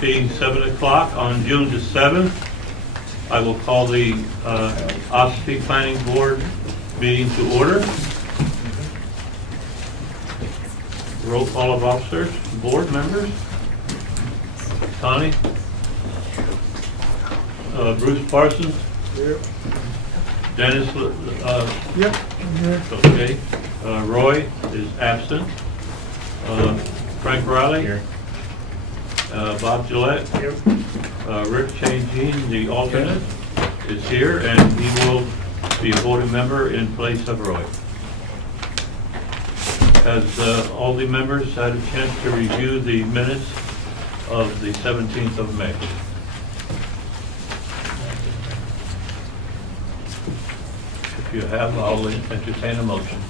being 7 o'clock on June the 7th, I will call the Ossipee Planning Board meeting to order. Roll call of officers, board members. Connie? Bruce Parsons? Here. Dennis? Yep. Okay. Roy is absent. Frank Riley? Here. Bob Gillette? Yep. Rick Changine, the alternate, is here, and he will be a voting member in place of Roy. Has all the members had a chance to review the minutes of the 17th of May? If you have, I'll entertain a motion.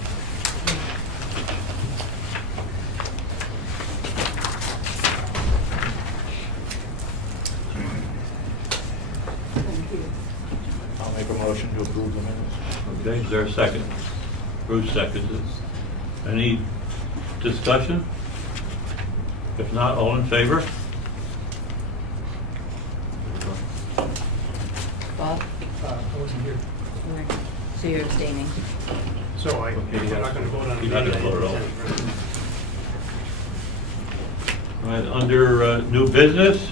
I'll make a motion to approve the minutes. Okay, is there a second? Bruce seconds it. Any discussion? If not, all in favor? Bob? I wasn't here, So you're abstaining. so I'm not going to vote on it. You're not gonna vote at all. All right, under new business,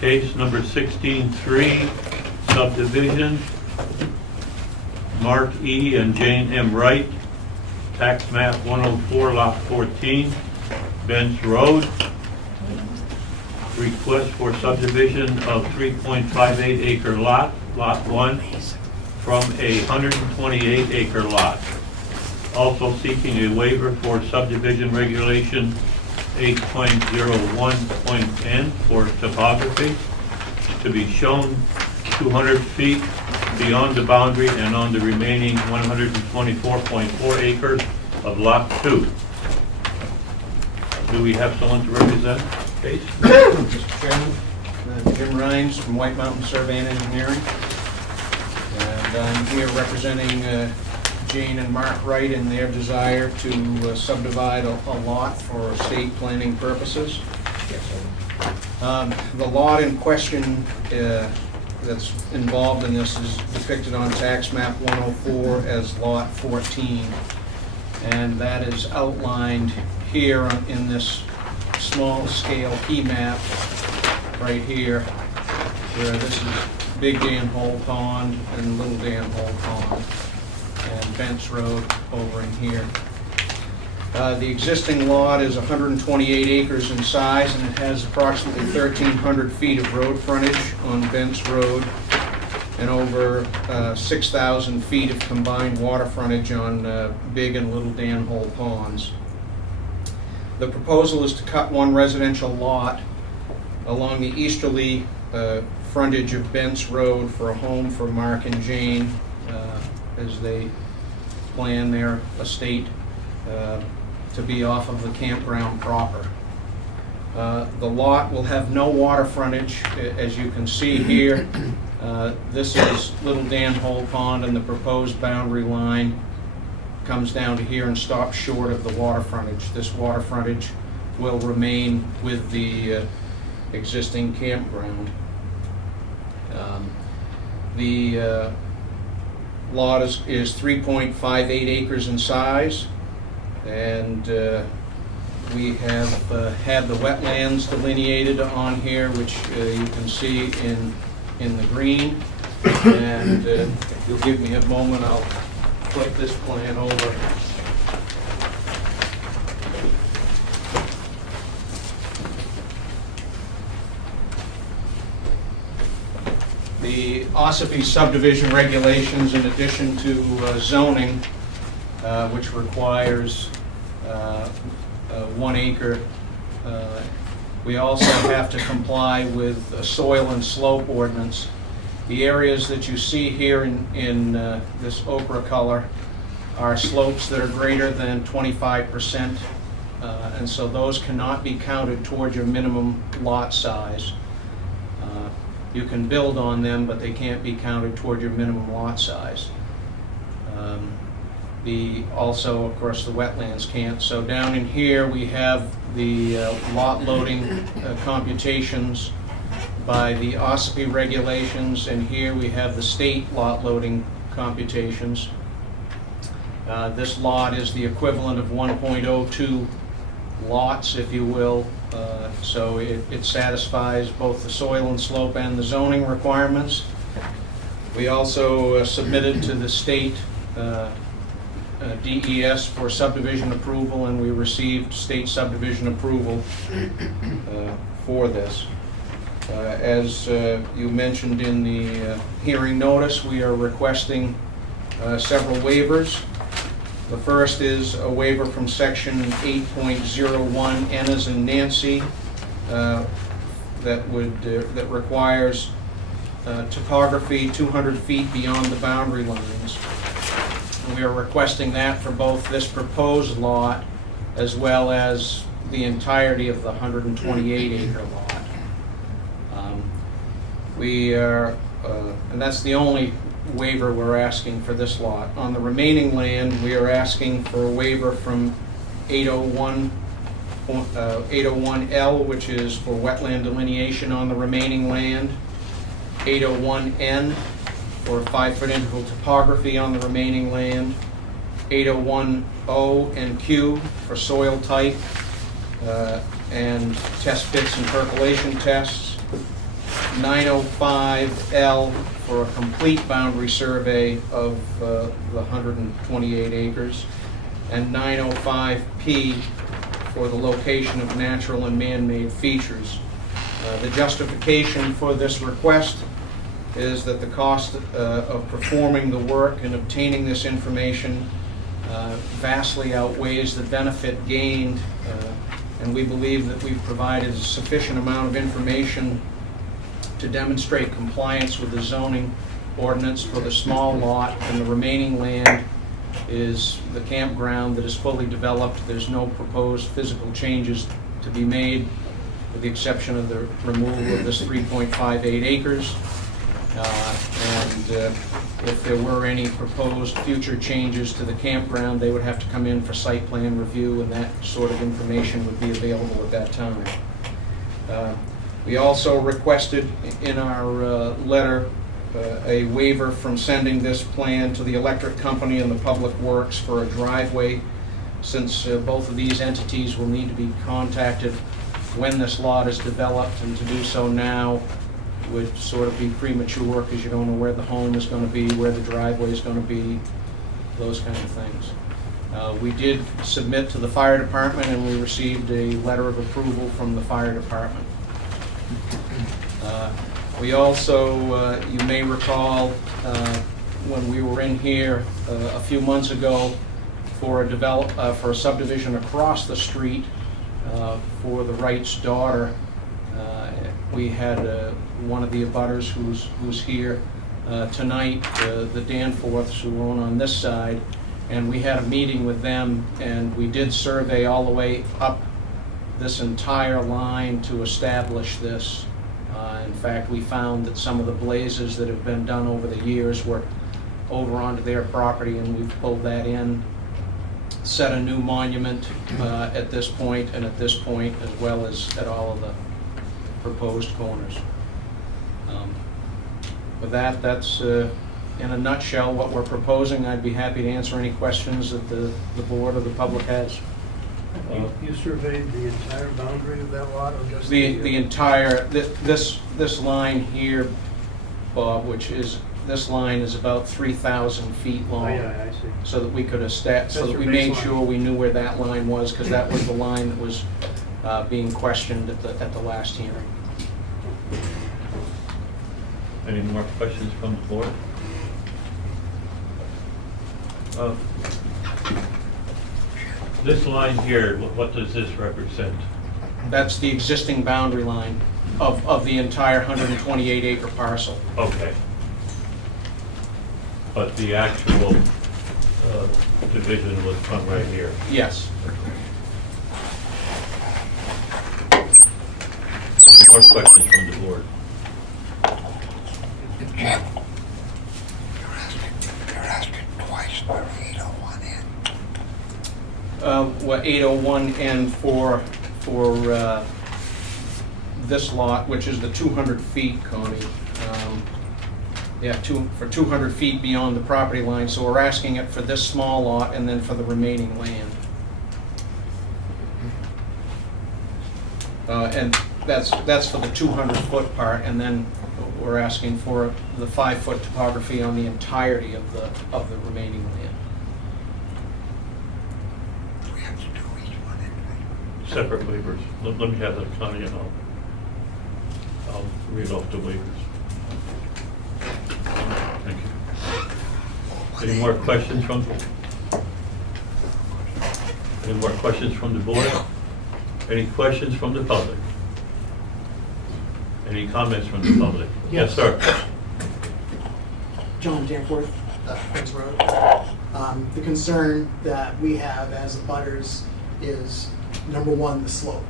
case number 16-3, subdivision, Mark E. and Jane M. Wright, tax map 104, lot 14, Bench Road. Request for subdivision of 3.58 acre lot, lot 1, from a 128 acre lot. Also seeking a waiver for subdivision regulation 8.01.n for topography to be shown 200 feet beyond the boundary and on the remaining 124.4 acres of lot 2. Do we have someone to represent case? Mr. Chairman, Jim Rhines from White Mountain Survey and Engineering. And I'm here representing Jane and Mark Wright in their desire to subdivide a lot for estate planning purposes. The lot in question that's involved in this is depicted on tax map 104 as lot 14. And that is outlined here in this small scale key map right here, where this is Big Dan Hole Pond and Little Dan Hole Pond and Bent's Road over in here. The existing lot is 128 acres in size, and it has approximately 1,300 feet of road frontage on Bent's Road and over 6,000 feet of combined water frontage on Big and Little Dan Hole Ponds. The proposal is to cut one residential lot along the easterly frontage of Bent's Road for a home for Mark and Jane as they plan their estate to be off of the campground proper. The lot will have no water frontage, as you can see here. This is Little Dan Hole Pond, and the proposed boundary line comes down to here and stops short of the water frontage. This water frontage will remain with the existing campground. The lot is 3.58 acres in size, and we have had the wetlands delineated on here, which you can see in the green. And if you'll give me a moment, I'll flip this plan over. The Ossipee subdivision regulations, in addition to zoning, which requires 1 acre, we also have to comply with a soil and slope ordinance. The areas that you see here in this ochre color are slopes that are greater than 25%, and so those cannot be counted towards your minimum lot size. You can build on them, but they can't be counted toward your minimum lot size. Also, of course, the wetlands can't. So down in here, we have the lot loading computations by the Ossipee regulations, and here we have the state lot loading computations. This lot is the equivalent of 1.02 lots, if you will. So it satisfies both the soil and slope and the zoning requirements. We also submitted to the state DES for subdivision approval, and we received state subdivision approval for this. As you mentioned in the hearing notice, we are requesting several waivers. The first is a waiver from section 8.01 N as in Nancy that requires topography 200 feet beyond the boundary lines. We are requesting that for both this proposed lot as well as the entirety of the 128-acre lot. And that's the only waiver we're asking for this lot. On the remaining land, we are asking for a waiver from 801L, which is for wetland delineation on the remaining land, 801N for 5-foot interval topography on the remaining land, 801O and Q for soil type and test pits and percolation tests, 905L for a complete boundary survey of the 128 acres, and 905P for the location of natural and man-made features. The justification for this request is that the cost of performing the work and obtaining this information vastly outweighs the benefit gained, and we believe that we've provided a sufficient amount of information to demonstrate compliance with the zoning ordinance for the small lot, and the remaining land is the campground that is fully developed. There's no proposed physical changes to be made, with the exception of the removal of this 3.58 acres. If there were any proposed future changes to the campground, they would have to come in for site plan review, and that sort of information would be available at that time. We also requested in our letter a waiver from sending this plan to the electric company and the public works for a driveway, since both of these entities will need to be contacted when this lot is developed, and to do so now would sort of be premature because you don't know where the home is going to be, where the driveway is going to be, those kind of things. We did submit to the fire department, and we received a letter of approval from the fire department. We also, you may recall, when we were in here a few months ago for a subdivision across the street for the Wright's daughter, we had one of the abutters who's here tonight, the Danforths, who own on this side, and we had a meeting with them, and we did survey all the way up this entire line to establish this. In fact, we found that some of the blazes that have been done over the years were over onto their property, and we've pulled that in, set a new monument at this point and at this point, as well as at all of the proposed corners. With that, that's in a nutshell what we're proposing. I'd be happy to answer any questions that the board or the public has. You surveyed the entire boundary of that lot, or just The entire, this line here, Bob, this line is about 3,000 feet long. Oh, yeah, I see. So that we could so that we your made baseline. sure we knew where that line was, because that was the line that was being questioned at the last hearing. Any more questions from the board? This line here, what does this represent? That's the existing boundary line of the entire 128-acre parcel. Okay. But the actual division was from right here. Yes. Any more questions from the board? You're asking twice where 801 is. what 801N for this lot, which is the 200 feet, Connie. Yeah, for 200 feet beyond the property line, so we're asking it for this small lot and then for the remaining land. And that's for the 200-foot part, and then we're asking for the 5-foot topography on the entirety of the remaining land. Separate waivers. Let me have that, Connie, and I'll read off the waivers. Thank you. Any more questions from the board? Any questions from the public? Any comments from the public? Yes, sir. John Danforth, Prince Road. The concern that we have as abutters is, number one, the slope.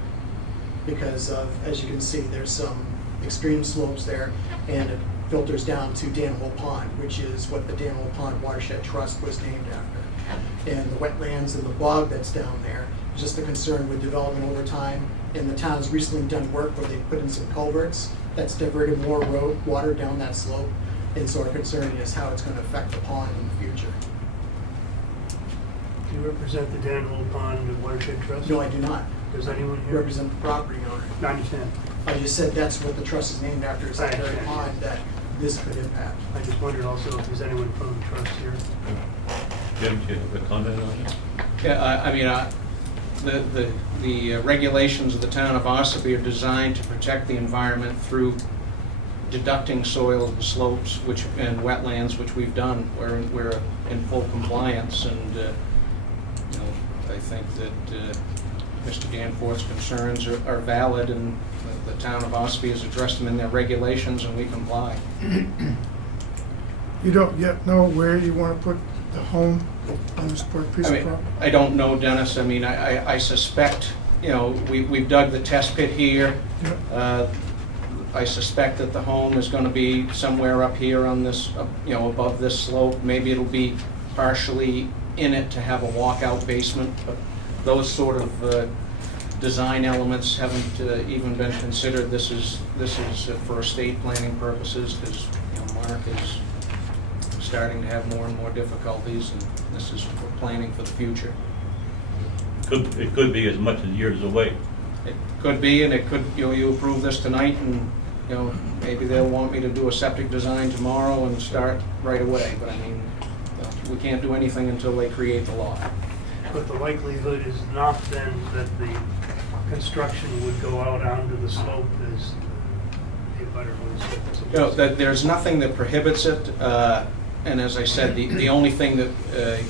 Because of, as you can see, there's some extreme slopes there, and it filters down to Danhole Pond, which is what the Danhole Pond Watershed Trust was named after. And the wetlands and the bog that's down there is just a concern with development over time. And the town's recently done work where they put in some culverts that's diverted more water down that slope. And so our concern is how it's going to affect the pond in the future. Do you represent the Danville Pond Watershed Trust? No, I do not. Does anyone here? Represent the property owner. I understand. I just said that's what the trust is named after, is that very pond that this could impact. I just wondered also if there's anyone from the trust here. Jim, do you have a comment on it? Yeah, I mean, the regulations of the town of Ossipee are designed to protect the environment through deducting soil and slopes and wetlands, which we've done. We're in full compliance, and I think that Mr. Danforth's concerns are valid, and the town of Ossipee has addressed them in their regulations, and we comply. You don't yet know where you want to put the home on this piece of property? I don't know, Dennis. I mean, I suspect, we've dug the test pit here. Yeah. I suspect that the home is going to be somewhere up here on this, above this slope. Maybe it'll be partially in it to have a walkout basement. But those sort of design elements haven't even been considered. This is for estate planning purposes, because Mark is starting to have more and more difficulties, and this is for planning for the future. It could be as much as years away. It could be, and it could, you approve this tonight, and maybe they'll want me to do a septic design tomorrow and start right away. But I mean, we can't do anything until they create the lot. But the likelihood is not then that the construction would go out onto the slope as the abutter was. That there's nothing that prohibits it, and as I said, the only thing that the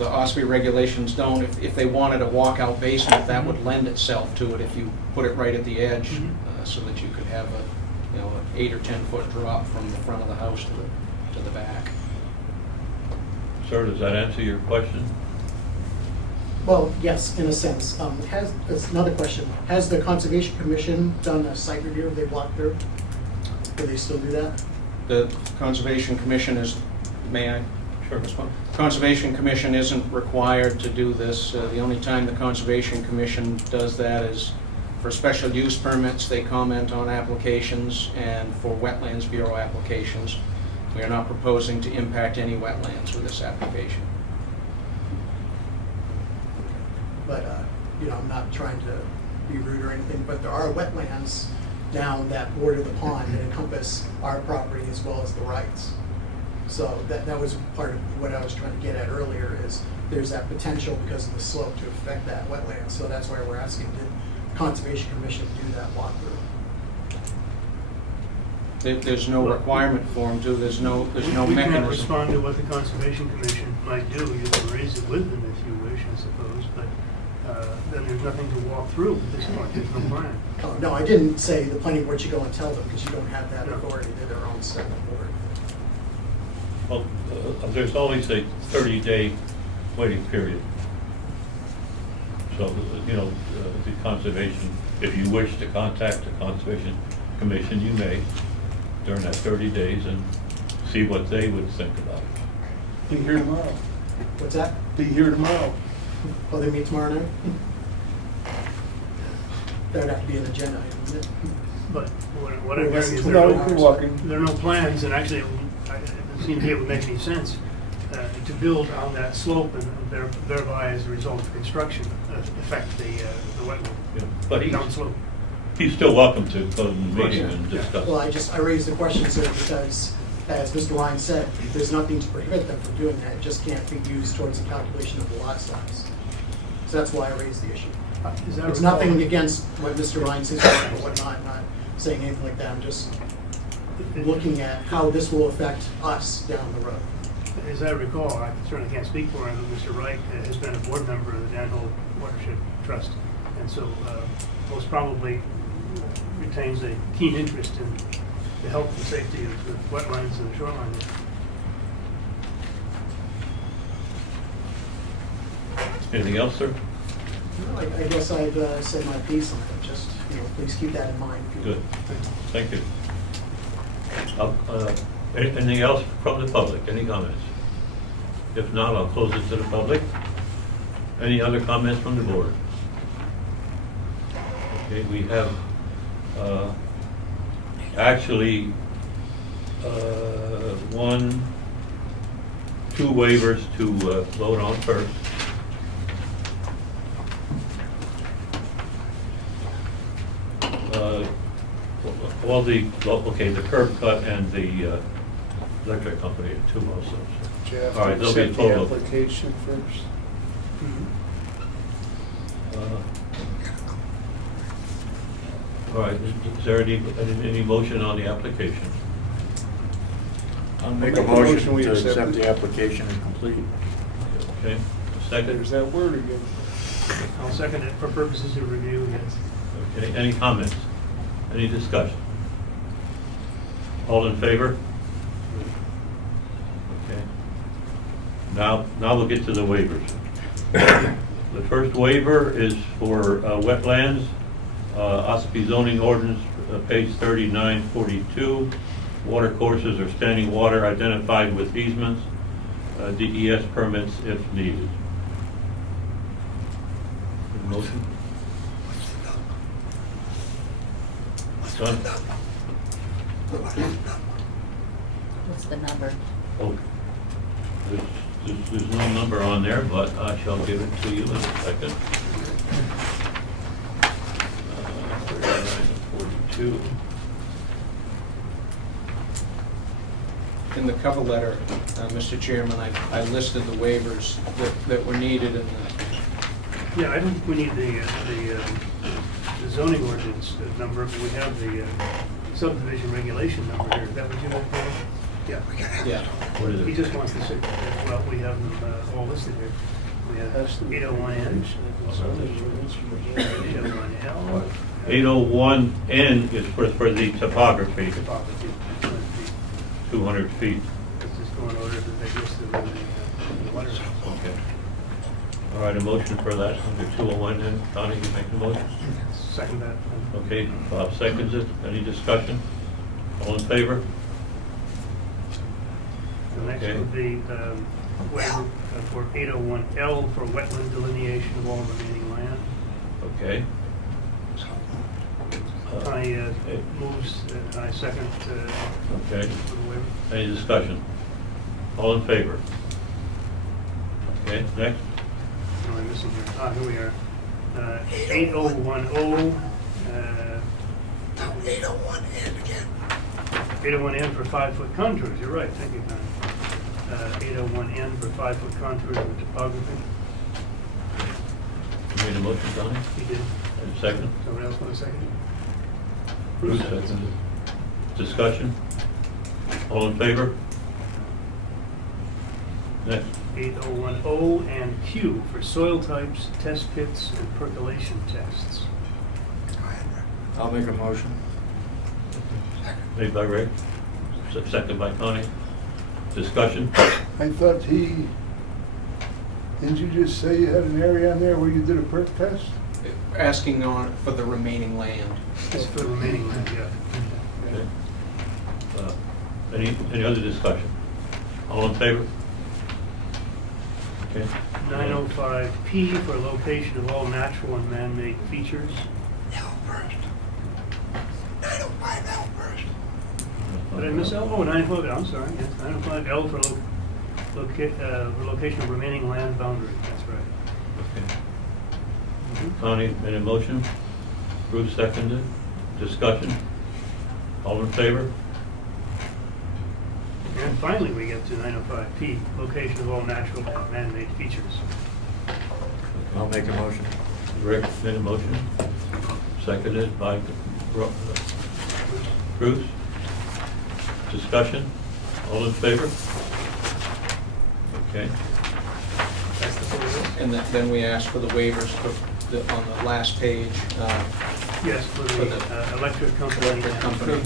Ossipee regulations don't. If they wanted a walkout basement, that would lend itself to it if you put it right at the edge, so that you could have an 8 or 10 foot drop from the front of the house to the back. Sir, does that answer your question? Well, yes, in a sense. That's another question. Has the Conservation Commission done a site review? Have they walked through? Do they still do that? The Conservation Commission is, may I? Sure. Conservation Commission isn't required to do this. The only time the Conservation Commission does that is for special use permits. They comment on applications, and for Wetlands Bureau applications. We are not proposing to impact any wetlands with this application. But, I'm not trying to be rude or anything, but there are wetlands down that border the pond that encompass our property as well as the rights. So that was part of what I was trying to get at earlier, is there's that potential because of the slope to affect that wetland. So that's why we're asking, did the Conservation Commission do that walkthrough? There's no requirement for them to. There's no We can't mechanism. respond to what the Conservation Commission might do. You can raise it with them if you wish, I suppose, but then there's nothing to walk through at this point. There's no plan. Oh, no, I didn't say the planning board should go and tell them, because you don't have that authority. They're their own separate board. Well, there's always a 30-day waiting period. So, the conservation, if you wish to contact the Conservation Commission, you may during that 30 days and see what they would think about it. Be here tomorrow. What's that? Be here tomorrow. Oh, they meet tomorrow night? That would have to be an agenda item, wouldn't it? But what I'm Well, hearing is no, there we can walk are no plans, and actually, it doesn't seem to be able to make any sense to build on that slope and thereby, as a result of construction, affect the wetland. Yeah, but Down slope. he's still welcome to go to the meeting and Yeah. discuss. Well, I raised the question, sir, because, as Mr. Ryan said, there's nothing to prohibit them from doing that. It just can't be used towards the calculation of the lot size. So that's why I raised the issue. Is that It's recall- nothing against what Mr. Ryan says or whatnot, I'm not saying anything like that. I'm just looking at how this will affect us down the road. As I recall, I certainly can't speak for him, but Mr. Wright has been a board member of the Danville Watershed Trust, and so most probably retains a keen interest in the health and safety of the wetlands and the shoreline. Anything else, sir? Well, I guess I'd said my piece on it. Just, please keep that in mind. Good. Thank you. Anything else from the public? Any comments? If not, I'll close it to the public. Any other comments from the board? Okay, we have actually two waivers to vote on first. The curb cut and the electric company are two also. Do you have All right, to there'll be a accept the total of- application first? All right, is there any motion on the application? I'll make a Make a motion, motion we to accept accept it. the application as complete. Okay, second? There's that word again. I'll second it for purposes of review, yes. Okay, any comments? Any discussion? All in favor? Okay. Now we'll get to the waivers. The first waiver is for wetlands, Ossipee zoning ordinance, page 3942. Water courses or standing water identified with easements, DES permits if needed. Motion? Done? What's the number? Oh, there's no number on there, but I shall give it to you in a second. 3942. In the cover letter, Mr. Chairman, I listed the waivers that were needed in the, Yeah, I don't think we need the zoning ordinance number, but we have the subdivision regulation number here. Is that what you have, Paul? Yeah. yeah. What is He it? just wants to say, well, we have them all listed here. We have 801N, 801L, 801N is for the topography, topography, 200 feet. It's just going over the list of the water. Okay. All right, a motion for that under 201N. Connie, you make the motion? Second that. Okay, Bob seconds it. Any discussion? All in favor? The next Okay. would be waiver for 801L for wetland delineation of all remaining land. Okay. I moves, I second Okay. for the waiver. Any discussion? All in favor? Okay, next. What am I missing here? Here we are. 8010. 801N again. 801N for 5-foot contours. You're right. Thank you, Connie. 801N for 5-foot contours of topography. You made a motion, Connie? He did. And second? Someone else want a second? Bruce seconded. Discussion? All in favor? Next. 8010 and Q for soil types, test pits, and percolation tests. I'll make a motion. Made by Rick, second by Connie. Discussion? I thought didn't you just say you had an area on there where you did a perk test? Asking for the remaining land. This is for the remaining land, yeah. Okay. Any other discussion? All in favor? Okay. 905P for location of all natural and man-made features. Did I miss L? Oh, 905, I'm sorry, yes, 905L for location of remaining land boundary, that's right. Okay. Mhm. Connie made a motion. Bruce seconded. Discussion. All in favor? And finally, we get to 905P, location of all natural and man-made features. I'll make a motion. Rick made a motion. Seconded by Bruce. Discussion. All in favor? Okay. That's the full list? And then we ask for the waivers on the last page. Yes, for For the the electric company. Electric and company.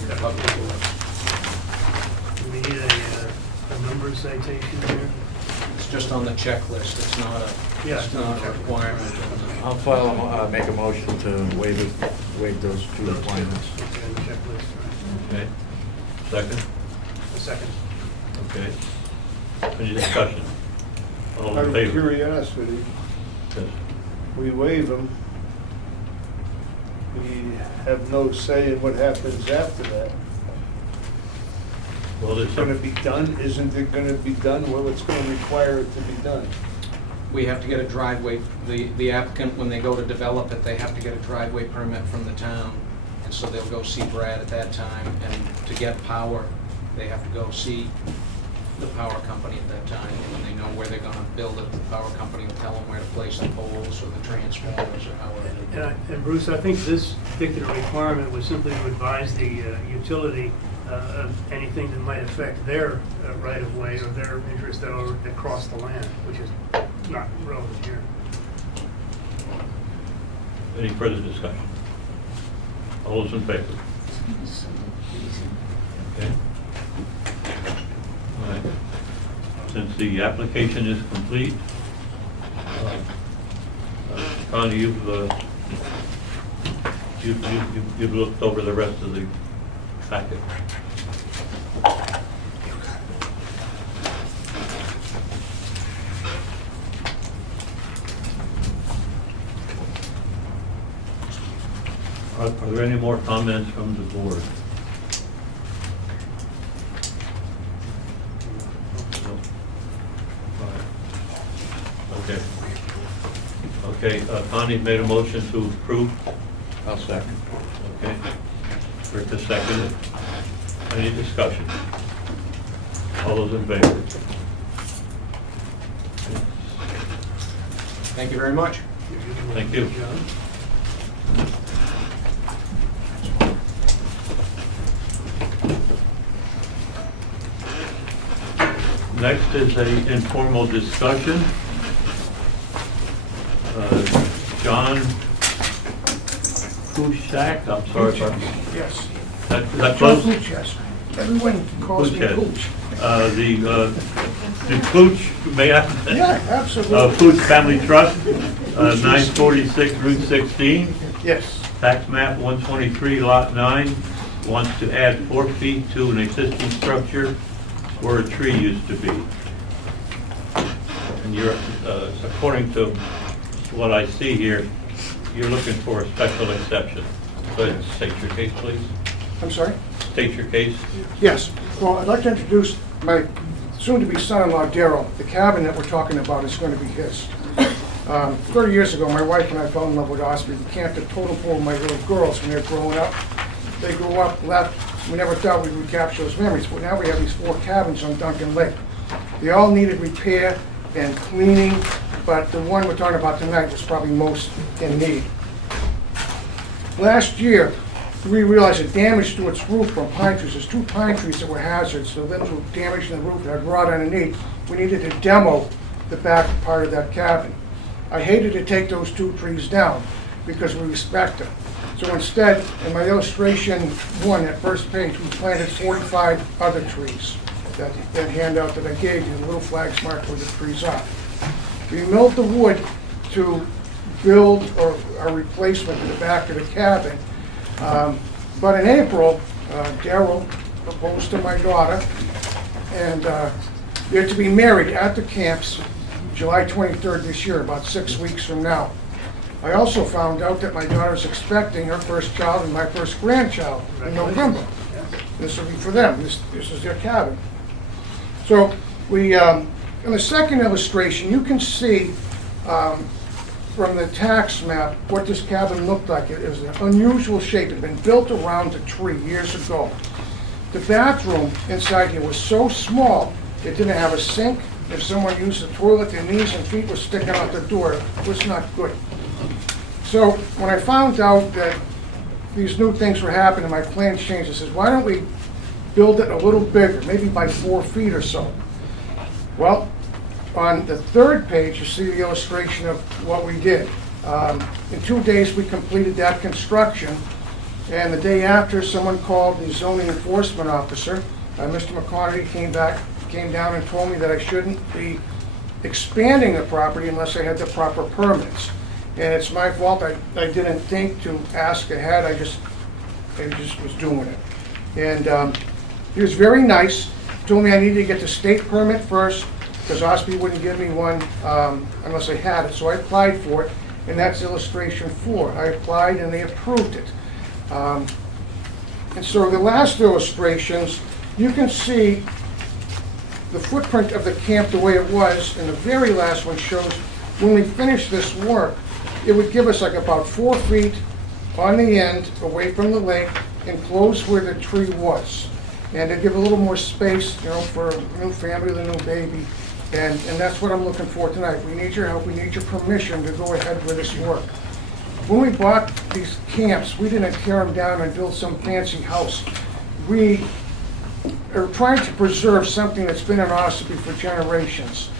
Do we need a number citation here? It's just on the checklist, it's not Yeah, it's not a requirement. I'll make a motion to waive those two requirements. Okay, on the checklist, right. Okay. Second? A second. Okay. Any discussion? All Out in of favor? curiosity, Yes. we waive them. We have no say in what happens after that. Well, It's it's gonna be done, isn't it gonna be done? Well, it's gonna require it to be done. We have to get a driveway, the applicant, when they go to develop it, they have to get a driveway permit from the town. And so they'll go see Brad at that time, and to get power, they have to go see the power company at that time. When they know where they're gonna build it, the power company will tell them where to place the poles or the transformers or however they do it. And Bruce, I think this particular requirement was simply to advise the utility of anything that might affect their right-of-way or their interest that cross the land, which is not relevant here. any further discussion? All those in favor? Okay. All right. Since the application is complete, Connie, you've looked over the rest of the packet. Are there any more comments from the board? No? All right. Okay. Okay, Connie made a motion to approve. I'll second. Okay. Rick has seconded. Any discussion? All those in favor? Thank you very much. Thank you. John? Next is a informal discussion. John Kushak, I'm sorry if I'm... Yes. Is that John close? Cooch, yes. Everyone calls me Cooch, Cooch. The Cooch, may I? Yeah, absolutely. Cooch Family Trust, 946 Route 16, Yes. tax map 123, lot 9, wants to add 4 feet to an existing structure where a tree used to be. And you're, according to what I see here, you're looking for a special exception. Go ahead, state your case, please. I'm sorry? State your case. Yes. Well, I'd like to introduce my soon-to-be son-in-law, Daryl. The cabin that we're talking about is going to be his. 30 years ago, my wife and I fell in love with Ossipee. We camped at Total Pool with my little girls when they were growing up. They grew up, left. We never thought we would capture those memories, but now we have these 4 cabins on Duncan Lake. They all needed repair and cleaning, but the one we're talking about tonight was probably most in need. Last year, we realized the damage to its roof from pine trees. There's 2 pine trees that were hazards, so then through damage in the roof that had rot underneath, we needed to demo the back part of that cabin. I hated to take those 2 trees down because we respect them. So instead, in my illustration 1, that first page, we planted 45 other trees. That handout that I gave you, the little flags marked where the trees are. We milled the wood to build a replacement in the back of the cabin. But in April, Daryl proposed to my daughter, and they're to be married at the camps July 23rd this year, about 6 weeks from now. I also found out that my daughter's expecting her first child and my first grandchild in November. This will be for them. This is their cabin. So we, in the second illustration, you can see from the tax map what this cabin looked like. It was an unusual shape. It had been built around a tree years ago. The bathroom inside here was so small, it didn't have a sink. If someone used the toilet, their knees and feet were sticking out the door. It was not good. So when I found out that these new things were happening, my plans changed. I said, why don't we build it a little bigger, maybe by 4 feet or so? Well, on the third page, you see the illustration of what we did. In 2 days, we completed that construction, and the day after, someone called the zoning enforcement officer. Mr. McConerty came down and told me that I shouldn't be expanding the property unless I had the proper permits. And it's my fault. I didn't think to ask ahead. I just was doing it. And he was very nice. Told me I needed to get the state permit first because Ossipee wouldn't give me one unless I had it. So I applied for it, and that's illustration 4. I applied and they approved it. And so the last illustrations, you can see the footprint of the camp the way it was, and the very last one shows when we finish this work, it would give us like about 4 feet on the end away from the lake and close where the tree was. And to give a little more space, you know, for a new family with a new baby. And that's what I'm looking for tonight. We need your help, we need your permission to go ahead with this work. When we bought these camps, we didn't tear them down and build some fancy house. We are trying to preserve something that's been in Ossipee for generations.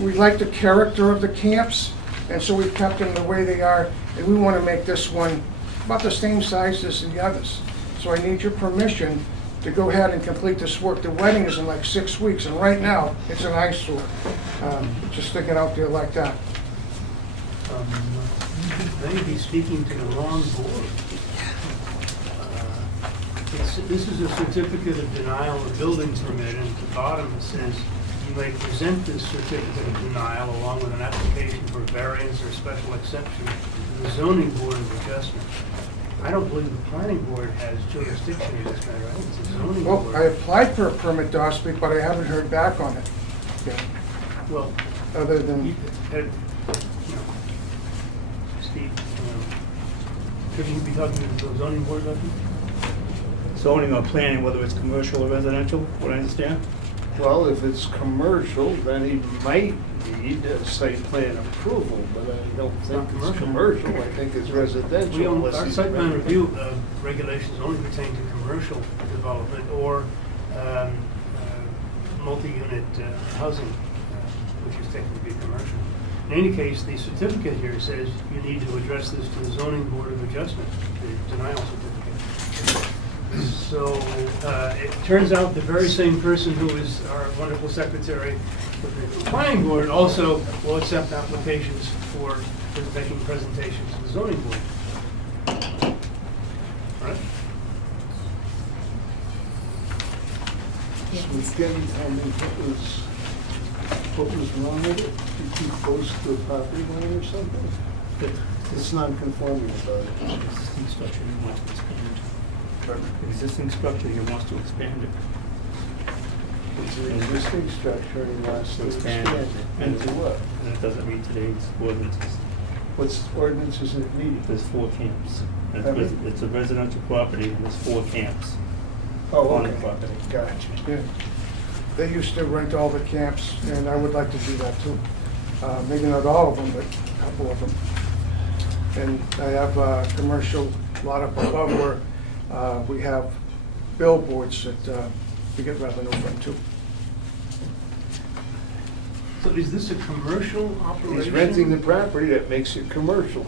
We like the character of the camps, and so we've kept them the way they are, and we want to make this one about the same size as the others. So I need your permission to go ahead and complete this work. The wedding is in like 6 weeks, and right now, it's an eyesore, just sticking out there like that. You may be speaking to the wrong board. This is a certificate of denial of building permit, and at the bottom it says you may present this certificate of denial along with an application for variance or special exception to the zoning board of adjustment. I don't believe the planning board has jurisdiction in this matter, right? It's a zoning Well, board. I applied for a permit to Ossipee, but I haven't heard back on it yet, Well, other than, you know, Steve, could you be talking to the zoning board about this? Zoning or planning, whether it's commercial or residential, what I understand? Well, if it's commercial, then he might need a site plan approval, but I don't think it's commercial. I think it's residential. We own, unless our he's site plan renting. review regulations only pertain to commercial development or multi-unit housing, which is technically commercial. In any case, the certificate here says you need to address this to the zoning board of adjustment, the denial certificate. So it turns out the very same person who is our wonderful secretary for the planning board also will accept applications for making presentations to the zoning board. Right? So again, tell me what was wrong with it? Did you close to the property line or something? It's non-conforming about it. Existing structure he wants to expand. Existing structure he wants to expand it. It's an existing structure and he wants to expand it. And Into what? And it doesn't meet today's ordinances. What's ordinances it meeting? There's 4 camps. And How many? it's a residential property and there's 4 camps Oh, on the okay. property. Gotcha. yeah. They used to rent all the camps, and I would like to do that too. Maybe not all of them, but a couple of them. And I have a commercial lot up above where we have billboards that we get revenue from too. So is this a commercial operation? He's renting the property, that makes it commercial.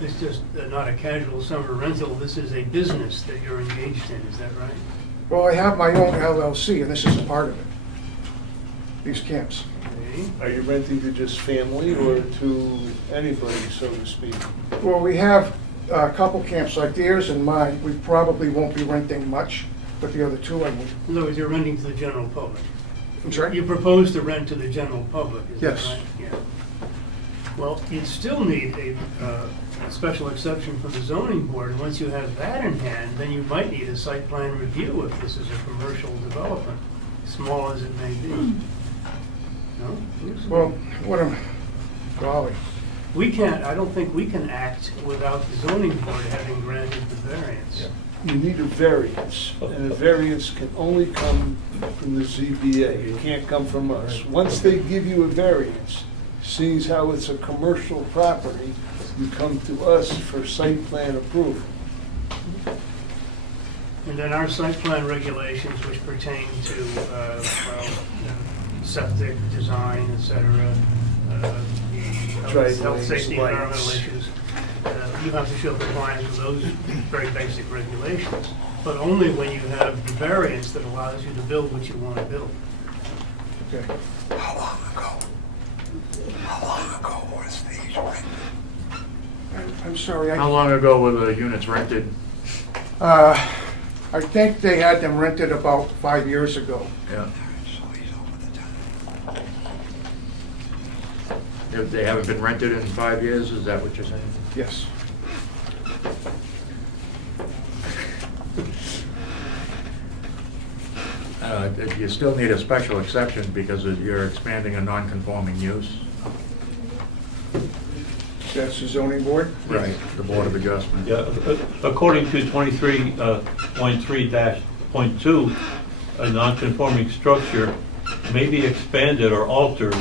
It's just not a casual summer rental, this is a business that you're engaged in, is that right? Well, I have my own LLC, and this is a part of it, these camps. Okay. Are you renting to just family or to anybody, so to speak? Well, we have a couple camps like theirs and mine. We probably won't be renting much, but the other two I would. In other words, you're renting to the general public. I'm sorry? You propose to rent to the general public, is that Yes. right? Yeah. Well, you'd still need a special exception from the zoning board, and once you have that in hand, then you might need a site plan review if this is a commercial development, small as it may be. No? Well, golly. We can't, I don't think we can act without the zoning board having granted the variance. You need a variance, and a variance can only come from the ZBA. It can't come from us. Once they give you a variance, seeing as how it's a commercial property, you come to us for site plan approval. And then our site plan regulations, which pertain to, septic design, et cetera, the health, Driveways, safety, environmental lights. issues, you have to show compliance with those very basic regulations, but only when you have the variance that allows you to build what you want to build. Okay. How long ago was these rented? I'm sorry. How long ago were the units rented? I think they had them rented about 5 years ago. Yeah. They haven't been rented in 5 years, is that what you're saying? Yes. You still need a special exception because you're expanding a non-conforming use. That's the zoning board? Right. The Board of Adjustment. Yeah, according to 23.3-.2, a non-conforming structure may be expanded or altered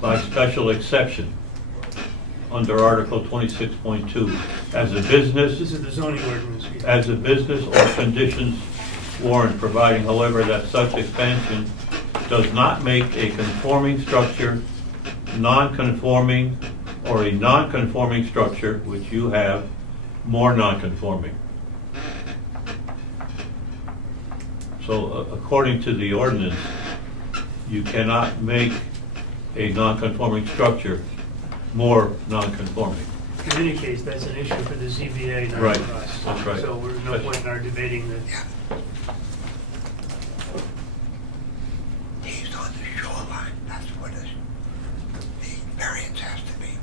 by special exception under Article 26.2 as a business, This is the zoning ordinance. as a business or conditions warrant, providing, however, that such expansion does not make a conforming structure non-conforming or a non-conforming structure, which you have, more non-conforming. So according to the ordinance, you cannot make a non-conforming structure more non-conforming. In any case, that's an issue for the ZBA, not Right, for us. that's right. So we're no point in our debating that. He's on the shoreline, that's what the variance has to be.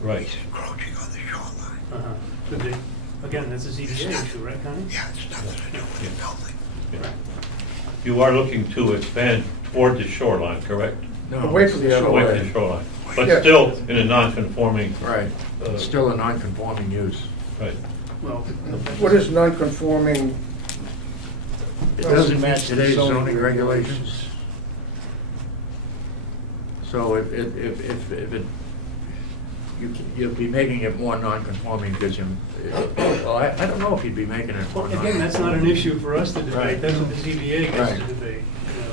Right. He's encroaching on the shoreline. Could be. Again, that's a ZBA issue, right, Connie? Yeah, it's nothing to do with the building. You are looking to expand toward the shoreline, correct? No, Away from the it's other Away way. from the shoreline, but Yeah. still in a non-conforming. Right. It's still a non-conforming use. Right. Well, What is non-conforming? It doesn't meet match the today's zoning zoning regulations. So if you'll be making it more non-conforming because well, I don't know if you'd be making it more. again, that's not an issue for us to debate, Right. that's what the ZBA gets to Right. debate.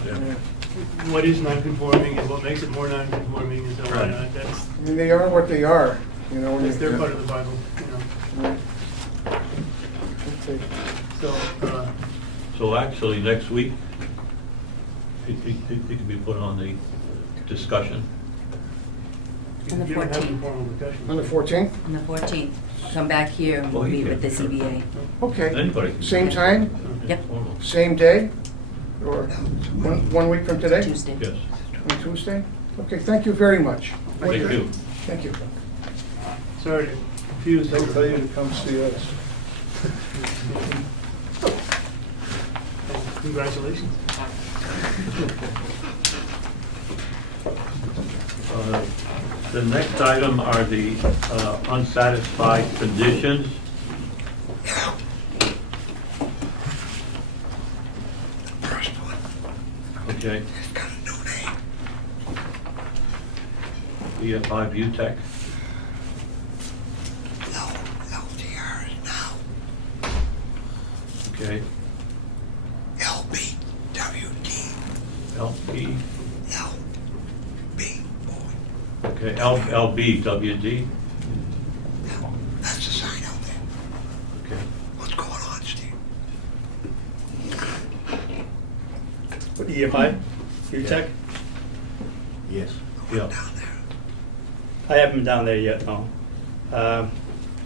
You know. Yeah. What is non-conforming and what makes it more non-conforming and so on, Right. that's, I mean, they are what they are, you know. when that's you- their part of the Bible, you know. Right. Okay. So, So actually, next week, it could be put on the discussion. On the you don't have 14th. any formal discussion. On the 14th? On the 14th, come back here and Oh, we'll you meet with the can, sure. ZBA. Okay. Anybody. can- Same time, Yep. same day? Or one week from today? Tuesday. Yes, On Tuesday? Okay, thank you very much. thank you. Thank you. Sorry to confuse They'll tell you to everybody. come see us. Congratulations. The next item are the unsatisfied conditions. First one, Okay, it's got a new name. EFI Butech. LTR is now Okay, LBWD. LP, LB boy. okay, LBWD. That's the sign out there. Okay, What's going on, Steve? What, EFI, UTech? Yes. yeah. Down there. I haven't been down there yet, no.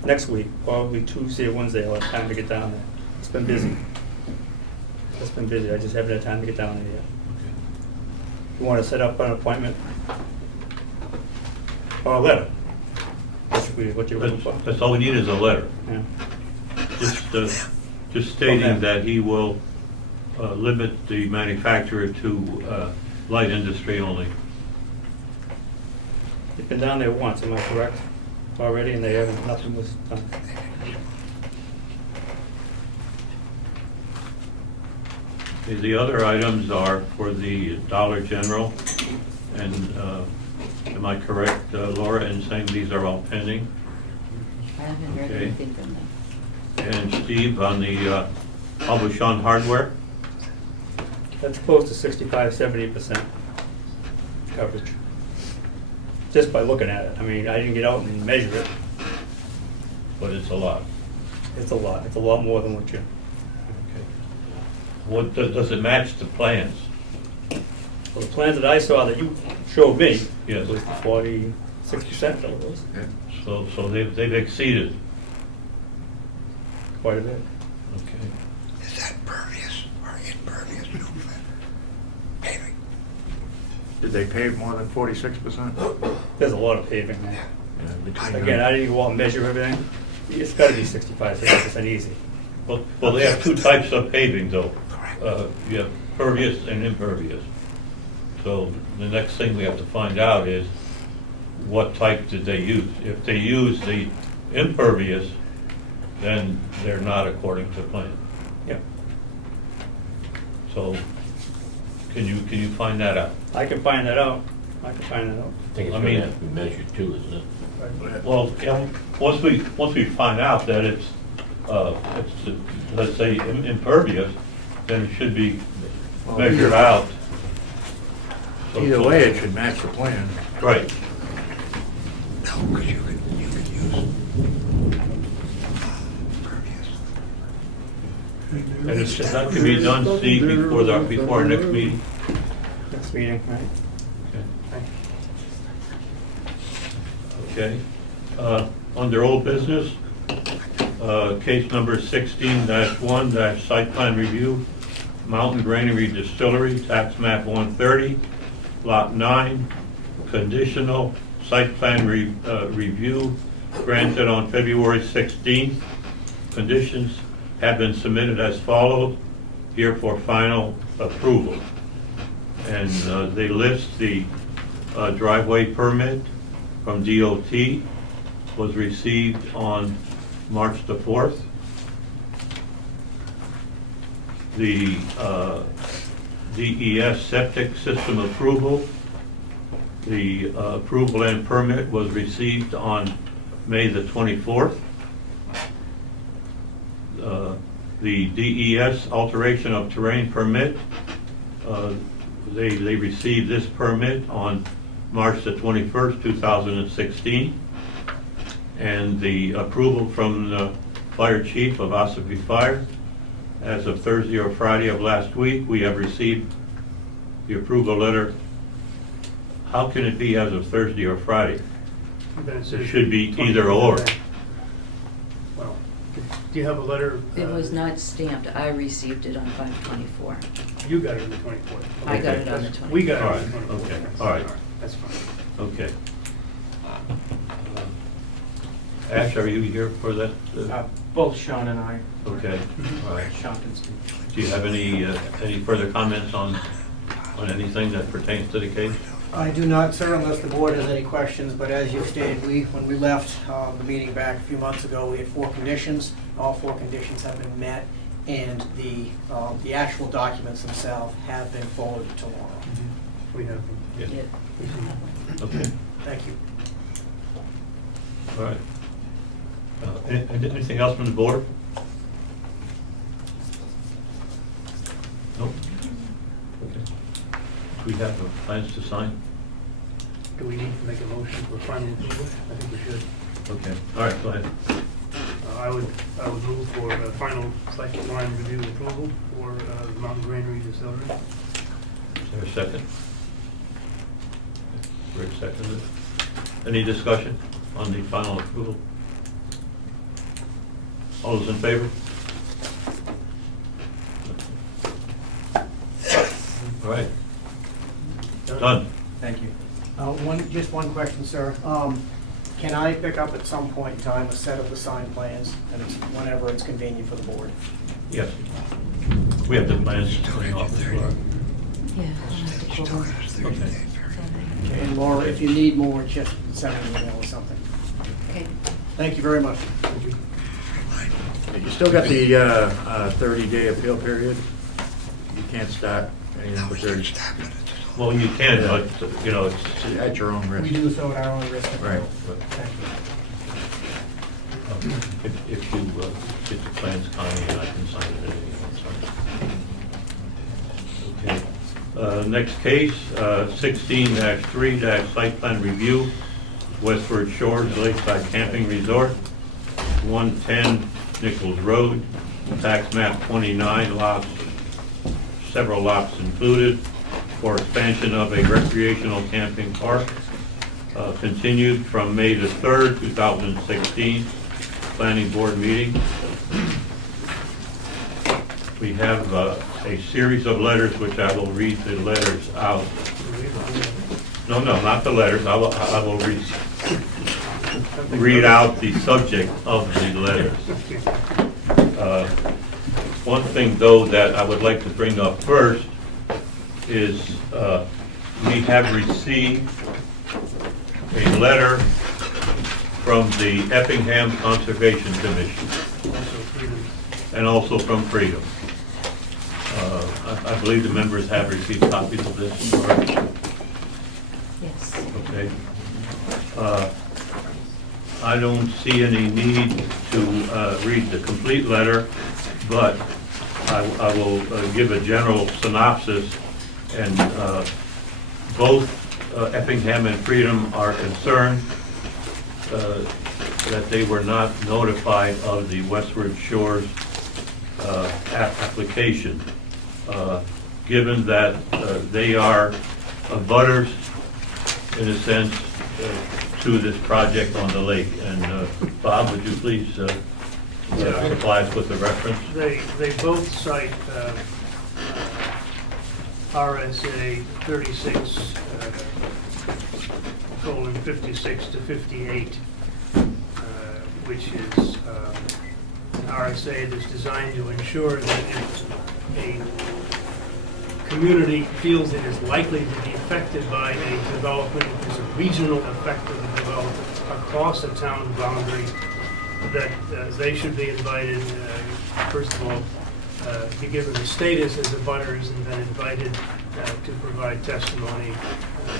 Next week, probably Tuesday or Wednesday, I'll have time to get down there. It's been busy. It's been busy, I just haven't had time to get down there yet. You want to set up an appointment? Or a letter? Basically, what you're looking for. That's all we need is a letter. Yeah. Just stating that he will limit the manufacturer to light industry only. You've been down there once, am I correct? Already, and they haven't, nothing was done. The other items are for the Dollar General, and am I correct, Laura, in saying these are all pending? I haven't heard Okay. anything from them. And Steve, on the Aubuchon hardware? That's close to 65–70% coverage. Just by looking at it. I mean, I didn't get out and measure it. But it's a lot. It's a lot. It's a lot more than what you. What, does it match the plans? Well, the plans that I saw that you showed me. Yes. Was 46%, that it was. So they've exceeded. Quite a bit. Okay. Is that pervious or impervious paving? Did they pave more than 46%? There's a lot of paving there. Yeah, between Again, I didn't go out and measure everything. It's got to be 65–70% easy. Well, they have two types of paving, though. Correct. You have pervious and impervious. So the next thing we have to find out is what type did they use? If they use the impervious, then they're not according to plan. Yeah. So can you find that out? I can find that out. I can find that out. I think it's I going mean- to have to be measured too, isn't it? Well, yeah, once we find out that it's let's say impervious, then it should be Well, measured out. Either way, it should match the plan. Right. No, because you could use pervious. And it's, that can be done, Steve, before our next meeting. Next meeting, right? Okay. Under old business, case number 16-1, site plan review, Mountain Granary Distillery, tax map 130, lot 9, conditional site plan review granted on February 16th. Conditions have been submitted as follows, here for final approval. And they list the driveway permit from DOT was received on March the 4th. The DES septic system approval, the approval and permit was received on May the 24th. The DES alteration of terrain permit, they received this permit on March the 21st, 2016. And the approval from the fire chief of Ossipee Fire, as of Thursday or Friday of last week, we have received the approval letter. How can it be as of Thursday or Friday? It should be either or. Well, do you have a letter? It was not stamped. I received it on 5/24. You got it on the 24th. I got it on the 24th. We got it All on right, the 24th. okay, all right. That's fine. Okay. Ash, are you here for that? Both Sean and I. Okay, all right. Sean can speak. Do you have any further comments on anything that pertains to the case? I do not, sir, unless the board has any questions, but as you stated, when we left the meeting back a few months ago, we had 4 conditions. All 4 conditions have been met, and the actual documents themselves have been forwarded to Laura. We have them. Yes. Yeah. Okay, Thank you. all right. Anything else from the board? Nope. Okay. Do we have plans to sign? Do we need to make a motion for final approval? I think we should. Okay, all right, go ahead. I would move for a final site plan review approval for the Mountain Granary Distillery. Is there a second? Rick seconded. Any discussion on the final approval? All those in favor? All right. Done. Thank you. Just one question, sir. Can I pick up at some point in time a set of the signed plans, and it's whenever it's convenient for the board? Yes. We have the plans coming off as well. Yeah. I'll have to pull them. Okay. Okay, and Laura, if you need more, just send me an email or something. Okay. Thank you very much. You still got the 30-day appeal period? You can't start anything for 30. Well, you can, but, you know, it's, At your own We risk. do so at our own risk. Right. Thank you. if you get the plans, Connie, and I can sign it at any time. Okay. Next case, 16-3- site plan review, Westward Shores Lakeside Camping Resort, 110 Nichols Road, tax map 29, lots, several lots included, for expansion of a recreational camping park, continued from May the 3rd, 2016, planning board meeting. We have a series of letters, which I will read the letters out. No, not the letters. I will read out the subject of the letters. One thing, though, that I would like to bring up first is we have received a letter from the Effingham Conservation Commission and also from Freedom. I believe the members have received copies of this. Yes. Okay. I don't see any need to read the complete letter, but I will give a general synopsis. And both Effingham and Freedom are concerned that they were not notified of the Westward Shores application, given that they are abutters, in a sense, to this project on the lake. And Bob, would you please supply us with the reference? They both cite RSA 36:56 to 58, which is an RSA that's designed to ensure that if a community feels it is likely to be affected by a development, if there's a regional effect of the development across a town boundary, that they should be invited, first of all, be given the status as abutters, and then invited to provide testimony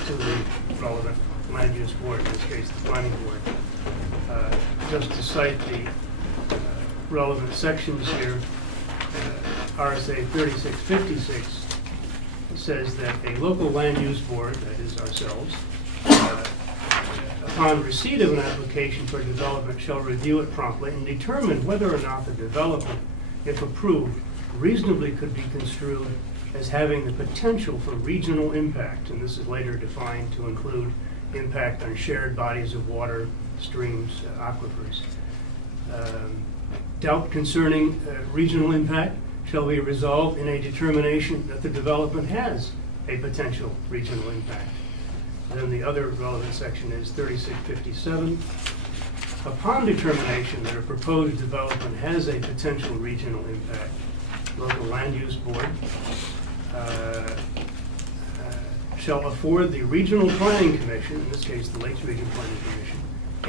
to the relevant land use board, in this case the planning board. Just to cite the relevant sections here, RSA 3656 says that a local land use board, that is ourselves, upon receipt of an application for development shall review it promptly and determine whether or not the development, if approved, reasonably could be construed as having the potential for regional impact, and this is later defined to include impact on shared bodies of water, streams, aquifers. Doubt concerning regional impact shall be resolved in a determination that the development has a potential regional impact. And then the other relevant section is 3657. Upon determination that a proposed development has a potential regional impact, local land use board shall afford the regional planning commission, in this case the Lakes Region Planning Commission,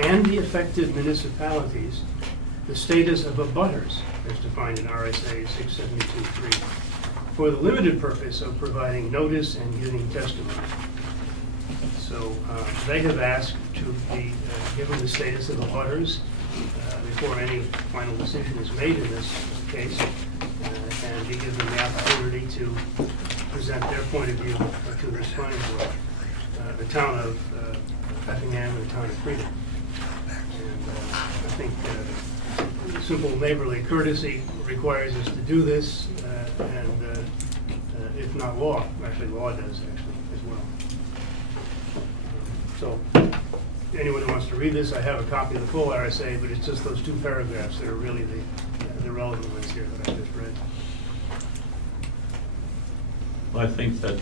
and the affected municipalities the status of abutters as defined in RSA 672(3) for the limited purpose of providing notice and giving testimony. So they have asked to be given the status of abutters before any final decision is made in this case, and be given the opportunity to present their point of view to the planning board, the town of Effingham and the town of Freedom. And I think simple neighborly courtesy requires us to do this, and if not law, actually law does actually as well. So anyone who wants to read this, I have a copy of the full RSA, but it's just those two paragraphs that are really the relevant ones here that I just read. I think that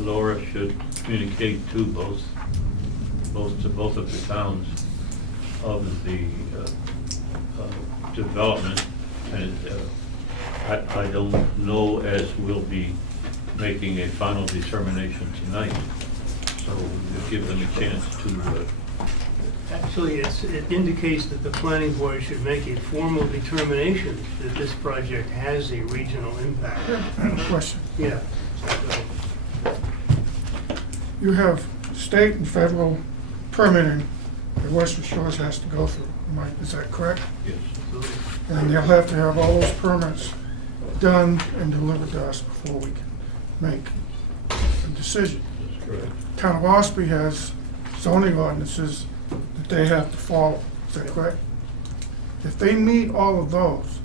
Laura should communicate to both of the towns of the development. And I don't know as we'll be making a final determination tonight, so we'll give them a chance to. Actually, it indicates that the planning board should make a formal determination that this project has a regional impact. I have a question. Yeah. You have state and federal permitting that Western Shores has to go through. Is that correct? Yes. And they'll have to have all those permits done and delivered to us before we can make a decision. That's correct. Town of Ossipee has zoning ordinances that they have to follow. Is that correct? If they meet all of those,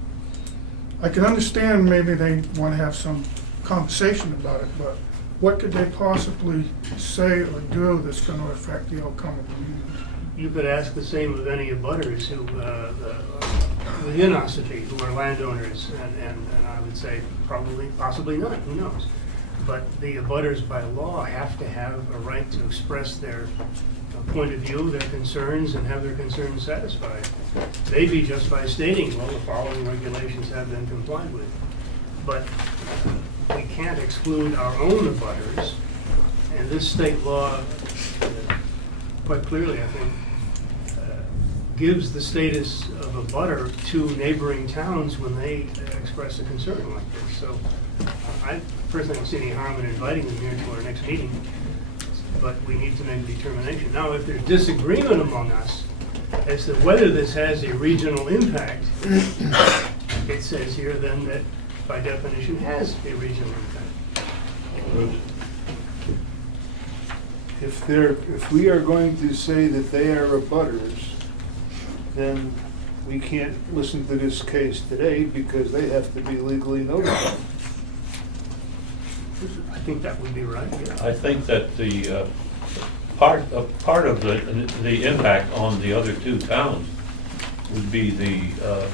I can understand maybe they want to have some conversation about it, but what could they possibly say or do that's going to affect the outcome of the meeting? You could ask the same of any abutters who, within Ossipee, who are landowners, and I would say probably, possibly not, who knows? But the abutters by law have to have a right to express their point of view, their concerns, and have their concerns satisfied. Maybe just by stating, well, the following regulations have been complied with. But we can't exclude our own abutters, and this state law, quite clearly, I think, gives the status of a butter to neighboring towns when they express a concern like this. So I personally don't see any harm in inviting them here to our next meeting, but we need to make a determination. Now, if there's disagreement among us as to whether this has a regional impact, it says here then that by definition has a regional impact. If we are going to say that they are abutters, then we can't listen to this case today because they have to be legally notified. I think that would be right, yeah. I think that the part of the impact on the other two towns would be the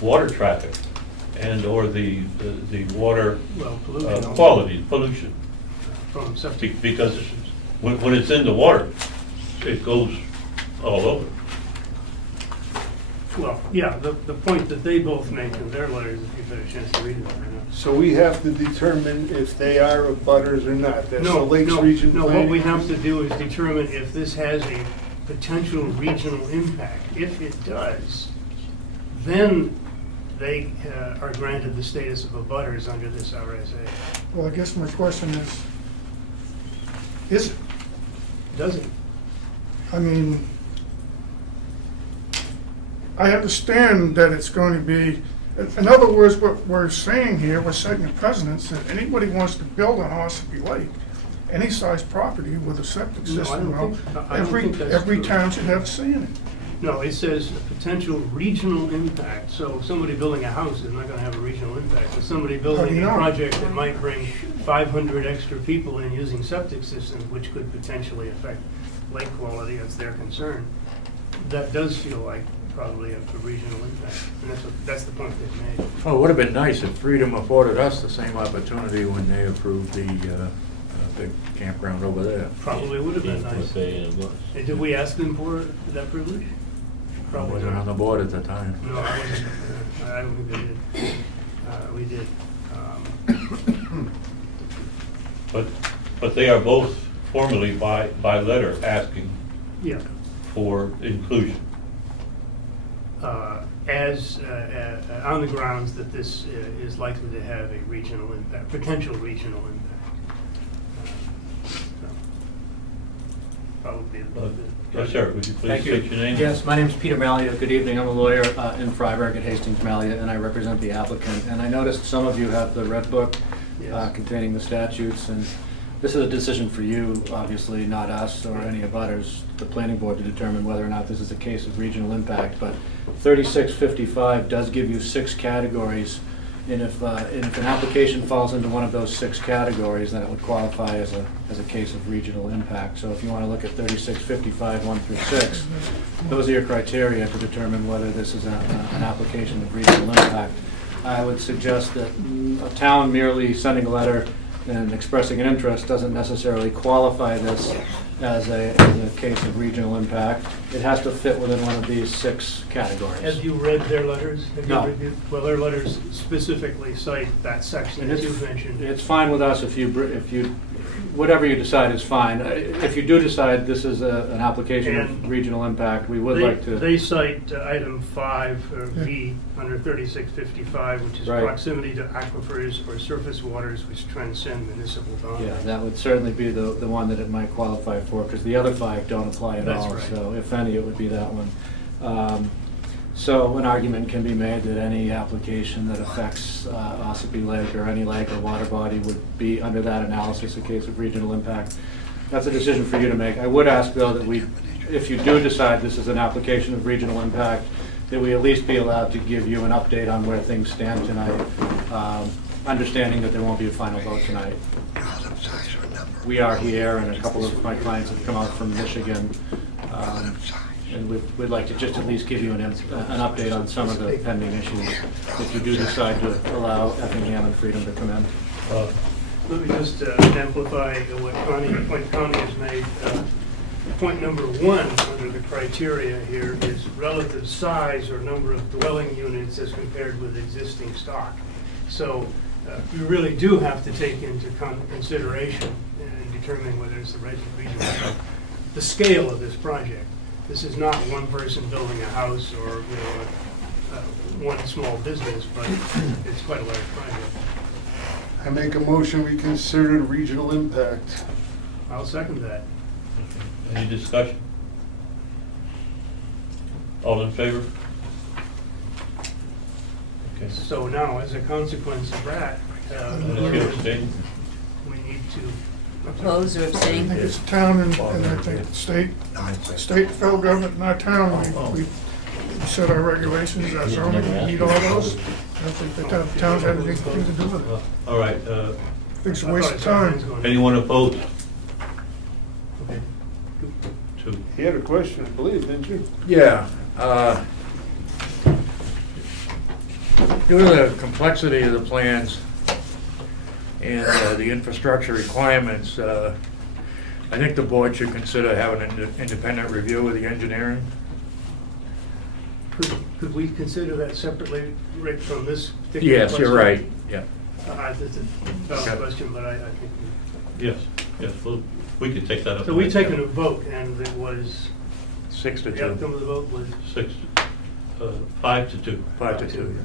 water traffic and or the water Well, pollution. quality, pollution. From septic. Because when it's in the water, it goes all over. Well, yeah, the point that they both make in their letters, if you've had a chance to read it, I know. So we have to determine if they are abutters or not. That's the No, Lakes no, Region no, what Planning. we have to do is determine if this has a potential regional impact. If it does, then they are granted the status of abutters under this RSA. Well, I guess my question is it? Does it? I mean, I understand that it's going to be, in other words, what we're saying here, we're setting a precedent that anybody wants to build on Ossipee Lake, any size property with a septic No, I system, don't think that's every true. town should have a say in it. No, it says a potential regional impact. So somebody building a house is not going to have a regional impact. But somebody How do building you a know? project that might bring 500 extra people in using septic systems, which could potentially affect lake quality, that's their concern. That does feel like probably a regional impact, and that's the point they've made. Oh, it would have been nice if Freedom afforded us the same opportunity when they approved the big campground over there. Probably would have been nice. And did we ask them for that privilege? I Probably wasn't not. on the board at the time. No, I wasn't. I don't think they did. We did. But they are both formally by letter asking Yeah. for inclusion. As on the grounds that this is likely to have a regional impact, potential regional impact. So, Probably. Yes, sir, would you please Thank you. state your name? Yes, my name is Peter Malia. Good evening. I'm a lawyer in Freiburg at Hastings Malia, and I represent the applicant. And I noticed some of you have the red book Yes. containing the statutes, and this is a decision for you, obviously, not us or any abutters, the planning board, to determine whether or not this is a case of regional impact. But 3655 does give you 6 categories, and if an application falls into one of those 6 categories, then it would qualify as a case of regional impact. So if you want to look at 3655, 1 through 6, those are your criteria to determine whether this is an application of regional impact. I would suggest that a town merely sending a letter and expressing an interest doesn't necessarily qualify this as a case of regional impact. It has to fit within one of these 6 categories. Have you read their letters? Have you No. reviewed- Well, their letters specifically cite that section And that it's- you mentioned. It's fine with us if you, whatever you decide is fine. If you do decide this is an application of And regional impact, we would like to. They cite item 5, V, under 3655, which is Right. proximity to aquifers or surface waters which transcend municipal Yeah, boundaries. that would certainly be the one that it might qualify for, because the other 5 don't apply at That's all. right. So if any, it would be that one. So an argument can be made that any application that affects Ossipee Lake or any lake or water body would be under that analysis a case of regional impact. That's a decision for you to make. I would ask, though, that if you do decide this is an application of regional impact, that we at least be allowed to give you an update on where things stand tonight, understanding that there won't be a final vote tonight. We are here, and a couple of my clients have come out from Michigan. And we'd like to just at least give you an update on some of the pending issues, if you do decide to allow Effingham and Freedom to come in. Let me just amplify what point Connie has made. Point number 1 under the criteria here is relative size or number of dwelling units as compared with existing stock. So you really do have to take into consideration in determining whether it's the right regional impact, the scale of this project. This is not one person building a house or one small business, but it's quite a large project. I make a motion, we consider it regional impact. I'll second that. Any discussion? All in favor? Okay. So now, as a consequence of that, Unless you abstain? we need to. Oppose or I abstain? think it's town and I think state, federal government, and our town, we set our regulations, our zoning, we need all those. I think the towns have anything to do with it. All right, I think it's a waste of time. anyone opposed? Okay. 2. You had a question, I believe, didn't you? Yeah. Due to the complexity of the plans and the infrastructure requirements, I think the board should consider having an independent review of the engineering. Could we consider that separately, Rick, from this particular Yes, question? you're right, yeah. It's a valid Okay. question, but I think. Yes, we could take that up. So we've taken a vote, and it was, 6 to the 2. outcome of the vote was 5 to 2. 5 to 2,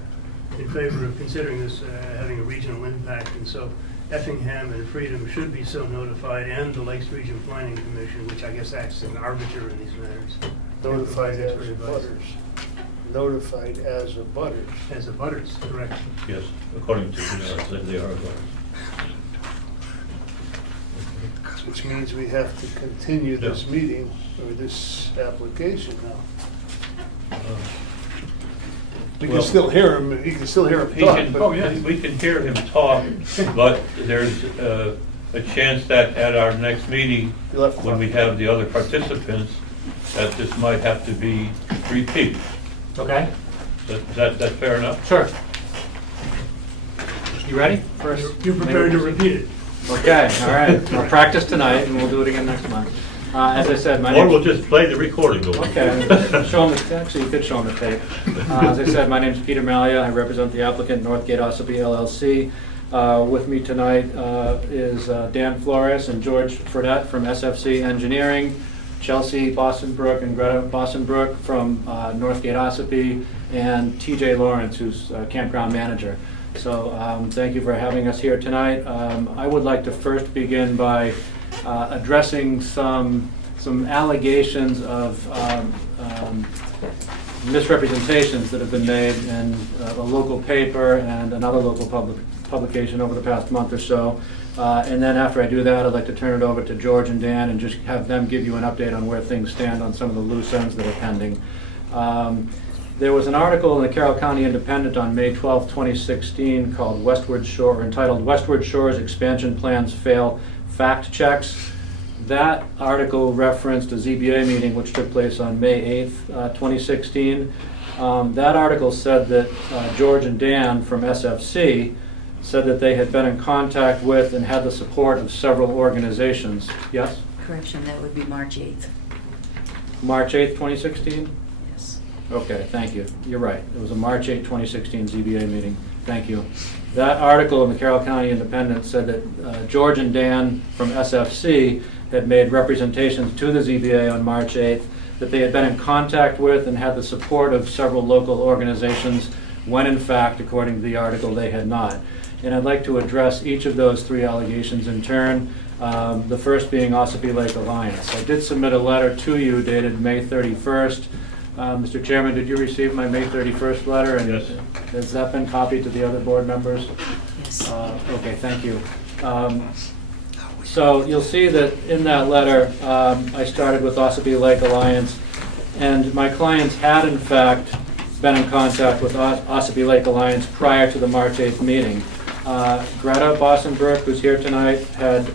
in favor of considering this having a regional impact, and so Effingham and Freedom should be so notified, and the Lakes Region Planning Commission, which I guess acts as an arbiter in these matters. Notified as Expert a advice. butters. Notified as a butters. As a butters, correct. Yes, according to they are. Which means we have to continue this meeting, or this application now. We can Well, still hear him, you can still hear him talk, but. We can hear him talk, but there's a chance that at our next meeting, when we have the other participants, that this might have to be repeated. Okay, Is that fair enough? sure. You ready? First. You're prepared to repeat it. Okay, all right. We'll practice tonight, and we'll do it again next month. As I said, my Or name. we'll just play the recording over. Okay, show them, actually, you could show them the tape. As I said, my name's Peter Malia. I represent the applicant, Northgate Ossipee LLC. With me tonight is Dan Flores and George Fredette from SFC Engineering, Chelsea Bostonbrook and Greta Bostonbrook from Northgate Ossipee, and TJ Lawrence, who's campground manager. So thank you for having us here tonight. I would like to first begin by addressing some allegations of misrepresentations that have been made in a local paper and another local publication over the past month or so. And then after I do that, I'd like to turn it over to George and Dan and just have them give you an update on where things stand on some of the loose ends that are pending. There was an article in the Carroll County Independent on May 12, 2016 entitled Westward Shore's Expansion Plans Fail Fact Checks. That article referenced a ZBA meeting which took place on May 8th, 2016. That article said that George and Dan from SFC said that they had been in contact with and had the support of several organizations. Yes? Correction, that would be March 8th. March 8th, 2016? Yes. Okay, thank you. You're right. It was a March 8, 2016 ZBA meeting. Thank you. That article in the Carroll County Independent said that George and Dan from SFC had made representations to the ZBA on March 8th, that they had been in contact with and had the support of several local organizations, when in fact, according to the article, they had not. And I'd like to address each of those three allegations in turn. The first being Ossipee Lake Alliance. I did submit a letter to you dated May 31st. Mr. Chairman, did you receive my May 31st letter? And Yes. has that been copied to the other board members? Yes. Okay, thank you. So you'll see that in that letter, I started with Ossipee Lake Alliance, and my clients had in fact been in contact with Ossipee Lake Alliance prior to the March 8th meeting. Greta Bossenberg, who's here tonight, had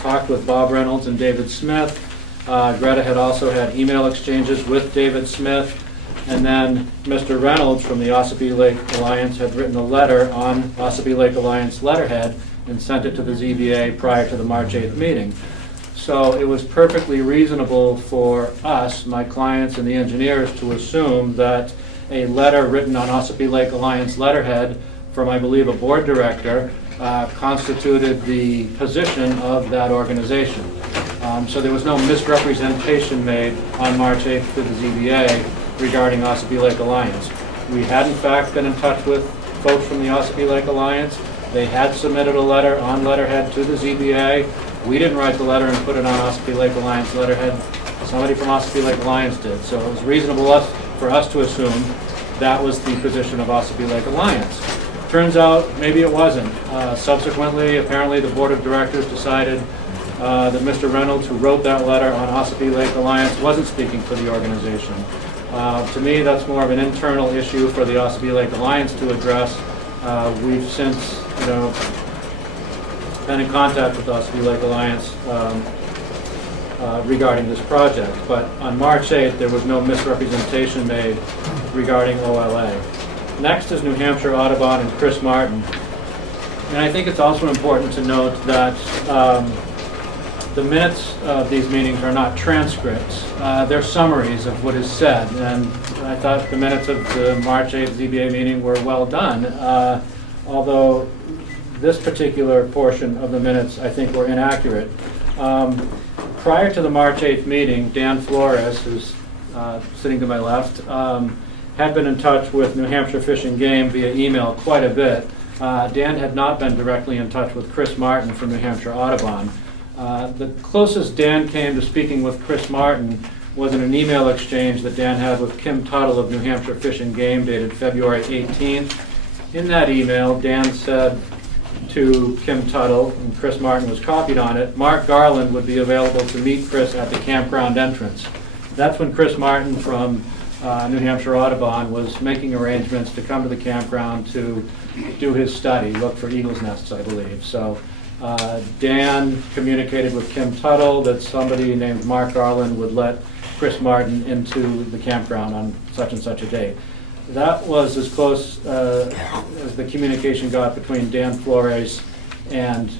talked with Bob Reynolds and David Smith. Greta had also had email exchanges with David Smith, and then Mr. Reynolds from the Ossipee Lake Alliance had written a letter on Ossipee Lake Alliance letterhead and sent it to the ZBA prior to the March 8th meeting. So it was perfectly reasonable for us, my clients and the engineers, to assume that a letter written on Ossipee Lake Alliance letterhead from, I believe, a board director constituted the position of that organization. So there was no misrepresentation made on March 8th to the ZBA regarding Ossipee Lake Alliance. We had in fact been in touch with folks from the Ossipee Lake Alliance. They had submitted a letter on letterhead to the ZBA. We didn't write the letter and put it on Ossipee Lake Alliance letterhead. Somebody from Ossipee Lake Alliance did. So it was reasonable for us to assume that was the position of Ossipee Lake Alliance. Turns out maybe it wasn't. Subsequently, apparently the board of directors decided that Mr. Reynolds, who wrote that letter on Ossipee Lake Alliance, wasn't speaking for the organization. To me, that's more of an internal issue for the Ossipee Lake Alliance to address. We've since, been in contact with Ossipee Lake Alliance regarding this project. But on March 8th, there was no misrepresentation made regarding OLA. Next is New Hampshire Audubon and Chris Martin. And I think it's also important to note that the minutes of these meetings are not transcripts. They're summaries of what is said. And I thought the minutes of the March 8th ZBA meeting were well done, although this particular portion of the minutes I think were inaccurate. Prior to the March 8th meeting, Dan Flores, who's sitting to my left, had been in touch with New Hampshire Fish and Game via email quite a bit. Dan had not been directly in touch with Chris Martin from New Hampshire Audubon. The closest Dan came to speaking with Chris Martin was in an email exchange that Dan had with Kim Tuttle of New Hampshire Fish and Game dated February 18th. In that email, Dan said to Kim Tuttle, and Chris Martin was copied on it, Mark Garland would be available to meet Chris at the campground entrance. That's when Chris Martin from New Hampshire Audubon was making arrangements to come to the campground to do his study, look for eagle's nests, I believe. So Dan communicated with Kim Tuttle that somebody named Mark Garland would let Chris Martin into the campground on such and such a date. That was as close as the communication got between Dan Flores and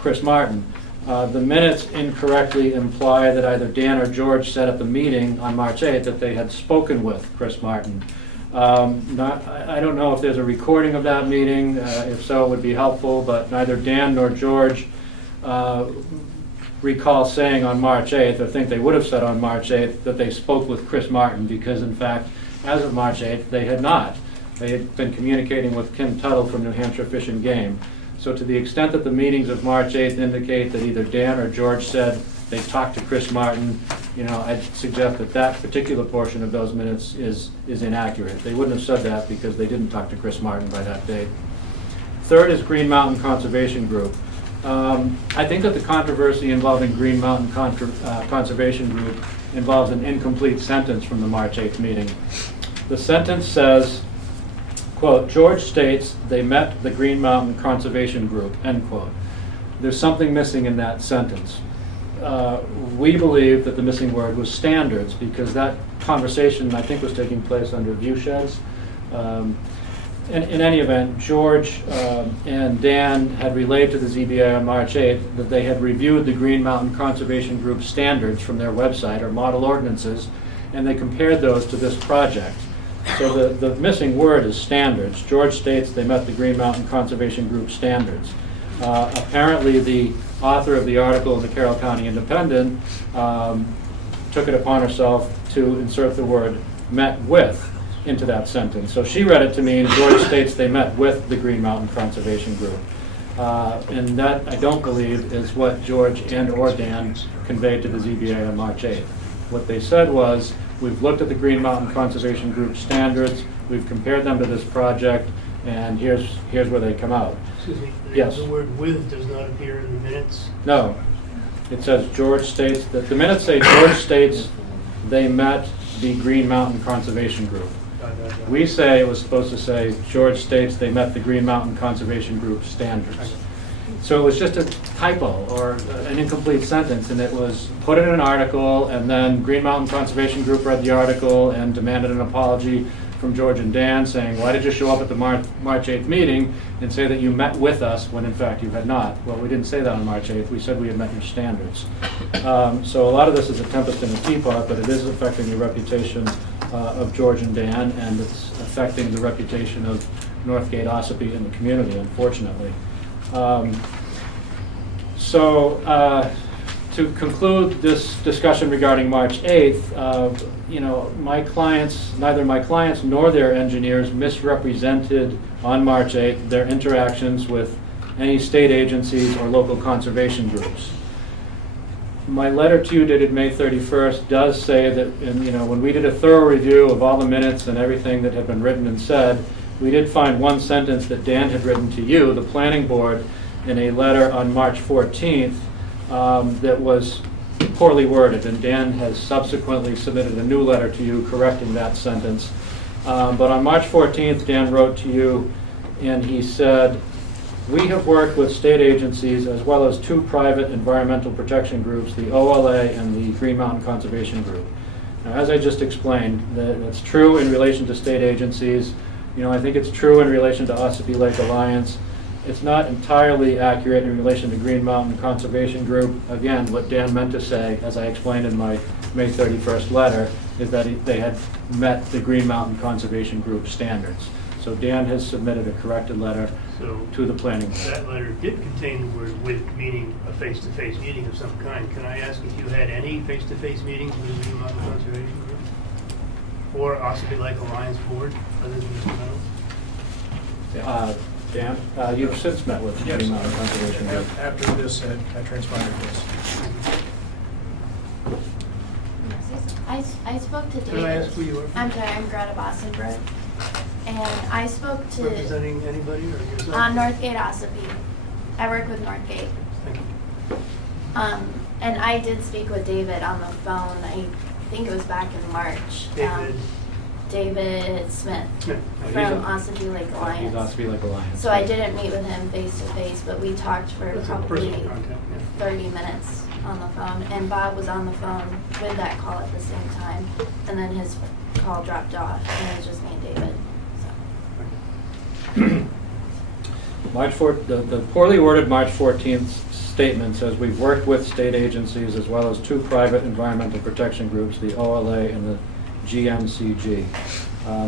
Chris Martin. The minutes incorrectly imply that either Dan or George said at the meeting on March 8th that they had spoken with Chris Martin. I don't know if there's a recording of that meeting. If so, it would be helpful, but neither Dan nor George recall saying on March 8th, or think they would have said on March 8th, that they spoke with Chris Martin, because in fact, as of March 8th, they had not. They had been communicating with Kim Tuttle from New Hampshire Fish and Game. So to the extent that the meetings of March 8th indicate that either Dan or George said they talked to Chris Martin, I'd suggest that that particular portion of those minutes is inaccurate. They wouldn't have said that because they didn't talk to Chris Martin by that date. Third is Green Mountain Conservation Group. I think that the controversy involving Green Mountain Conservation Group involves an incomplete sentence from the March 8th meeting. The sentence says, quote, George states they met the Green Mountain Conservation Group, end quote. There's something missing in that sentence. We believe that the missing word was standards, because that conversation, I think, was taking place under view sheds. in any event, George and Dan had relayed to the ZBA on March 8th that they had reviewed the Green Mountain Conservation Group standards from their website, or model ordinances, and they compared those to this project. So the missing word is standards. George states they met the Green Mountain Conservation Group standards. Apparently, the author of the article in the Carroll County Independent took it upon herself to insert the word met with into that sentence. So she read it to mean George states they met with the Green Mountain Conservation Group. And that, I don't believe, is what George and or Dan conveyed to the ZBA on March 8th. What they said was, we've looked at the Green Mountain Conservation Group standards, we've compared them to this project, and here's where they come out. Excuse me. Yes. The word with does not appear in the minutes. No. It says George states, that the minutes say George states they met the Green Mountain Conservation Group. We say it was supposed to say George states they met the Green Mountain Conservation Group standards. So it was just a typo or an incomplete sentence, and it was put in an article, and then Green Mountain Conservation Group read the article and demanded an apology from George and Dan, saying, why did you show up at the March 8th meeting and say that you met with us when in fact you had not? Well, we didn't say that on March 8th. We said we had met your standards. So a lot of this is a tempest in a teapot, but it is affecting the reputation of George and Dan, and it's affecting the reputation of Northgate Ossipee in the community, unfortunately. To conclude this discussion regarding March 8th, neither my clients nor their engineers misrepresented on March 8th their interactions with any state agencies or local conservation groups. My letter to you dated May 31st does say that, when we did a thorough review of all the minutes and everything that had been written and said, we did find one sentence that Dan had written to you, the planning board, in a letter on March 14th that was poorly worded, and Dan has subsequently submitted a new letter to you correcting that sentence. But on March 14th, Dan wrote to you, and he said, we have worked with state agencies as well as two private environmental protection groups, the OLA and the Green Mountain Conservation Group. Now, as I just explained, that's true in relation to state agencies. I think it's true in relation to Ossipee Lake Alliance. It's not entirely accurate in relation to Green Mountain Conservation Group. Again, what Dan meant to say, as I explained in my May 31st letter, is that they had met the Green Mountain Conservation Group standards. So Dan has submitted a corrected letter to the planning board. That letter did contain the word with, meaning a face-to-face meeting of some kind. Can I ask if you had any face-to-face meetings with the Green Mountain Conservation Group? Or Ossipee Lake Alliance Board, other than Mr. Reynolds? Dan, you've since met with the Green Mountain Conservation Group. After this, I transpired this. I spoke to David. Can I ask who you are? I'm sorry, I'm Greta Bossenberg. And I spoke to Representing anybody or yourself? Northgate Ossipee. I work with Northgate. Thank you. And I did speak with David on the phone. I think it was back in March. David Smith from Ossipee Lake Alliance. He's Ossipee Lake Alliance. So I didn't meet with him face to face, but we talked for probably 30 minutes on the phone. And Bob was on the phone with that call at the same time. And then his call dropped off, and it was just me and David. The poorly worded March 14th statement says we've worked with state agencies as well as two private environmental protection groups, the OLA and the GMCG.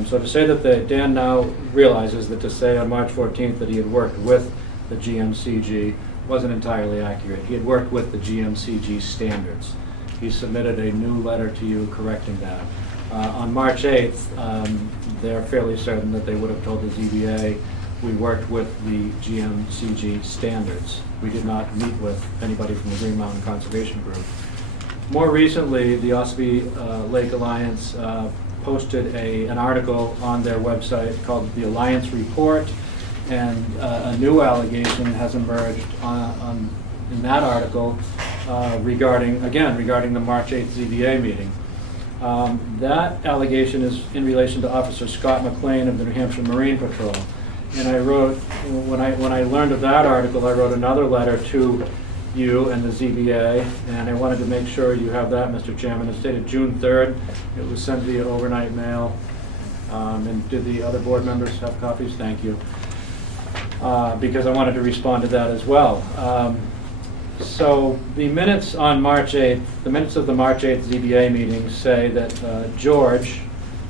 So to say that Dan now realizes that to say on March 14th that he had worked with the GMCG wasn't entirely accurate. He had worked with the GMCG standards. He submitted a new letter to you correcting that. On March 8th, they're fairly certain that they would have told the ZBA we worked with the GMCG standards. We did not meet with anybody from the Green Mountain Conservation Group. More recently, the Ossipee Lake Alliance posted an article on their website called the Alliance Report, and a new allegation has emerged in that article regarding the March 8th ZBA meeting. That allegation is in relation to Officer Scott McLean of the New Hampshire Marine Patrol. And I wrote, when I learned of that article, I wrote another letter to you and the ZBA, and I wanted to make sure you have that, Mr. Chairman. It's dated June 3rd. It was sent via overnight mail. And did the other board members have copies? Thank you. Because I wanted to respond to that as well. So the minutes on March 8th, the minutes of the March 8th ZBA meeting say that George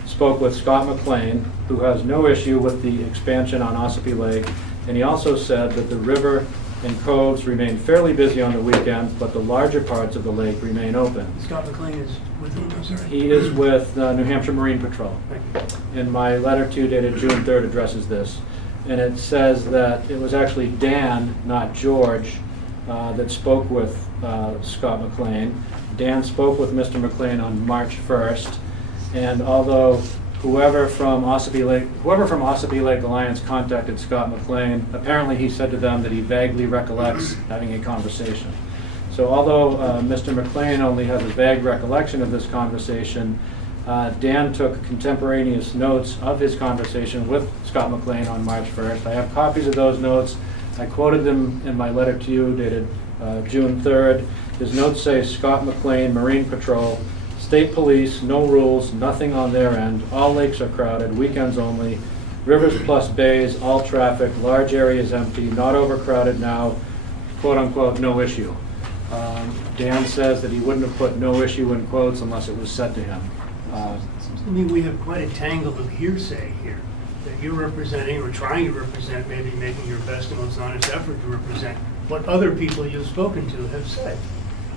spoke with Scott McLean, who has no issue with the expansion on Ossipee Lake, and he also said that the river and coves remain fairly busy on the weekends, but the larger parts of the lake remain open. Scott McLean is with whom, I'm sorry? He is with New Hampshire Marine Patrol. Thank you. And my letter to you dated June 3rd addresses this. And it says that it was actually Dan, not George, that spoke with Scott McLean. Dan spoke with Mr. McLean on March 1st. And although whoever from Ossipee Lake Alliance contacted Scott McLean, apparently he said to them that he vaguely recollects having a conversation. So although Mr. McLean only has a vague recollection of this conversation, Dan took contemporaneous notes of his conversation with Scott McLean on March 1st. I have copies of those notes. I quoted them in my letter to you dated June 3rd. His notes say Scott McLean, Marine Patrol, State Police, no rules, nothing on their end, all lakes are crowded, weekends only, rivers plus bays, all traffic, large areas empty, not overcrowded now, quote unquote, no issue. Dan says that he wouldn't have put no issue in quotes unless it was said to him. Seems to me we have quite a tangle of hearsay here that you're representing or trying to represent, maybe making your best and most honest effort to represent what other people you've spoken to have said.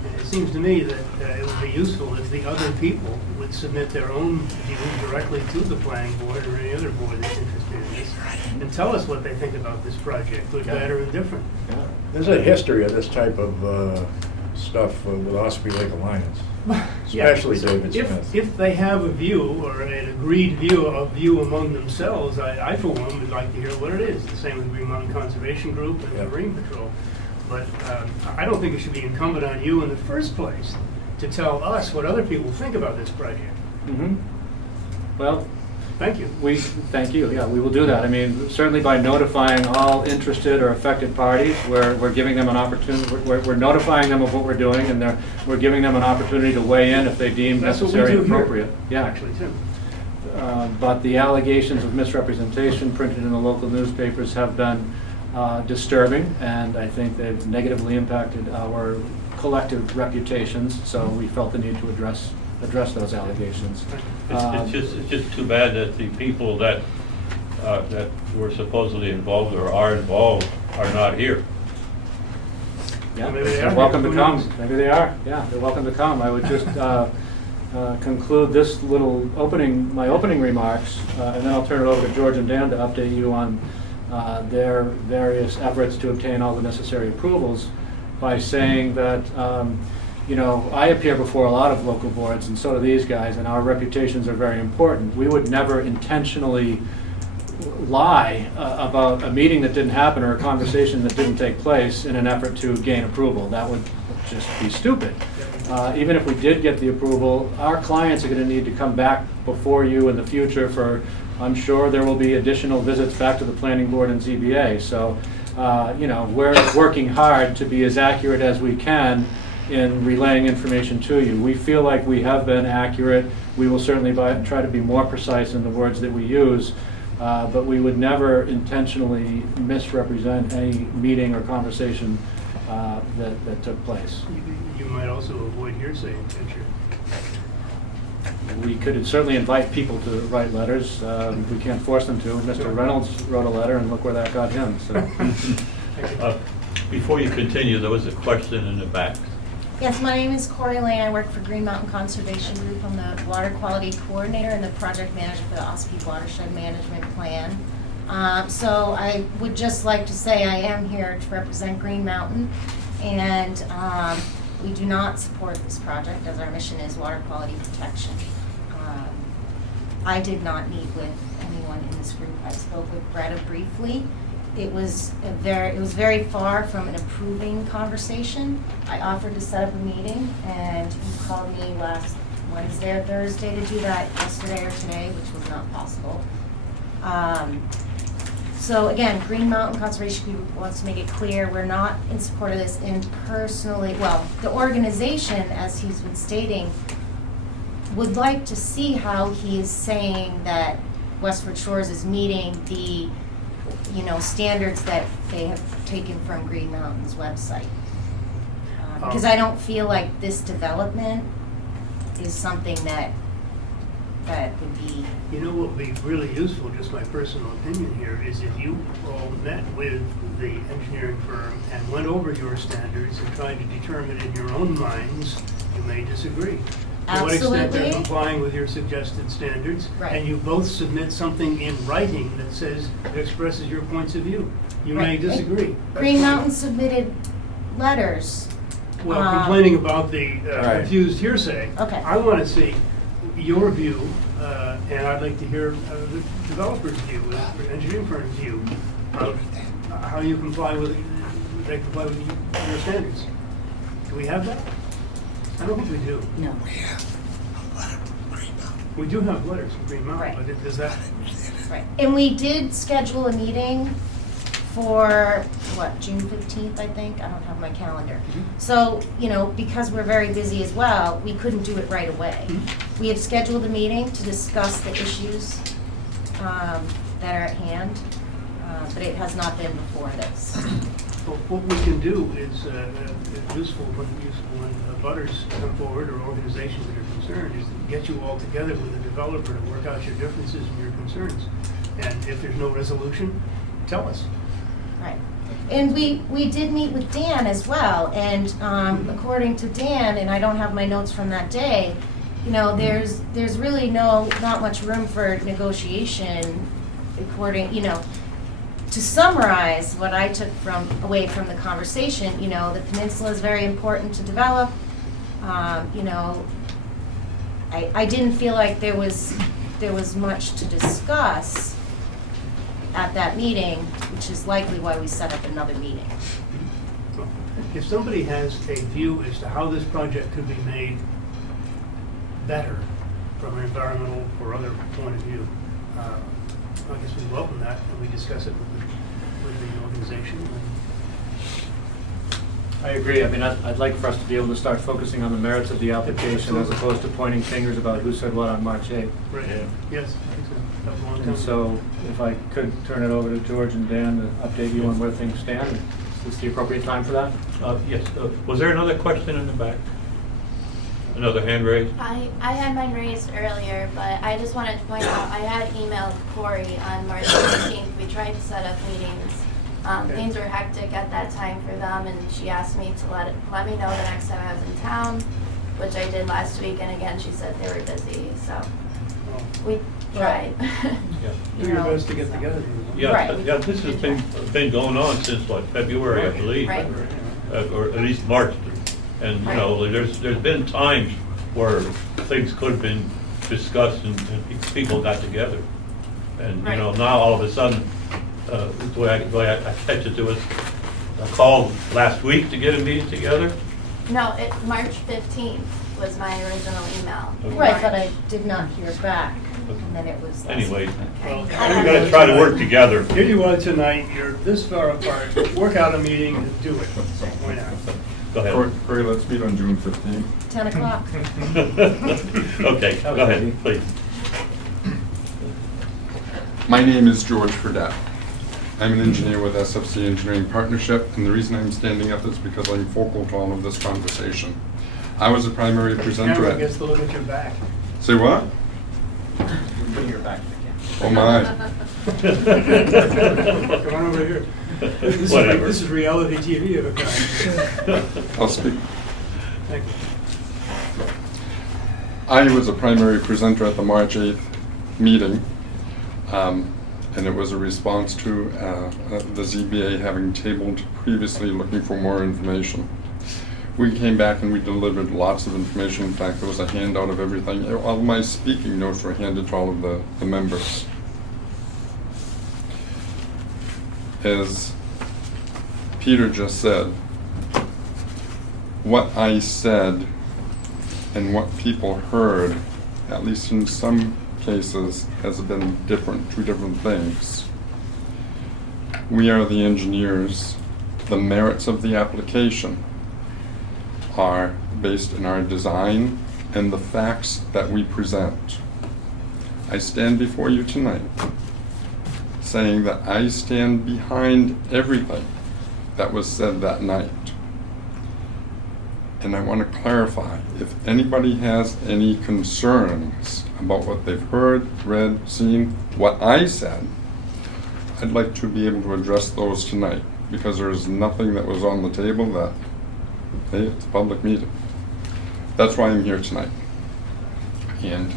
And it seems to me that it would be useful if the other people would submit their own view directly to the planning board or any other board that's interested in this and tell us what they think about this project, good, bad, or indifferent. Yeah. There's a history of this type of stuff with Ossipee Lake Alliance, especially Yeah, so David Smith. If they have a view or an agreed view among themselves, I for one would like to hear what it is. The same with Green Mountain Conservation Group and Yeah. Marine Patrol. But I don't think it should be incumbent on you in the first place to tell us what other people think about this project. Mm-hmm. Well, Thank you. Thank you, yeah, we will do that. I mean, certainly by notifying all interested or affected parties, we're giving them an opportunity, we're notifying them of what we're doing, and we're giving them an opportunity to weigh in if they deem That's what we necessary do and here, appropriate. Yeah. actually, too. But the allegations of misrepresentation printed in the local newspapers have been disturbing, and I think they've negatively impacted our collective reputations, so we felt the need to address those allegations. It's just too bad that the people that were supposedly involved or are involved are not here. Yeah, Maybe they they're are. welcome to Who come. knows? Maybe they are, yeah, they're welcome to come. I would just conclude this little my opening remarks, and then I'll turn it over to George and Dan to update you on their various efforts to obtain all the necessary approvals by saying that, you know, I appear before a lot of local boards, and so do these guys, and our reputations are very important. We would never intentionally lie about a meeting that didn't happen or a conversation that didn't take place in an effort to gain approval. That would just be stupid. Even if we did get the approval, our clients are going to need to come back before you in the future for, I'm sure there will be additional visits back to the planning board and ZBA. So, you know, we're working hard to be as accurate as we can in relaying information to you. We feel like we have been accurate. We will certainly try to be more precise in the words that we use, but we would never intentionally misrepresent any meeting or conversation that took place. You might also avoid hearsay in future. We could certainly invite people to write letters. We can't force them to. Mr. Reynolds wrote a letter, and look where that got him. So. Before you continue, there was a question in the back. Yes, my name is Corey Lane. I work for Green Mountain Conservation Group. I'm the water quality coordinator and the project manager for the Ossipee Watershed Management Plan. So I would just like to say I am here to represent Green Mountain, and we do not support this project as our mission is water quality protection. I did not meet with anyone in this group. I spoke with Greta briefly. It was very far from an approving conversation. I offered to set up a meeting, and you called me last Wednesday or Thursday to do that yesterday or today, which was not possible. So again, Green Mountain Conservation Group wants to make it clear we're not in support of this. And personally, well, the organization, as he's been stating, would like to see how he is saying that Westford Shores is meeting the, standards that they have taken from Green Mountain's website. Because I don't feel like this development is something that would be. What would be really useful, just my personal opinion here, is if you all met with the engineering firm and went over your standards and tried to determine in your own minds, you may disagree. To what extent they're Absolutely. complying with your suggested standards, Right. and you both submit something in writing that says, that expresses your points of view. You may Right. disagree. Green Mountain submitted letters. Well, complaining about the Right. refused hearsay. Okay. I want to see your view, and I'd like to hear the developer's view, the engineering firm's view, of how you comply with, they comply with your standards. Do we have that? I don't think we do. No. We have a letter from Green Mountain. We do have letters from Green Mountain, Right. but does that, Right. And we did schedule a meeting for, June 15th, I think? I don't have my calendar. So, because we're very busy as well, we couldn't do it right away. We have scheduled a meeting to discuss the issues that are at hand, but it has not been before this. well, what we can do is useful when butters come forward or organizations that are concerned, is to get you all together with the developer to work out your differences and your concerns. And if there's no resolution, tell us. Right. And we did meet with Dan as well, and according to Dan, and I don't have my notes from that day, there's really not much room for negotiation according, to summarize what I took away from the conversation, the peninsula is very important to develop. I didn't feel like there was much to discuss at that meeting, which is likely why we set up another meeting. If somebody has a view as to how this project could be made better from an environmental or other point of view, I guess we welcome that and we discuss it with the organization. I agree. I mean, I'd like for us to be able to start focusing on the merits of the application as opposed to pointing fingers about who said what on March 8th. Right. Yes, I think so. That was a long time And ago. so if I could turn it over to George and Dan to update you on where things stand, is this the appropriate time for that? Yes. Was there another question in the back? Another hand raised? I had mine raised earlier, but I just wanted to point out, I had emailed Corey on March 15th. We tried to set up meetings. Things were hectic at that time for them, and she asked me to let me know the next time I was in town, which I did last week, and again, she said they were busy, so we tried. Do your best to get together. Yeah, Right. yeah, this has been going on since, February, I believe? Right. Or at least March. And, there's been times where things could have been discussed and people got together. And, Right. now all of a sudden, the way I catch it, there was a call last week to get a meeting together. No, March 15th was my original email. Okay. Right, but I did not hear back, and then it was. Anyway, Okay. we gotta try to work together. Here you are tonight, you're this far apart, work out a meeting and do it. Why not? Go ahead. Corey, let's meet on June 15th. 10 o'clock. Okay, go ahead, please. My name is George Fredette. I'm an engineer with SFC Engineering Partnership, and the reason I'm standing up is because I'm focal to all of this conversation. I was a primary presenter Camera at... gets to look at your back. Say what? Bring your back to the Oh my. Come on over here. Whatever. This is reality TV of a kind. I'll speak. Thank you. I was a primary presenter at the March 8th meeting, and it was a response to the ZBA having tabled previously looking for more information. We came back and we delivered lots of information. In fact, there was a handout of everything. All my speaking notes were handed to all of the members. As Peter just said, what I said and what people heard, at least in some cases, has been different, two different things. We are the engineers. The merits of the application are based in our design and the facts that we present. I stand before you tonight saying that I stand behind everything that was said that night. And I want to clarify, if anybody has any concerns about what they've heard, read, seen, what I said, I'd like to be able to address those tonight, because there's nothing that was on the table that, hey, it's a public meeting. That's why I'm here tonight. And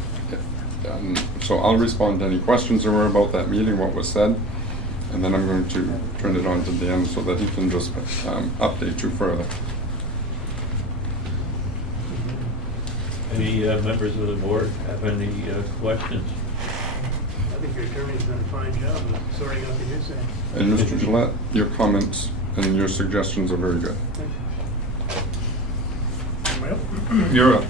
so I'll respond to any questions there were about that meeting, what was said, and then I'm going to turn it on to Dan so that he can just update you further. Any members of the board have any questions? I think your attorney's done a fine job of sorting out the hearsay. And Mr. Gillette, your comments and your suggestions are very good. Am I up? You're up.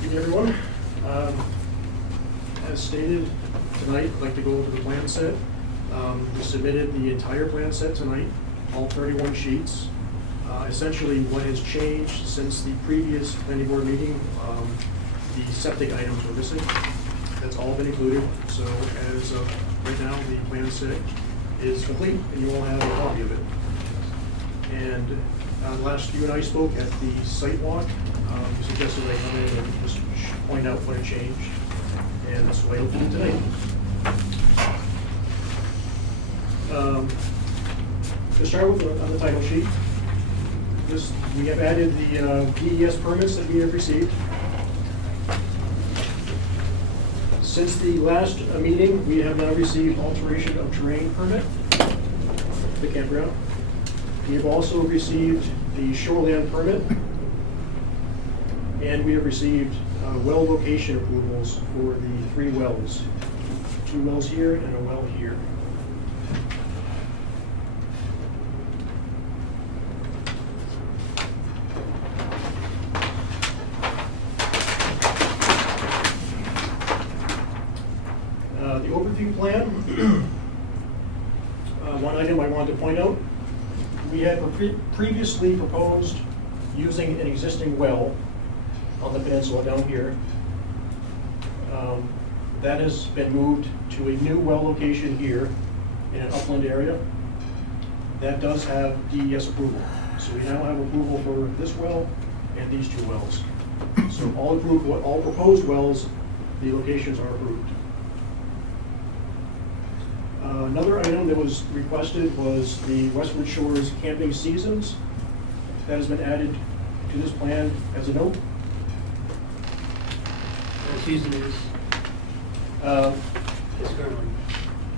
Good evening, everyone. As stated tonight, I'd like to go over the plan set. We submitted the entire plan set tonight, all 31 sheets. Essentially, what has changed since the previous planning board meeting, the septic items were missing. That's all been included. So as of right now, the plan set is complete, and you all have a copy of it. And last you and I spoke at the site walk. You suggested I come in and just point out what had changed, and that's what I'll do tonight. To start with, on the title sheet, we have added the DES permits that we have received. Since the last meeting, we have now received alteration of terrain permit for the campground. We have also received the shoreland permit, and we have received well location approvals for the 3 wells. 2 wells here and a well here. The overview plan, one item I wanted to point out, we had previously proposed using an existing well on the peninsula down here. That has been moved to a new well location here in an upland area. That does have DES approval. So we now have approval for this well and these 2 wells. So all proposed wells, the locations are approved. Another item that was requested was the Westward Shores camping seasons. That has been added to this plan as a note. The season is currently.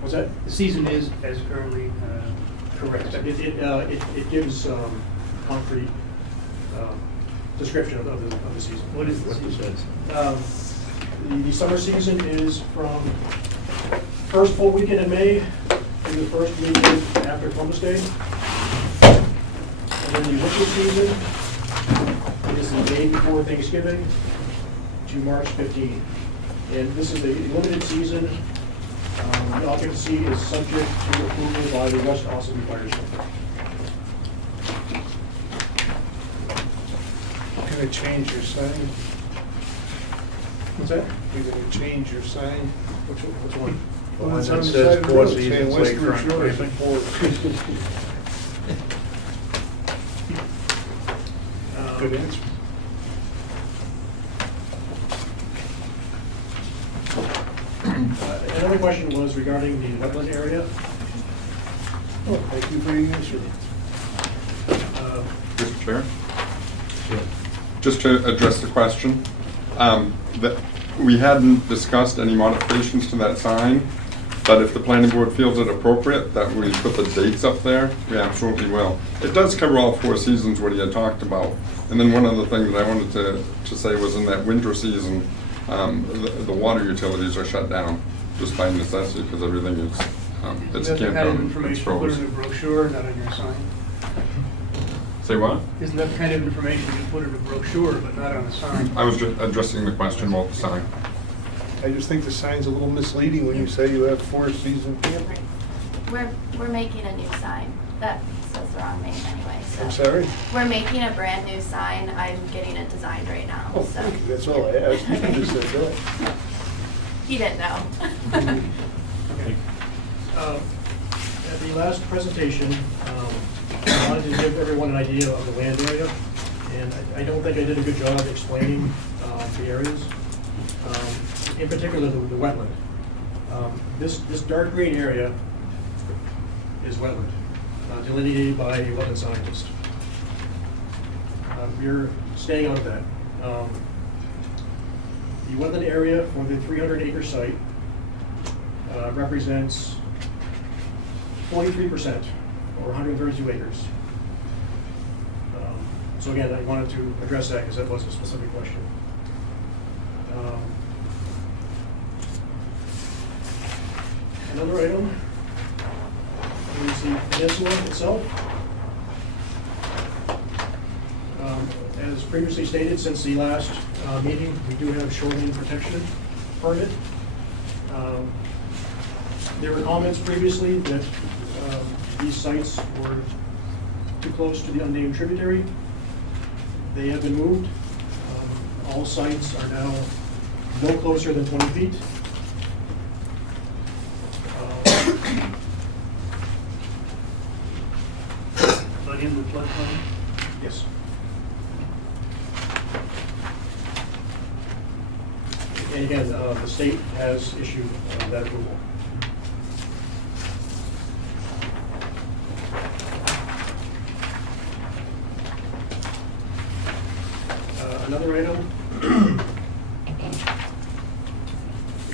What's that? The season is as currently. Correct. It gives concrete description of the season. What is the season? The summer season is from first full weekend in May to the first weekend after Columbus Day. And then the winter season is the day before Thanksgiving to March 15. And this is a limited season. The occupancy is subject to approval by the West Ossipee Fire District. Can I change your sign? What's that? You're gonna change your sign? Which one? The one It's that on the says side of the 4 road, saying seasons Westward lakefront Shores camping. Good answer. Another question was regarding the wetland area. Oh, thank you for your answer. Mr. Chair? Just to address the question, that we hadn't discussed any modifications to that sign, but if the planning board feels it appropriate that we put the dates up there, we absolutely will. It does cover all 4 seasons what he had talked about. And then one other thing that I wanted to say was in that winter season, the water utilities are shut down just by necessity because everything is, it's Is that the kind of campground, it's information you put frozen. in a brochure, not on your sign? Say what? Isn't that the kind of information you put in a brochure, but not on a sign? I was just addressing the question about the sign. I just think the sign's a little misleading when you say you have 4 season camping. We're making a new sign. That says the wrong name anyway, so. I'm sorry? We're making a brand new sign. I'm getting it designed right now, Oh, so. thank you, that's all I asked. You can just say go. He didn't know. Okay. At the last presentation, I wanted to give everyone an idea of the land area, and I don't think I did a good job explaining the areas, in particular the wetland. This dark green area is wetland, delineated by a wetland scientist. We're staying out of that. The wetland area for the 300-acre site represents 43%, or 132 acres. So again, I wanted to address that because that was a specific question. Another item is the peninsula itself. As previously stated, since the last meeting, we do have shoreline protection permit. There were comments previously that these sites were too close to the unnamed tributary. They have been moved. All sites are now no closer than 20 feet. But in the floodplain? Yes. And again, the state has issued that approval. Another item,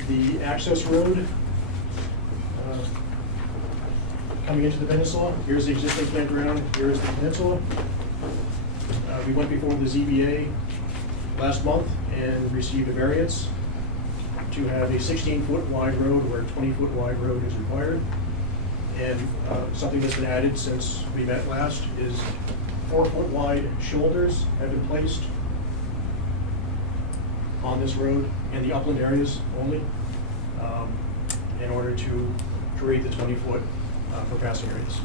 the access road coming into the peninsula. Here's the existing campground, here's the peninsula. We went before the ZBA last month and received a variance to have a 16-foot wide road where a 20-foot wide road is required. And something that's been added since we met last is 4-foot wide shoulders have been placed on this road in the upland areas only, in order to create the 20-foot for passing areas.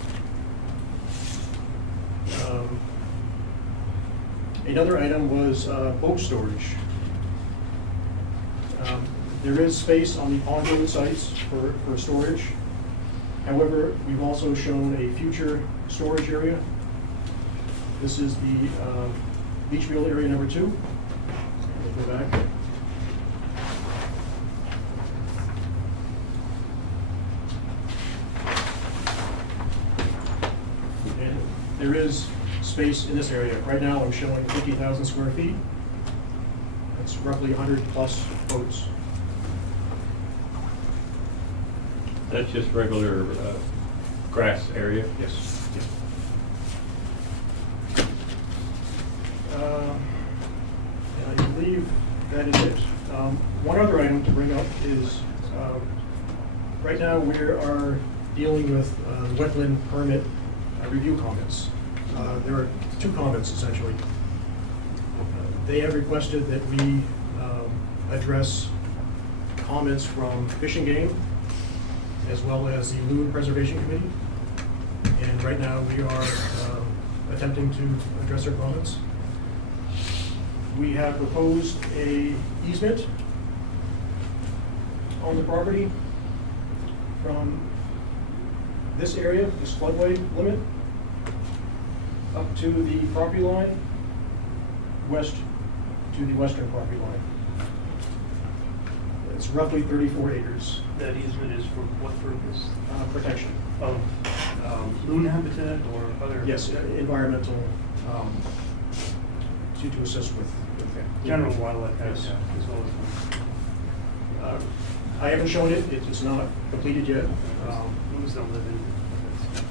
Another item was boat storage. There is space on the on-road sites for storage. However, we've also shown a future storage area. This is the beach field area number 2. We'll go back. And there is space in this area. Right now I'm showing 50,000 square feet. That's roughly 100 plus boats. That's just regular grass area? Yes. And I believe that is it. One other item to bring up is, right now we are dealing with wetland permit review comments. There are 2 comments essentially. They have requested that we address comments from Fish and Game as well as the Loon Preservation Committee. And right now we are attempting to address their comments. We have proposed a easement on the property from this area, this floodway limit, up to the property line, west to the western property line. It's roughly 34 acres. That easement is for what purpose? Protection. Of loon habitat or other? Yes, environmental, to assist with general wildlife habitat as well as. I haven't shown it. It's not completed yet. Loons don't live in.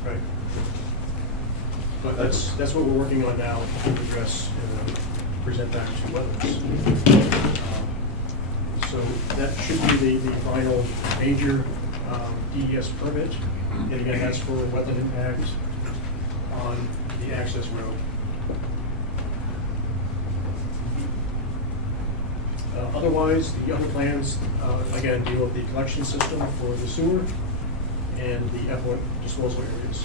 Right. But that's what we're working on now to address and present back to wetlands. So that should be the final major DES permit. And again, that's for wetland impact on the access road. Otherwise, the other plans, again, deal with the collection system for the sewer and the effluent disposal areas.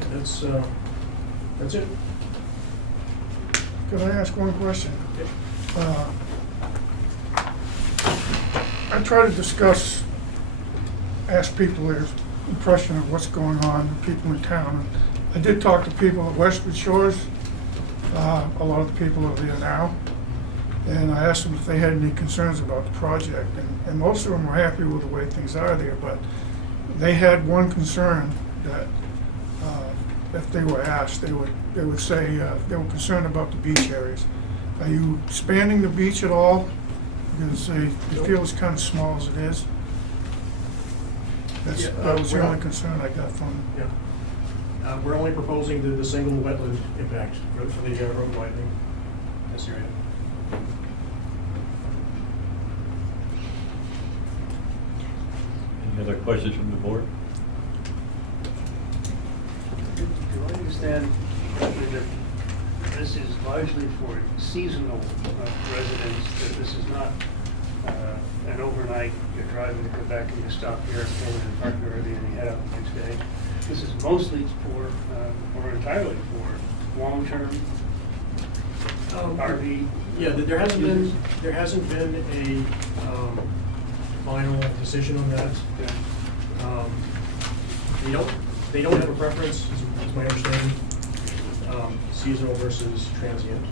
And that's it. Can I ask one question? I try to discuss, ask people their impression of what's going on, people in town. I did talk to people at Westwood Shores. A lot of the people are there now. And I asked them if they had any concerns about the project. And most of them were happy with the way things are there, but they had one concern that if they were asked, they would say they were concerned about the beach areas. Are you expanding the beach at all? Because they feel it's kind of small as it is. That was the only concern I got from them. Yeah. We're only proposing the single wetland impact for the road widening in this area. Any other questions from the board? Do I understand correctly that this is largely for seasonal residents, that this is not an overnight, you're driving to Quebec and you stop here at Pullman Park Verde and you head out the next day? This is mostly for, or entirely for, long-term RV? Yeah, there hasn't been a final decision on that. They don't have a preference, is my understanding, seasonal versus transient.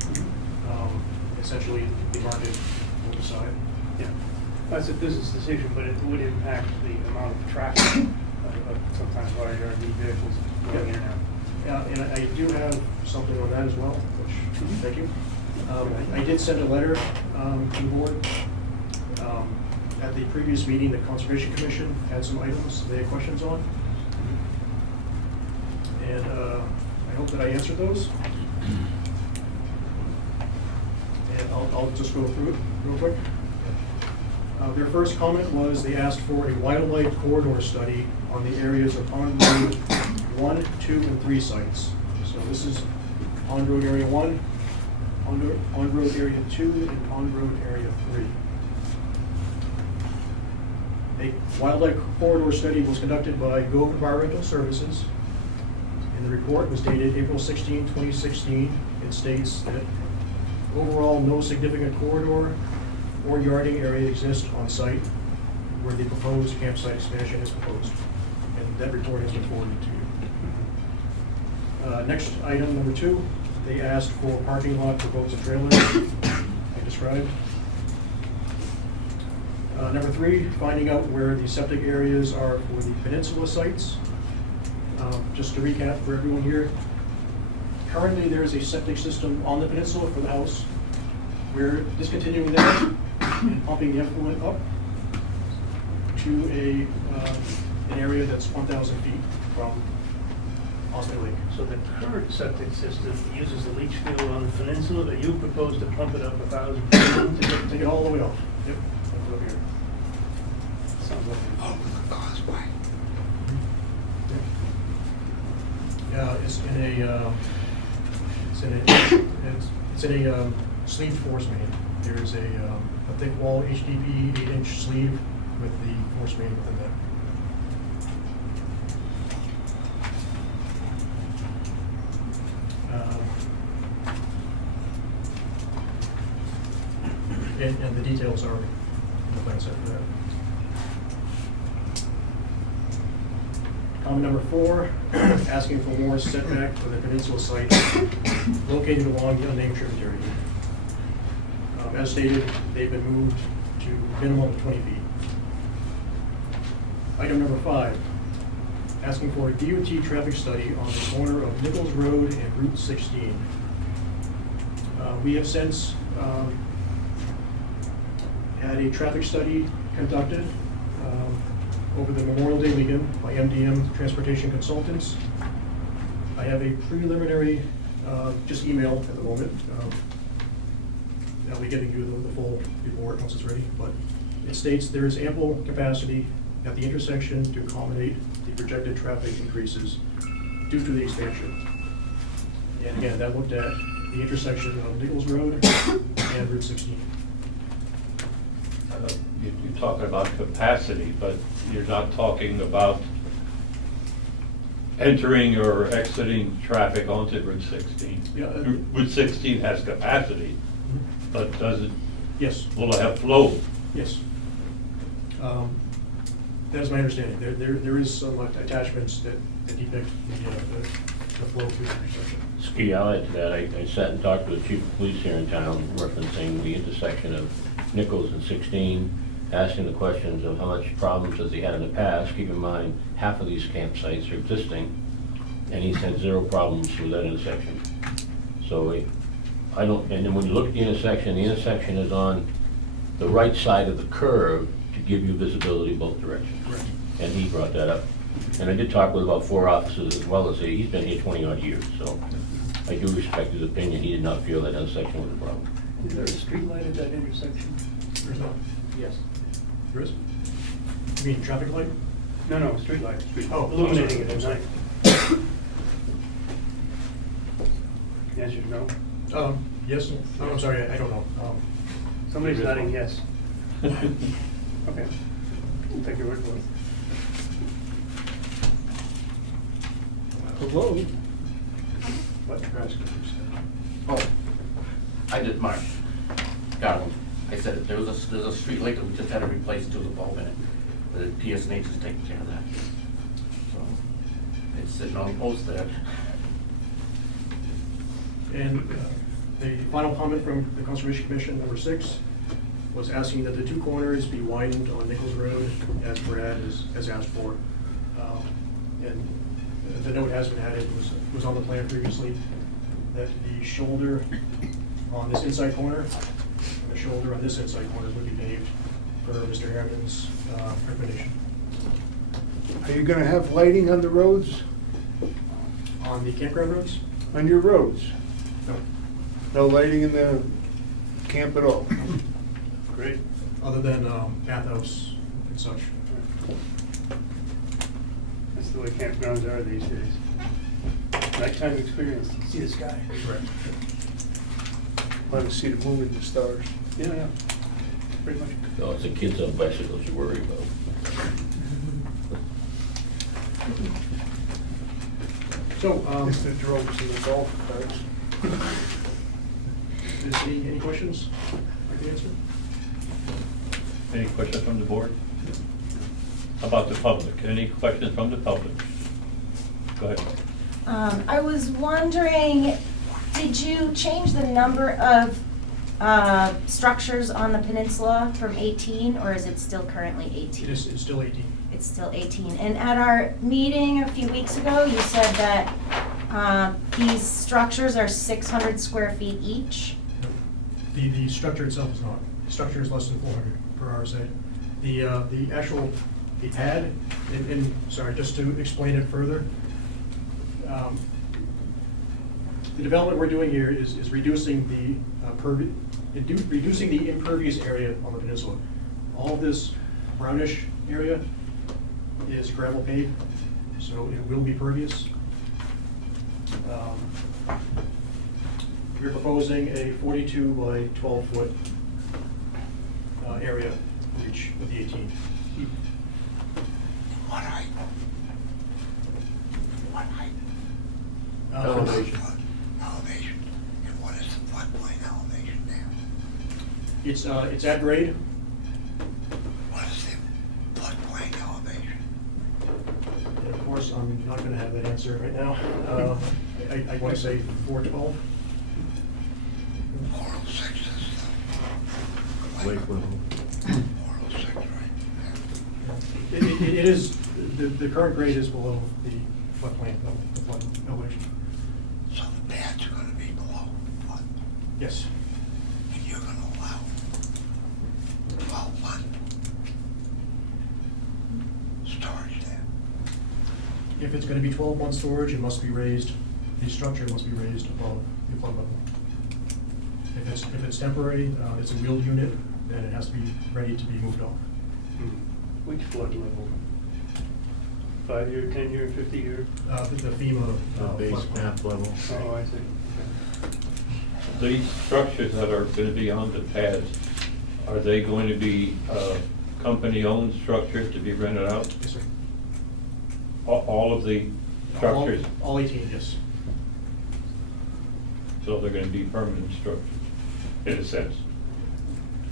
Essentially, the market will decide. Yeah, that's a business decision, but it would impact the amount of traffic of sometimes large RV vehicles going in and out. Yeah, and I do have something on that as well, which, thank you. I did send a letter to the board. At the previous meeting, the Conservation Commission had some items they had questions on. And I hope that I answered those. And I'll just go through it real quick. Their first comment was they asked for a wildlife corridor study on the areas of Pond Road 1, 2, and 3 sites. So this is Pond Road Area 1, Pond Road Area 2, and Pond Road Area 3. A wildlife corridor study was conducted by Gov Environmental Services, and the report was dated April 16, 2016. It states that overall no significant corridor or yarding area exists on site where the proposed campsite expansion is proposed. And that report has been forwarded to you. Next item, number 2, they asked for parking lot for boats and trailers, I described. Number 3, finding out where the septic areas are for the peninsula sites. Just to recap for everyone here, currently there is a septic system on the peninsula for the house. We're discontinuing that and pumping the effluent up to an area that's 1,000 feet from Ossipee Lake. So the current septic system uses the leach field on the peninsula, but you propose to pump it up 1,000 feet? Take it all the way off. Yep, up here. Sounds like Over the causeway. It's in a sleeved force main. There's a thick wall HDPE 8-inch sleeve with the force main within that. And the details are in the plan set for that. Comment number 4, asking for more setback for the peninsula site located along the unnamed tributary. As stated, they've been moved to a minimum of 20 feet. Item number 5, asking for a DOT traffic study on the corner of Nichols Road and Route 16. We have since had a traffic study conducted over the Memorial Day weekend by MDM Transportation Consultants. I have a preliminary, just email at the moment. I'll be giving you the full report once it's ready, but it states there is ample capacity at the intersection to accommodate the projected traffic increases due to the expansion. And again, that looked at the intersection of Nichols Road and Route 16. You're talking about capacity, but you're not talking about entering or exiting traffic onto Route 16. Yeah, Route 16 has capacity, but does it, Yes. will it have flow? Yes. That is my understanding. There is some attachments that depict the flow through the intersection. Ski, I'll add to that. I sat and talked with the chief of police here in town referencing the intersection of Nichols and 16, asking the questions of how much problems has he had in the past. Keep in mind, half of these campsites are existing, and he's had 0 problems with that intersection. So I don't, and then when you look at the intersection is on the right side of the curve to give you visibility both directions. Correct. And he brought that up. And I did talk with about 4 officers as well as he's been here 20-odd years, so I do respect his opinion. He did not feel that intersection was a problem. Is there a street light at that intersection? There's not. Yes. There is? You mean traffic light? No, street light. Oh, Illuminating I'm it at sorry. night. The answer is no. Yes. Oh, I'm sorry, I don't know. Somebody's nodding yes. Okay. I'll take your word for it. Hello? What? Oh, I did Mark Garland. I said that there's a street light that we just had to replace due to the bulb in it. The PSNH is taking care of that. So it's sitting on the post there. And the final comment from the Conservation Commission, number 6, was asking that the 2 corners be widened on Nichols Road as Brad has asked for. And the note has been added, was on the plan previously, that the shoulder on this inside corner and the shoulder on this inside corner would be paved per Mr. Harriman's recommendation. Are you gonna have lighting on the roads, On the campground roads? on your roads? No. No lighting in the camp at all? Great. Other than bathhouse and such. That's the way campgrounds are these days. Nighttime experience, see the sky. Correct. Want to see the moon and the stars? Yeah, pretty much. No, it's the kids on bicycles you worry about. So, It's the droves and the golf carts. is any questions I can answer? Any questions from the board? How about the public? Any questions from the public? Go ahead. I was wondering, did you change the number of structures on the peninsula from 18, or is it still currently 18? It's still 18. It's still 18. And at our meeting a few weeks ago, you said that these structures are 600 square feet each. The structure itself is not. The structure is less than 400 per RSA. The actual, the pad, and sorry, just to explain it further, the development we're doing here is reducing reducing the impervious area on the peninsula. All of this brownish area is gravel paved, so it will be pervious. We're proposing a 42 by 12 foot area each with the 18. What height? What height? Elevation. Elevation. And what is the floodplain elevation now? It's at grade. What is the floodplain elevation? And of course, I'm not going to have that answer right now. I want to say 412. 406 is the... Wait for them. 406, right? It is, the current grade is below the floodplain, the flood elevation. So the pads are going to be below flood, Yes. and you're going to allow 12-month storage there. If it's going to be 12-month storage, it must be raised, the structure must be raised above the flood level. If it's temporary, it's a wheeled unit, then it has to be ready to be moved off. Which flood level? 5-year, 10-year, 50-year? The FEMA. Base flood map level. Oh, I see. These structures that are going to be on the pads, are they going to be company-owned structures to be rented out? Yes, sir. All of the structures? All 18, yes. So they're going to be permanent structures, in a sense?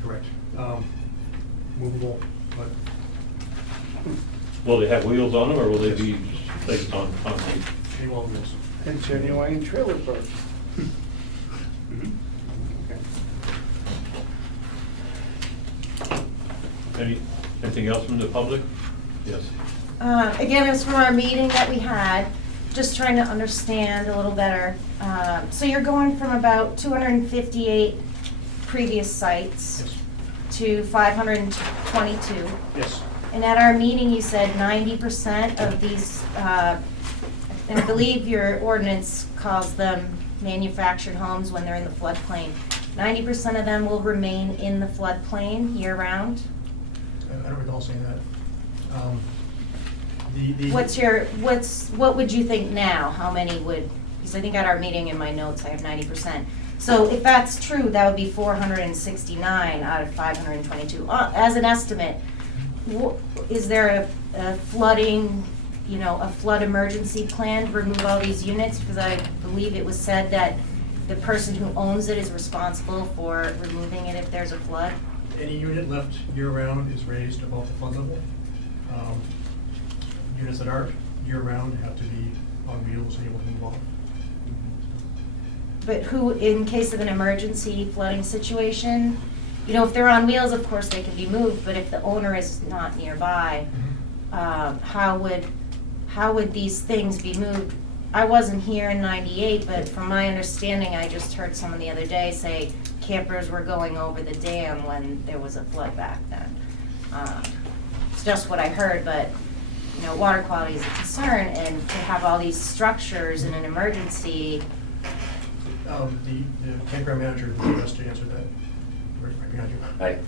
Correct. Movable, but Will they have wheels on them, or will they be placed on concrete? they will wheels. And genuine trailer park. Anything else from the public? Yes. Again, it was from our meeting that we had, just trying to understand a little better. So you're going from about 258 previous sites Yes. to 522. Yes. And at our meeting, you said 90% of these, and I believe your ordinance calls them manufactured homes when they're in the floodplain. 90% of them will remain in the floodplain year-round? I don't recall saying that. What would you think now? How many would, because I think at our meeting in my notes, I have 90%. So if that's true, that would be 469 out of 522. As an estimate, is there a flooding, a flood emergency plan to remove all these units? Because I believe it was said that the person who owns it is responsible for removing it if there's a flood. Any unit left year-round is raised above the flood level. Units that aren't year-round have to be on wheels and able to move off. But who, in case of an emergency flooding situation, if they're on wheels, of course they can be moved, but if the owner is not nearby, how would these things be moved? I wasn't here in '98, but from my understanding, I just heard someone the other day say campers were going over the dam when there was a flood back then. It's just what I heard, but water quality is a concern, and to have all these structures in an emergency. The campground manager will be best to answer that. Right behind you. Hi.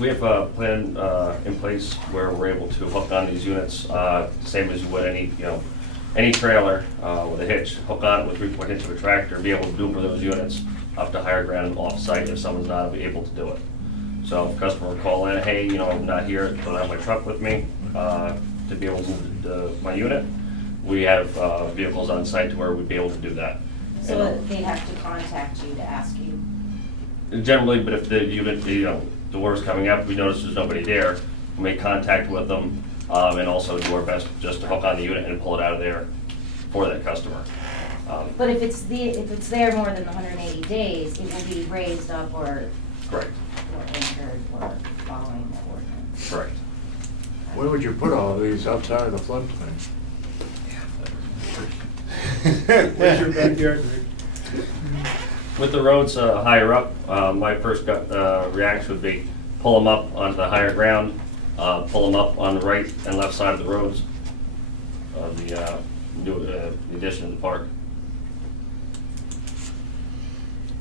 We have a plan in place where we're able to hook on these units, same as you would any trailer with a hitch, hook on it with 3-point hitch of a tractor, be able to maneuver those units up to higher ground and off-site if someone's not able to do it. So if a customer will call in, hey, I'm not here, don't have my truck with me to be able to move my unit, we have vehicles on site to where we'd be able to do that. So they'd have to contact you to ask you? Generally, but if the unit, the water's coming up, we notice there's nobody there, we make contact with them, and also do our best just to hook on the unit and pull it out of there for that customer. But if it's there more than 180 days, it will be raised up or Correct. anchored or following the ordinance? Correct. Where would you put all of these outside of the floodplain? Where's your backyard? With the roads higher up, my first reaction would be pull them up onto the higher ground, pull them up on the right and left side of the roads of the addition of the park.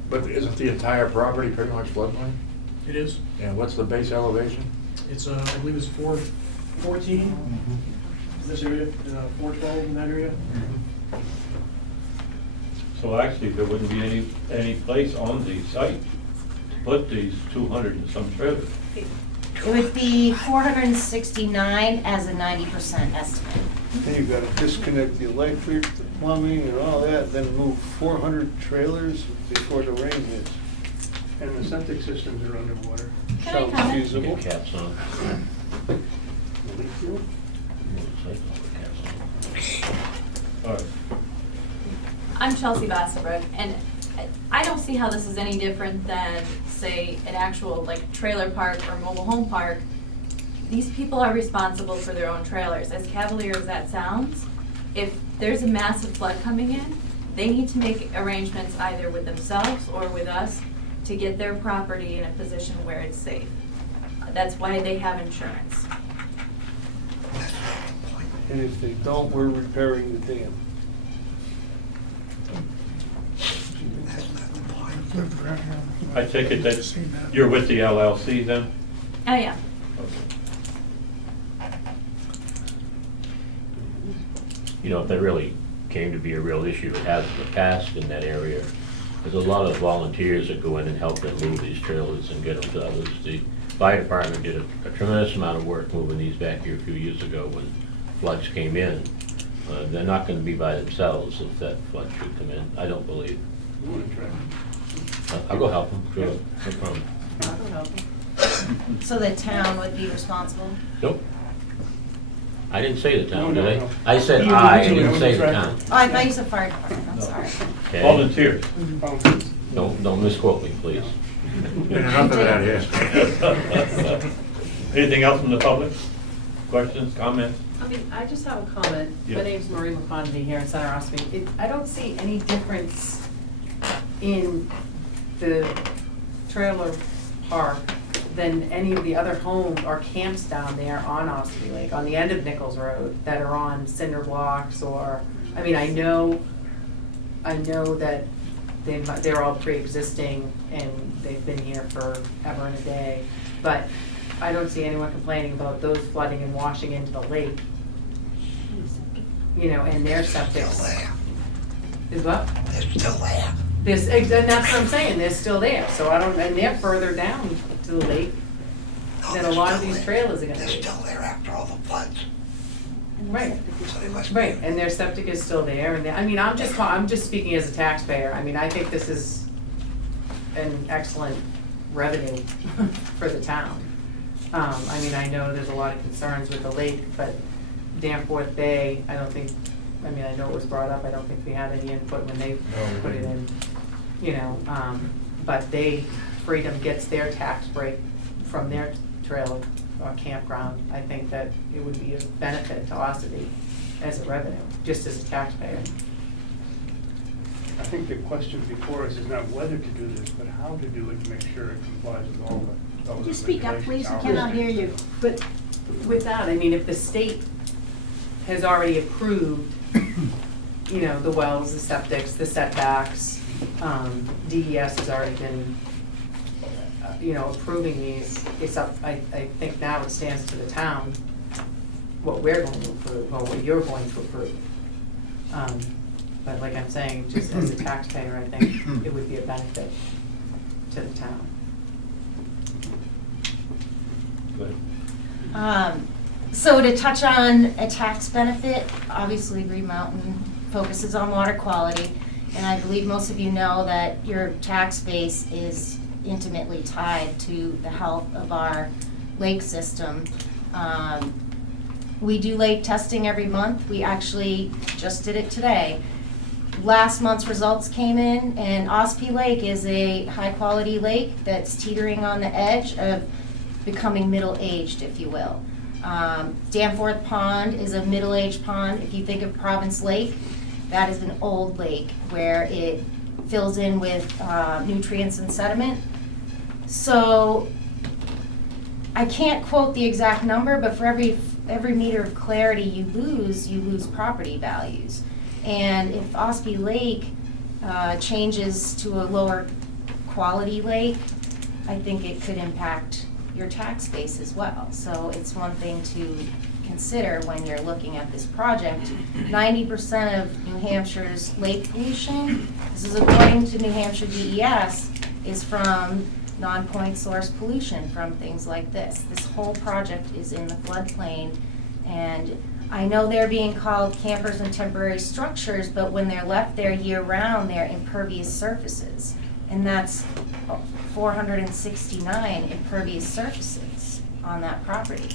But isn't the entire property pretty much floodplain? It is. And what's the base elevation? It's, I believe it's 414 in this area, 412 in that area. So actually, there wouldn't be any place on the site to put these 200 and some trailers. It would be 469 as a 90% estimate. Then you've got to disconnect the electric, the plumbing and all that, then move 400 trailers before the rain hits. And the septic systems are underwater. Can I Sounds comment? feasible. Caps on. All right. I'm Chelsea Bassabrook, and I don't see how this is any different than, say, an actual trailer park or mobile home park. These people are responsible for their own trailers. As cavalier as that sounds, if there's a massive flood coming in, they need to make arrangements either with themselves or with us to get their property in a position where it's safe. That's why they have insurance. And if they don't, we're repairing the dam. I take it that you're with the LLC then? Oh, yeah. if that really came to be a real issue, it has in the past in that area. There's a lot of volunteers that go in and help them move these trailers and get them to others. The fire department did a tremendous amount of work moving these back here a few years ago when floods came in. They're not going to be by themselves if that flood should come in, I don't believe. I'll go help them, sure, no problem. I'll go help them. So the town would be responsible? Nope. I didn't say the town, No, did I? no. I said I didn't say the town. Oh, I thought you said fire department, I'm sorry. Okay? Volunteers. Don't misquote me, please. And enough of that here. Anything else from the public? Questions, comments? I mean, I just have a comment. Yeah. My name's Marie McConaughey here in Center Ossipee. I don't see any difference in the trailer park than any of the other homes or camps down there on Ossipee Lake, on the end of Nichols Road, that are on cinder blocks or, I mean, I know that they're all pre-existing and they've been here forever and a day, but I don't see anyone complaining about those flooding and washing into the lake. And their septics. Is what? They're still there. And that's what I'm saying, they're still there, so and they're further down to the lake than a lot of these trailers are gonna be. They're still there after all the floods. Right, So they must right, and their septic is still there, and I'm just speaking as a taxpayer, I mean, I think this is an excellent revenue for the town. I mean, I know there's a lot of concerns with the lake, but Danforth Bay, I know it was brought up, I don't think we had any input when they put it in, but Freedom gets their tax break from their trailer or campground. I think that it would be a benefit to Ossipee as a revenue, just as a taxpayer. I think the question before us is not whether to do this, but how to do it to make sure it complies with all the. Could you speak up, please? I cannot hear you. But with that, I mean, if the state has already approved, the wells, the septics, the setbacks, DES has already been, approving these, it's up, I think now it stands to the town what we're going to approve, or what you're going to approve. But like I'm saying, just as a taxpayer, I think it would be a benefit to the town. Go ahead. So to touch on a tax benefit, obviously Green Mountain focuses on water quality, and I believe most of you know that your tax base is intimately tied to the health of our lake system. We do lake testing every month. We actually just did it today. Last month's results came in, and Ossipee Lake is a high-quality lake that's teetering on the edge of becoming middle-aged, if you will. Danforth Pond is a middle-aged pond. If you think of Province Lake, that is an old lake where it fills in with nutrients and sediment. So I can't quote the exact number, but for every meter of clarity you lose property values. And if Ossipee Lake changes to a lower quality lake, I think it could impact your tax base as well. So it's one thing to consider when you're looking at this project. 90% of New Hampshire's lake pollution, this is according to New Hampshire DES, is from non-point source pollution from things like this. This whole project is in the floodplain, and I know they're being called campers and temporary structures, but when they're left there year-round, they're impervious surfaces. And that's 469 impervious surfaces on that property.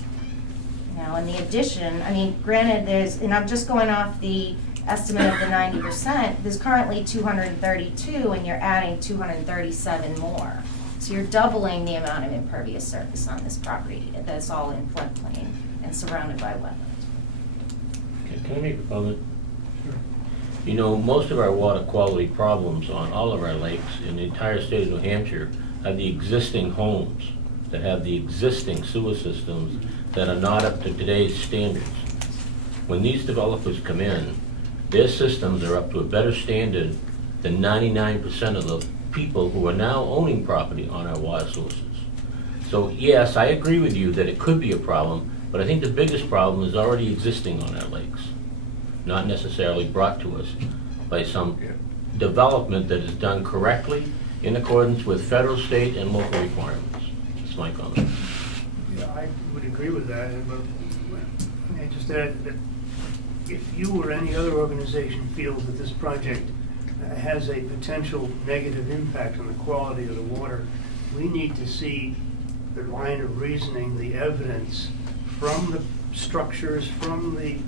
Now, in the addition, I mean, granted, and I'm just going off the estimate of the 90%, there's currently 232, and you're adding 237 more. So you're doubling the amount of impervious surface on this property that's all in floodplain and surrounded by wetlands. Can I make a comment? Sure. Most of our water quality problems on all of our lakes in the entire state of New Hampshire are the existing homes that have the existing sewer systems that are not up to today's standards. When these developers come in, their systems are up to a better standard than 99% of the people who are now owning property on our water sources. So yes, I agree with you that it could be a problem, but I think the biggest problem is already existing on our lakes. not necessarily brought to us by some development that is done correctly in accordance with federal, state, and local requirements. That's my comment. Yeah, I would agree with that, but I just add that if you or any other organization feels that this project has a potential negative impact on the quality of the water, we need to see the line of reasoning, the evidence from the structures, from the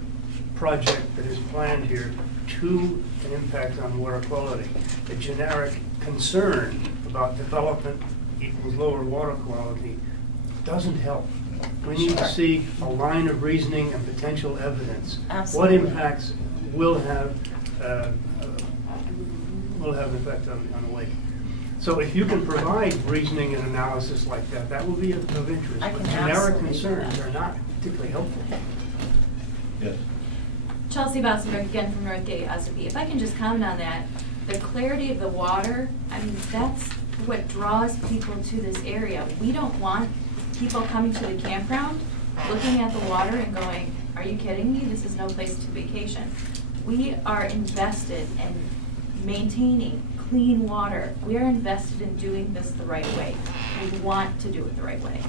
project that is planned here to an impact on water quality. A generic concern about development equals lower water quality doesn't help. We need to see a line of reasoning and potential evidence. Absolutely. What impacts will have an effect on the lake. So if you can provide reasoning and analysis like that, that will be of interest. I can But generic absolutely do concerns that. are not particularly helpful. Yes. Chelsea Bassenberg again from Northgate, Ossipee. If I can just comment on that, the clarity of the water, I mean, that's what draws people to this area. We don't want people coming to the campground, looking at the water and going, are you kidding me? This is no place to vacation. We are invested in maintaining clean water. We are invested in doing this the right way. We want to do it the right way.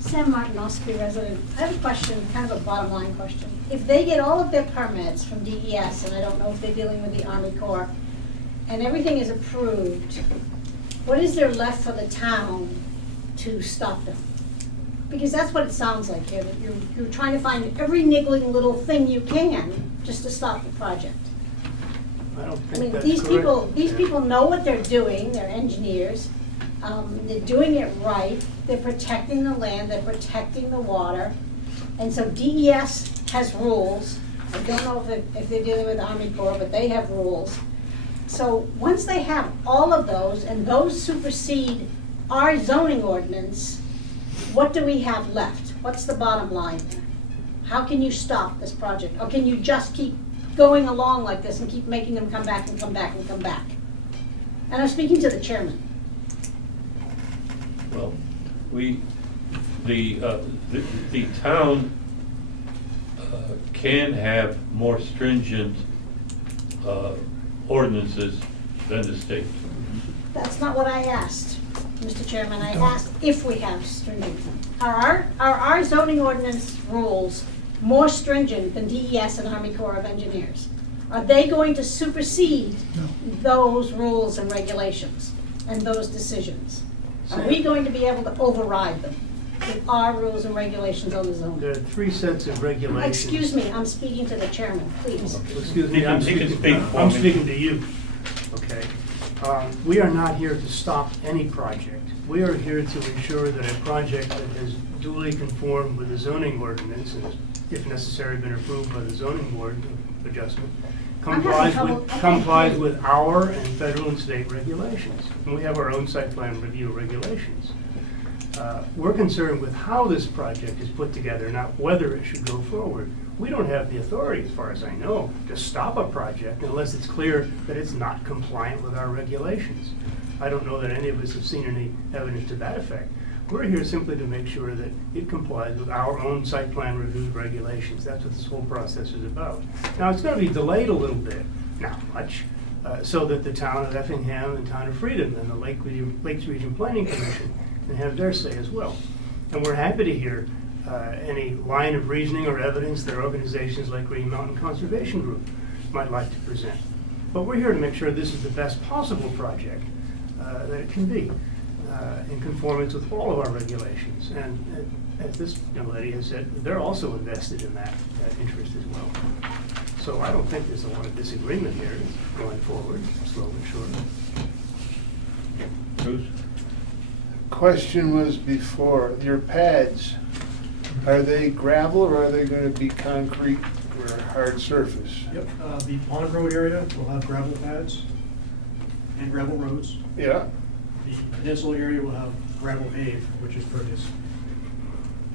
Sam Martin, Ossipee resident. I have a question, kind of a bottom line question. If they get all of their permits from DES, and I don't know if they're dealing with the Army Corps, and everything is approved, what is there left for the town to stop them? Because that's what it sounds like here, that you're trying to find every niggling little thing you can just to stop the project. I don't I think mean, that's these correct. people know what they're doing, they're engineers, they're doing it right, they're protecting the land, they're protecting the water, and so DES has rules. I don't know if they're dealing with the Army Corps, but they have rules. So once they have all of those, and those supersede our zoning ordinance, what do we have left? What's the bottom line there? How can you stop this project? Or can you just keep going along like this and keep making them come back and come back and come back? And I'm speaking to the chairman. Well, the town can have more stringent ordinances than the state. That's not what I asked, Mr. Chairman. I asked if we have stringent. Are our zoning ordinance rules more stringent than DES and Army Corps of Engineers? Are they going to supersede those rules and regulations and those decisions? Are we going to be able to override them with our rules and regulations on the zoning? There are 3 sets of regulations. Excuse me, I'm speaking to the chairman, please. Excuse me, I'm He can speaking, speak for I'm me. speaking to you, okay? We are not here to stop any project. We are here to ensure that a project that has duly conformed with the zoning ordinance and, if necessary, been approved by the zoning board of adjustment, complies with our and federal and state regulations. And we have our own site plan review regulations. We're concerned with how this project is put together, not whether it should go forward. We don't have the authority, as far as I know, to stop a project unless it's clear that it's not compliant with our regulations. I don't know that any of us have seen any evidence to that effect. We're here simply to make sure that it complies with our own site plan review regulations. That's what this whole process is about. Now, it's going to be delayed a little bit, not much, so that the town of Effingham and town of Freedom and the Lakes Region Planning Commission can have their say as well. And we're happy to hear any line of reasoning or evidence that organizations like Green Mountain Conservation Group might like to present. But we're here to make sure this is the best possible project that it can be in conformance with all of our regulations. And as this young lady has said, they're also invested in that interest as well. So I don't think there's a lot of disagreement here going forward, slow and sure. Bruce? Question was before, your pads, are they gravel or are they going to be concrete or hard surface? Yep, the Pond Road area will have gravel pads and gravel roads. Yeah. The peninsula area will have gravel pave, which is pervious.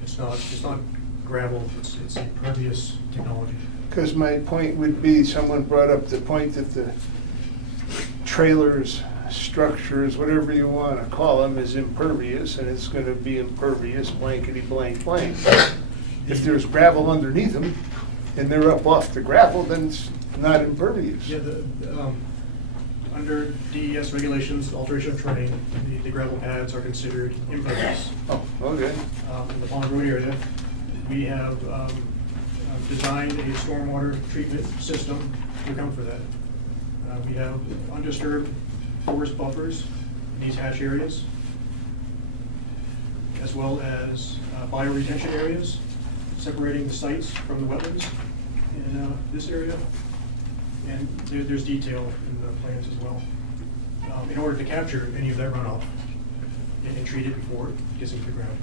It's not gravel, it's a pervious technology. Because my point would be, someone brought up the point that the trailers, structures, whatever you want to call them, is impervious, and it's going to be impervious blankety blank blank. If there's gravel underneath them, and they're up off the gravel, then it's not impervious. Yeah, under DES regulations, alteration of terrain, the gravel pads are considered impervious. Oh, okay. In the Pond Road area, we have designed a stormwater treatment system to account for that. We have undisturbed forest buffers in these hatch areas, as well as bioretention areas separating the sites from the wetlands in this area. And there's detail in the plans as well. In order to capture any of that runoff and treat it before it gets into the ground.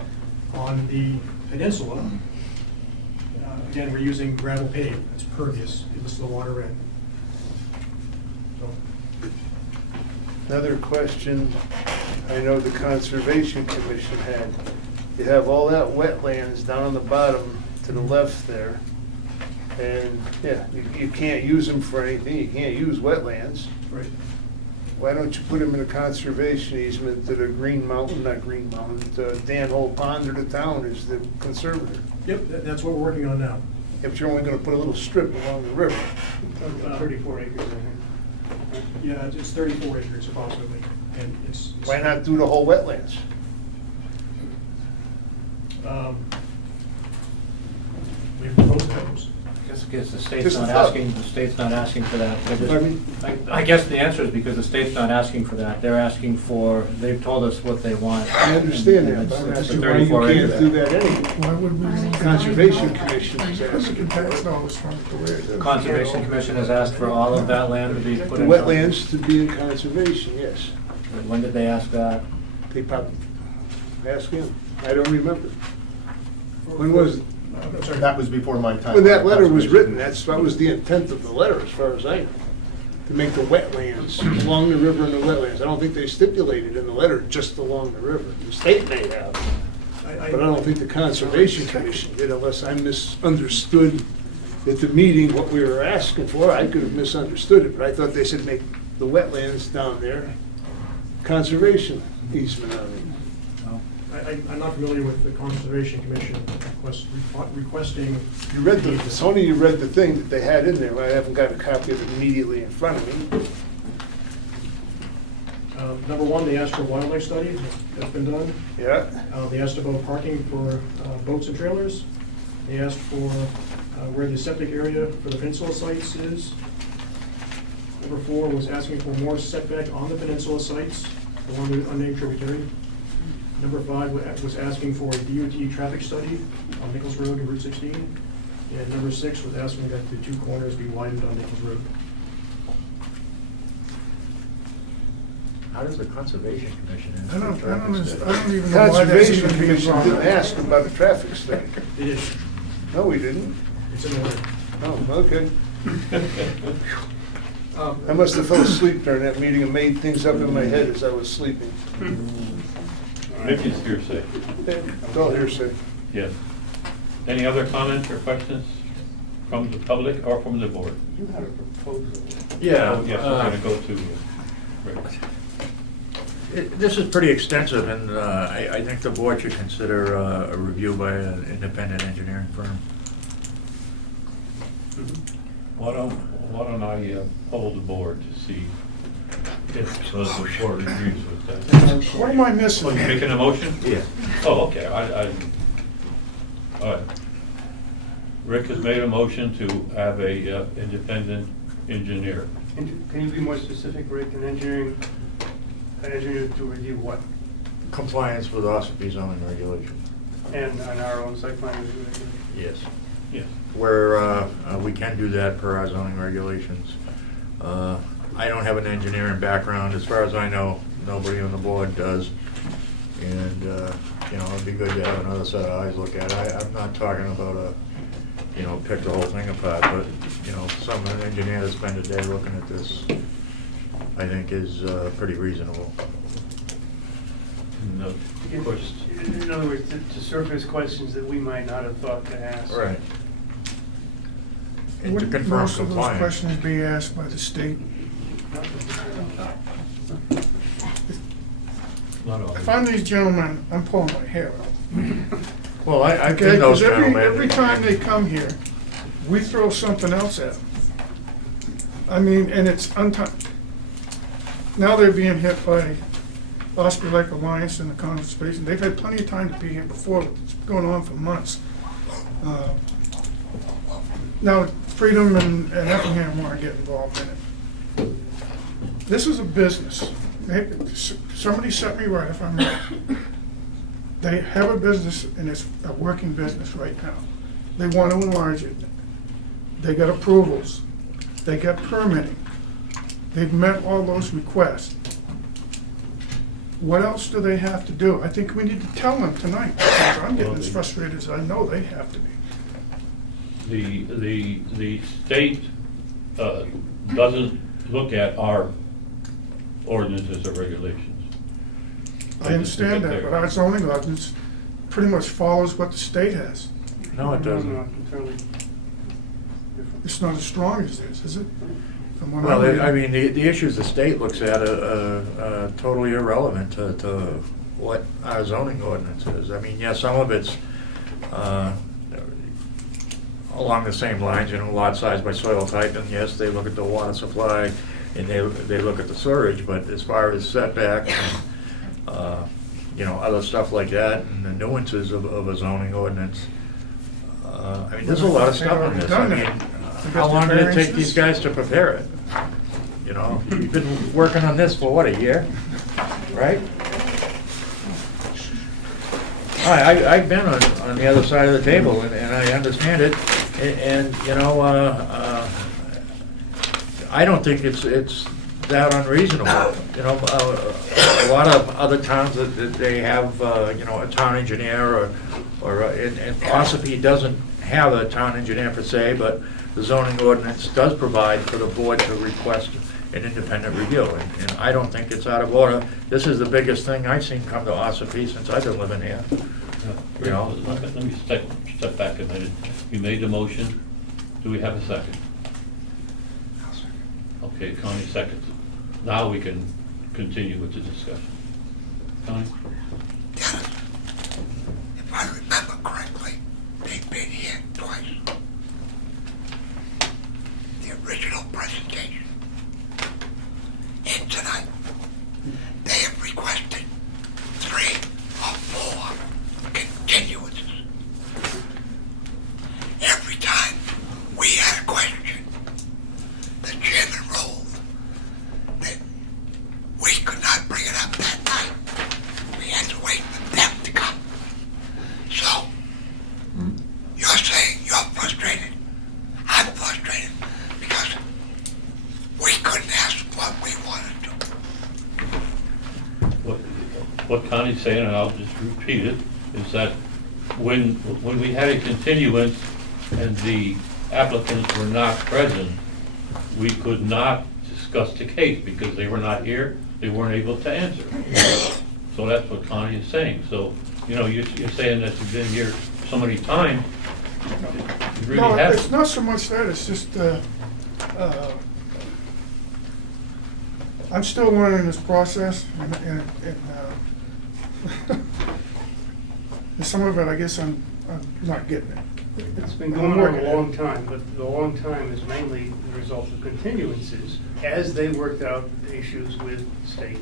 On the peninsula, again, we're using gravel pave. It's pervious. It lets the water in. So, Another question I know the Conservation Commission had. You have all that wetlands down on the bottom to the left there. And, yeah, you can't use them for anything. You can't use wetlands. right. Why don't you put them in a conservation easement to the Green Mountain, not Green Mountain, to Dan Hole Pond or the town is the conservator? Yep, that's what we're working on now. If you're only gonna put a little strip along the river. 34 acres, I think. Yeah, it's 34 acres approximately, and it's. Why not do the whole wetlands? We proposed those. Just because the state's Just a not thought. asking, the state's not asking for that. They're just- Pardon I guess the answer is because the state's not asking for that. They're asking for, they've told us what they want. I understand And that, but I'm it's asking a why you 34 acre. can't do that anyway. Why would we? Conservation Commission is asking for Pass it. those from the way it is. Conservation Commission has asked for all of that land to be put The in. wetlands to be in conservation, yes. When did they ask that? They probably, ask him, I don't remember. When was, I'm sorry. That was before my time. when that letter was written, that was the intent of the letter, as far as I know. To make the wetlands, along the river and the wetlands. I don't think they stipulated in the letter just along the river. The state may have, but I don't think the Conservation Commission did, unless I misunderstood at the meeting what we were asking for. I could have misunderstood it, but I thought they said make the wetlands down there conservation easement on it. I'm not familiar with the Conservation Commission requesting. You read the, Tony, you read the thing that they had in there. I haven't got a copy of it immediately in front of me. Number one, they asked for a wildlife study. That's been done. Yeah. They asked about parking for boats and trailers. They asked for where the septic area for the peninsula sites is. Number four was asking for more setback on the peninsula sites along the unnamed tributary. Number five was asking for a DOT traffic study on Nichols Road and Route 16. And number six was asking that the two corners be widened on Nichols Road. How does the Conservation Commission I don't even know why that's Conservation even being Commission brought didn't up. ask about a traffic study. It is. No, we didn't. It's in the letter. Oh, okay. I must have fell asleep during that meeting and made things up in my head as I was sleeping. Vicky's hearsay. It's all hearsay. Yes. Any other comments or questions from the public or from the board? You had a proposal. Yeah. Oh, yes, we're gonna go to Rick. This is pretty extensive, and I think the board should consider a review by an independent engineering firm. Why don't I poll the board to see if the board agrees with that? What am I missing? Oh, you making a motion? Yeah. Oh, okay, all right. Rick has made a motion to have a independent engineer. Can you be more specific, Rick, an engineer to review what? Compliance with Ossipee zoning regulations. And on our own site plan review? Yes. Yes. Where we can do that per our zoning regulations. I don't have an engineering background. As far as I know, nobody on the board does. And, you know, it'd be good to have another set of eyes look at it. I'm not talking about pick the whole thing apart, but, an engineer to spend a day looking at this, I think is pretty reasonable. No, of course. In other words, to surface questions that we might not have thought to ask. Right. And to Wouldn't confirm most of those compliance. questions be asked by the state? Not all. If I'm these gentlemen, I'm pulling my hair out. Well, I've Okay, been those because gentlemen. every time they come here, we throw something else at them. I mean, and it's now they're being hit by Ossipee Lake Alliance and the Conservation. They've had plenty of time to be here before, but it's going on for months. Now, Freedom and Effingham want to get involved in it. This is a business. Somebody set me right if I'm wrong. They have a business, and it's a working business right now. They want to enlarge it. They got approvals. They got permitting. They've met all those requests. What else do they have to do? I think we need to tell them tonight, because I'm getting as frustrated as I know they have to be. The state doesn't look at our ordinances or regulations. I understand that, but our zoning ordinance pretty much follows what the state has. No, it doesn't. It's not as strong as this, is it? From what Well, I'm I reading. mean, the issues the state looks at are totally irrelevant to what our zoning ordinance is. I mean, yeah, some of it's along the same lines, you know, lot size by soil type, and yes, they look at the water supply, and they look at the sewerage, but as far as setback, you know, other stuff like that, and the nuances of a zoning ordinance, I mean, there's a lot of stuff in this. I mean, how long did it take these guys to prepare it? You know, you've been working on this for what, a year, right? I've been on the other side of the table, and I understand it, and you know, I don't think it's that unreasonable. You know, a lot of other towns that they have, you know, a town engineer, and Ossipee doesn't have a town engineer per se, but the zoning ordinance does provide for the board to request an independent review, and I don't think it's out of order. This is the biggest thing I've seen come to Ossipee since I've been living here. You know, Let me step back a minute. You made the motion. Do we have a second? Okay, Connie seconds. Now we can continue with the discussion. Connie? If I remember correctly, they've been here twice. The original presentation and tonight. They have requested 3 or 4 continuances. Every time we had a question, the chairman ruled that we could not bring it up that night. We had to wait for them to come. So, you're saying you're frustrated. I'm frustrated because we couldn't ask what we wanted to. What Connie's saying, and I'll just repeat it, is that when we had a continuance and the applicants were not present, we could not discuss the case because they were not here, they weren't able to answer. So that's what Connie is saying. So, you know, you're saying that you've been here so many times, you really No, haven't. it's not so much that, it's just, I'm still learning this process, and and some of it, I guess I'm not getting it. It's been going on a long time, but the long time is mainly the result of continuances as they worked out issues with state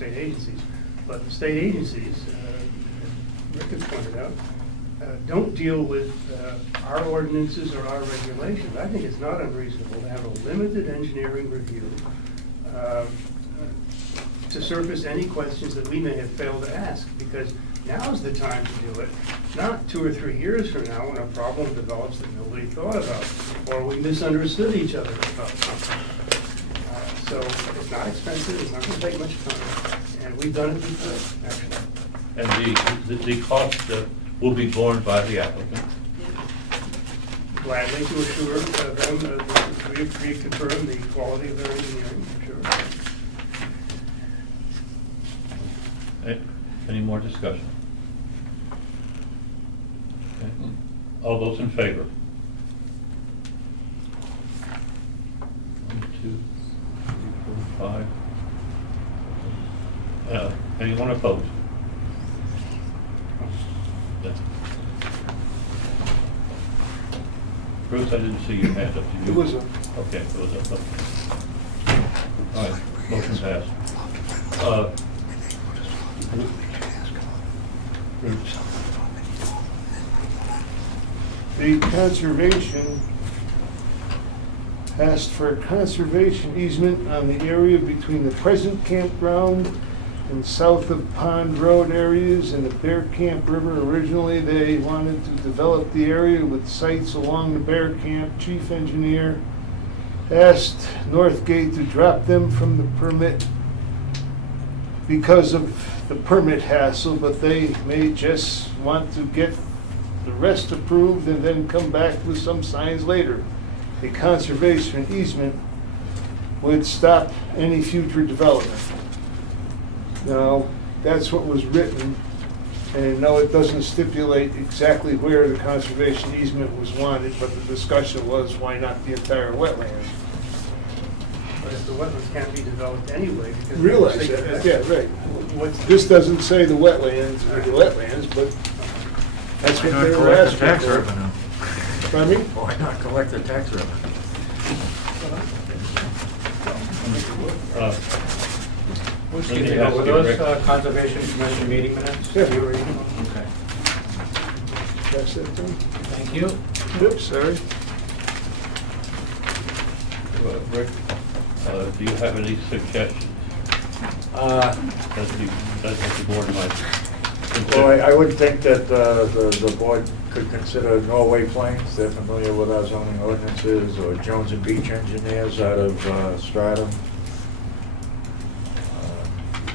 agencies. But the state agencies, Rick has pointed out, don't deal with our ordinances or our regulations. I think it's not unreasonable to have a limited engineering review to surface any questions that we may have failed to ask, because now's the time to do it, not 2 or 3 years from now when a problem develops that nobody thought about, or we misunderstood each other about something. So it's not expensive, it's not going to take much time, and we've done it before, actually. And the cost will be borne by the applicant. Gladly to assure them, reconfirm the quality of their engineering, sure. Any more discussion? Okay. All those in favor? 1, 2, 3, 4, 5. Anyone opposed? Yeah. Bruce, I didn't see your hand up. Did you? It was a, Okay, it was up. All right, motion passed. Bruce. the conservation asked for a conservation easement on the area between the present campground and south of Pond Road areas and the Bear Camp River. Originally, they wanted to develop the area with sites along the Bear Camp. Chief engineer asked Northgate to drop them from the permit because of the permit hassle, but they may just want to get the rest approved and then come back with some signs later. A conservation easement would stop any future development. Now, that's what was written, and no, it doesn't stipulate exactly where the conservation easement was wanted, but the discussion was, why not the entire wetlands? But if the wetlands can't be developed anyway, because. Realize that, yeah, right. This doesn't say the wetlands or the wetlands, but that's what Why they not were collect the asking tax for. revenue? Pardon me? Why not collect the tax revenue? Excuse me, were those Conservation Commission meeting minutes? Yeah. Okay. That's it, then? Thank you. Oops, sorry. Rick, do you have any suggestions that the board might consider? Well, I would think that the board could consider Norway Plains. They're familiar with our zoning ordinances, or Jones and Beach Engineers out of Stratham.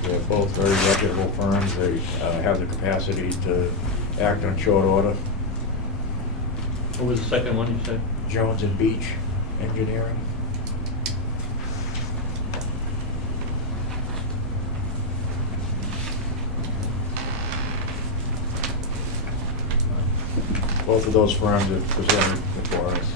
They're both very reputable firms. They have the capacity to act on short order. What was the second one you said? Jones and Beach Engineering. Both of those firms have presented before us.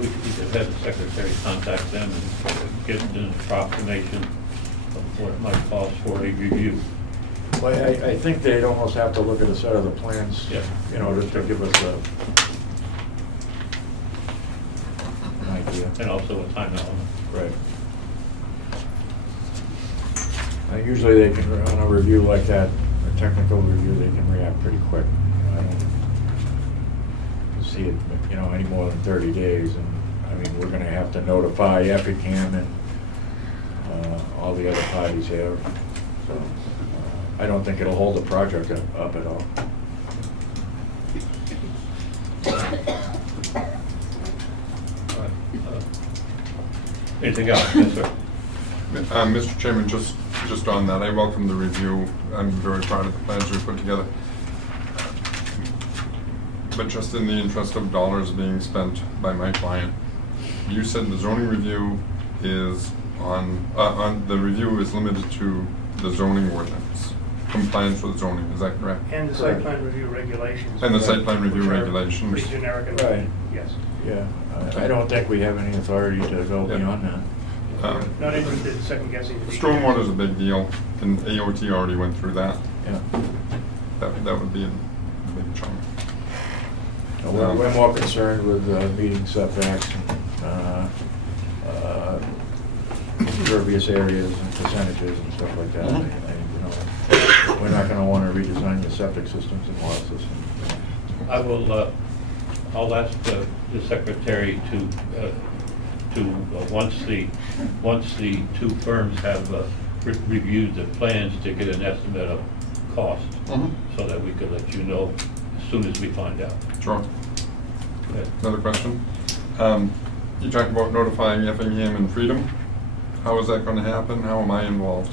We could have the secretary contact them and get an approximation of what it might cost for a review. Well, I think they'd almost have to look at a set of the plans, Yeah. you know, to give us an idea. And also a time element. Right. Usually they can, on a review like that, a technical review, they can react pretty quick. I don't see it, you know, any more than 30 days. And I mean, we're gonna have to notify Effingham and all the other parties here. So I don't think it'll hold the project up at all. Anything else? Yes, sir. Mr. Chairman, just on that, I welcome the review. I'm very proud of the plans we put together. But just in the interest of dollars being spent by my client, you said the zoning review is the review is limited to the zoning ordinance, compliance with zoning, is that correct? And the site plan review regulations. And the site plan review which are regulations. Pretty generic. and- Right. Yes. Yeah, I don't think we have any authority to go beyond that. Not interested in second guessing. the details. Stormwater is a big deal, and AOT already went through that. Yeah. That would be a big chunk. We're more concerned with meeting setbacks and impervious areas and percentages and stuff like that. Mhm. You know, we're not gonna wanna redesign the septic systems and water systems. I will, I'll ask the secretary to once the two firms have reviewed the plans, to get an estimate of cost, so that we could let you know as soon as we find out. Sure. Go ahead. Another question. You talked about notifying Effingham and Freedom. How is that going to happen? How am I involved?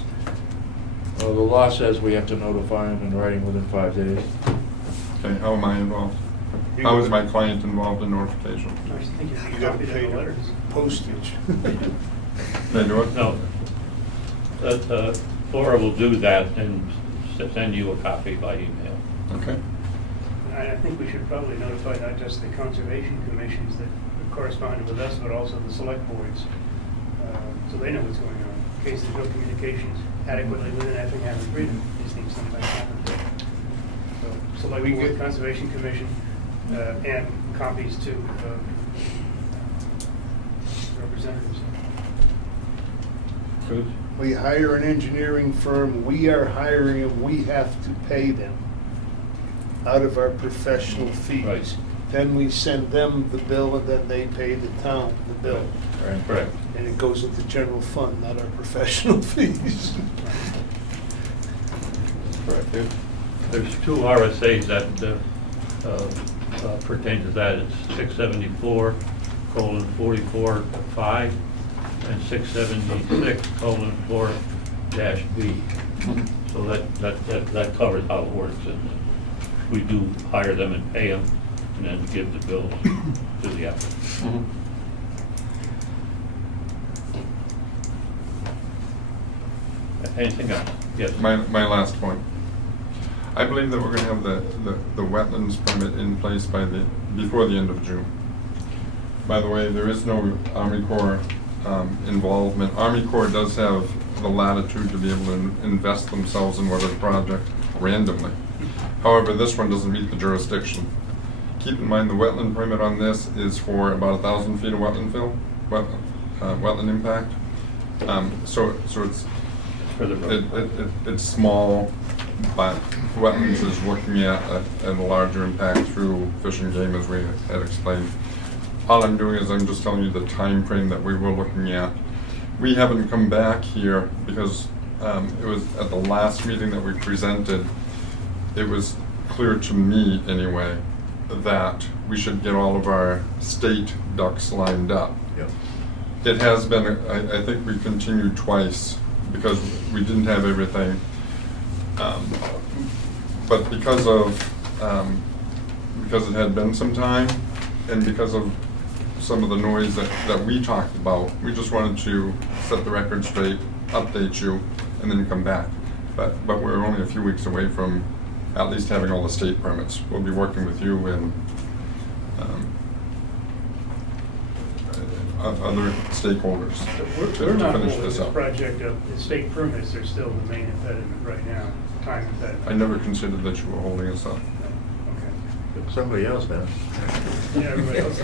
Well, the law says we have to notify them in writing within 5 days. Okay, how am I involved? How is my client involved in notification? I think You you gotta copied pay the letters. postage. They do it? No. Laura will do that and send you a copy by email. Okay. I think we should probably notify not just the conservation commissions that corresponded with us, but also the select boards, so they know what's going on. In case there's no communications adequately within Effingham and Freedom, these things sometimes happen. So Select Board, Conservation Commission, and copies to representatives. Bruce? We hire an engineering firm, we are hiring them, we have to pay them out of our professional fees. Right. Then we send them the bill, and then they pay the town the bill. Right. Correct. And it goes into general fund, not our professional fees. Correct. There's two RSAs that pertain to that. It's 674:44-5 and 676:4-B. So that covers how it works. And we do hire them and pay them, and then give the bills to the applicant. Anything else? Yes. My last point. I believe that we're going to have the wetlands permit in place before the end of June. By the way, there is no Army Corps involvement. Army Corps does have the latitude to be able to invest themselves in whatever project randomly. However, this one doesn't meet the jurisdiction. Keep in mind the wetland permit on this is for about 1,000 feet of wetland fill, wetland impact. So it's it's small, but wetlands is looking at a larger impact through Fish and Game, as we had explained. All I'm doing is I'm just telling you the time frame that we were looking at. We haven't come back here because it was at the last meeting that we presented. It was clear to me, anyway, that we should get all of our state ducks lined up. Yep. It has been, I think we continued twice because we didn't have everything. But because it had been some time, and because of some of the noise that we talked about, we just wanted to set the record straight, update you, and then come back. But we're only a few weeks away from at least having all the state permits. We'll be working with you and other stakeholders We're not to finish holding this this up. project up. The state permits are still the main impediment right now, time impediment. I never considered that you were holding us up. Somebody else does. Yeah, everybody else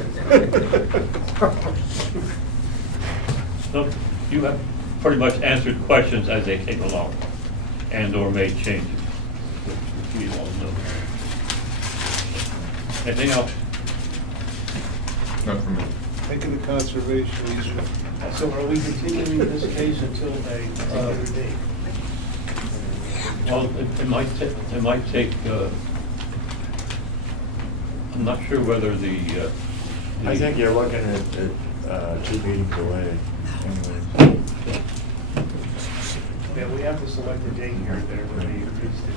So you have pretty much answered questions as they came along, and/or made changes, which we all know. Anything else? Not from me. Think of the conservation easement. So are we continuing this case until a particular date? Well, it might take, I'm not sure whether the I think you're looking at 2 meetings away. Anyway. Yeah, we have to select a date here that everybody agrees to.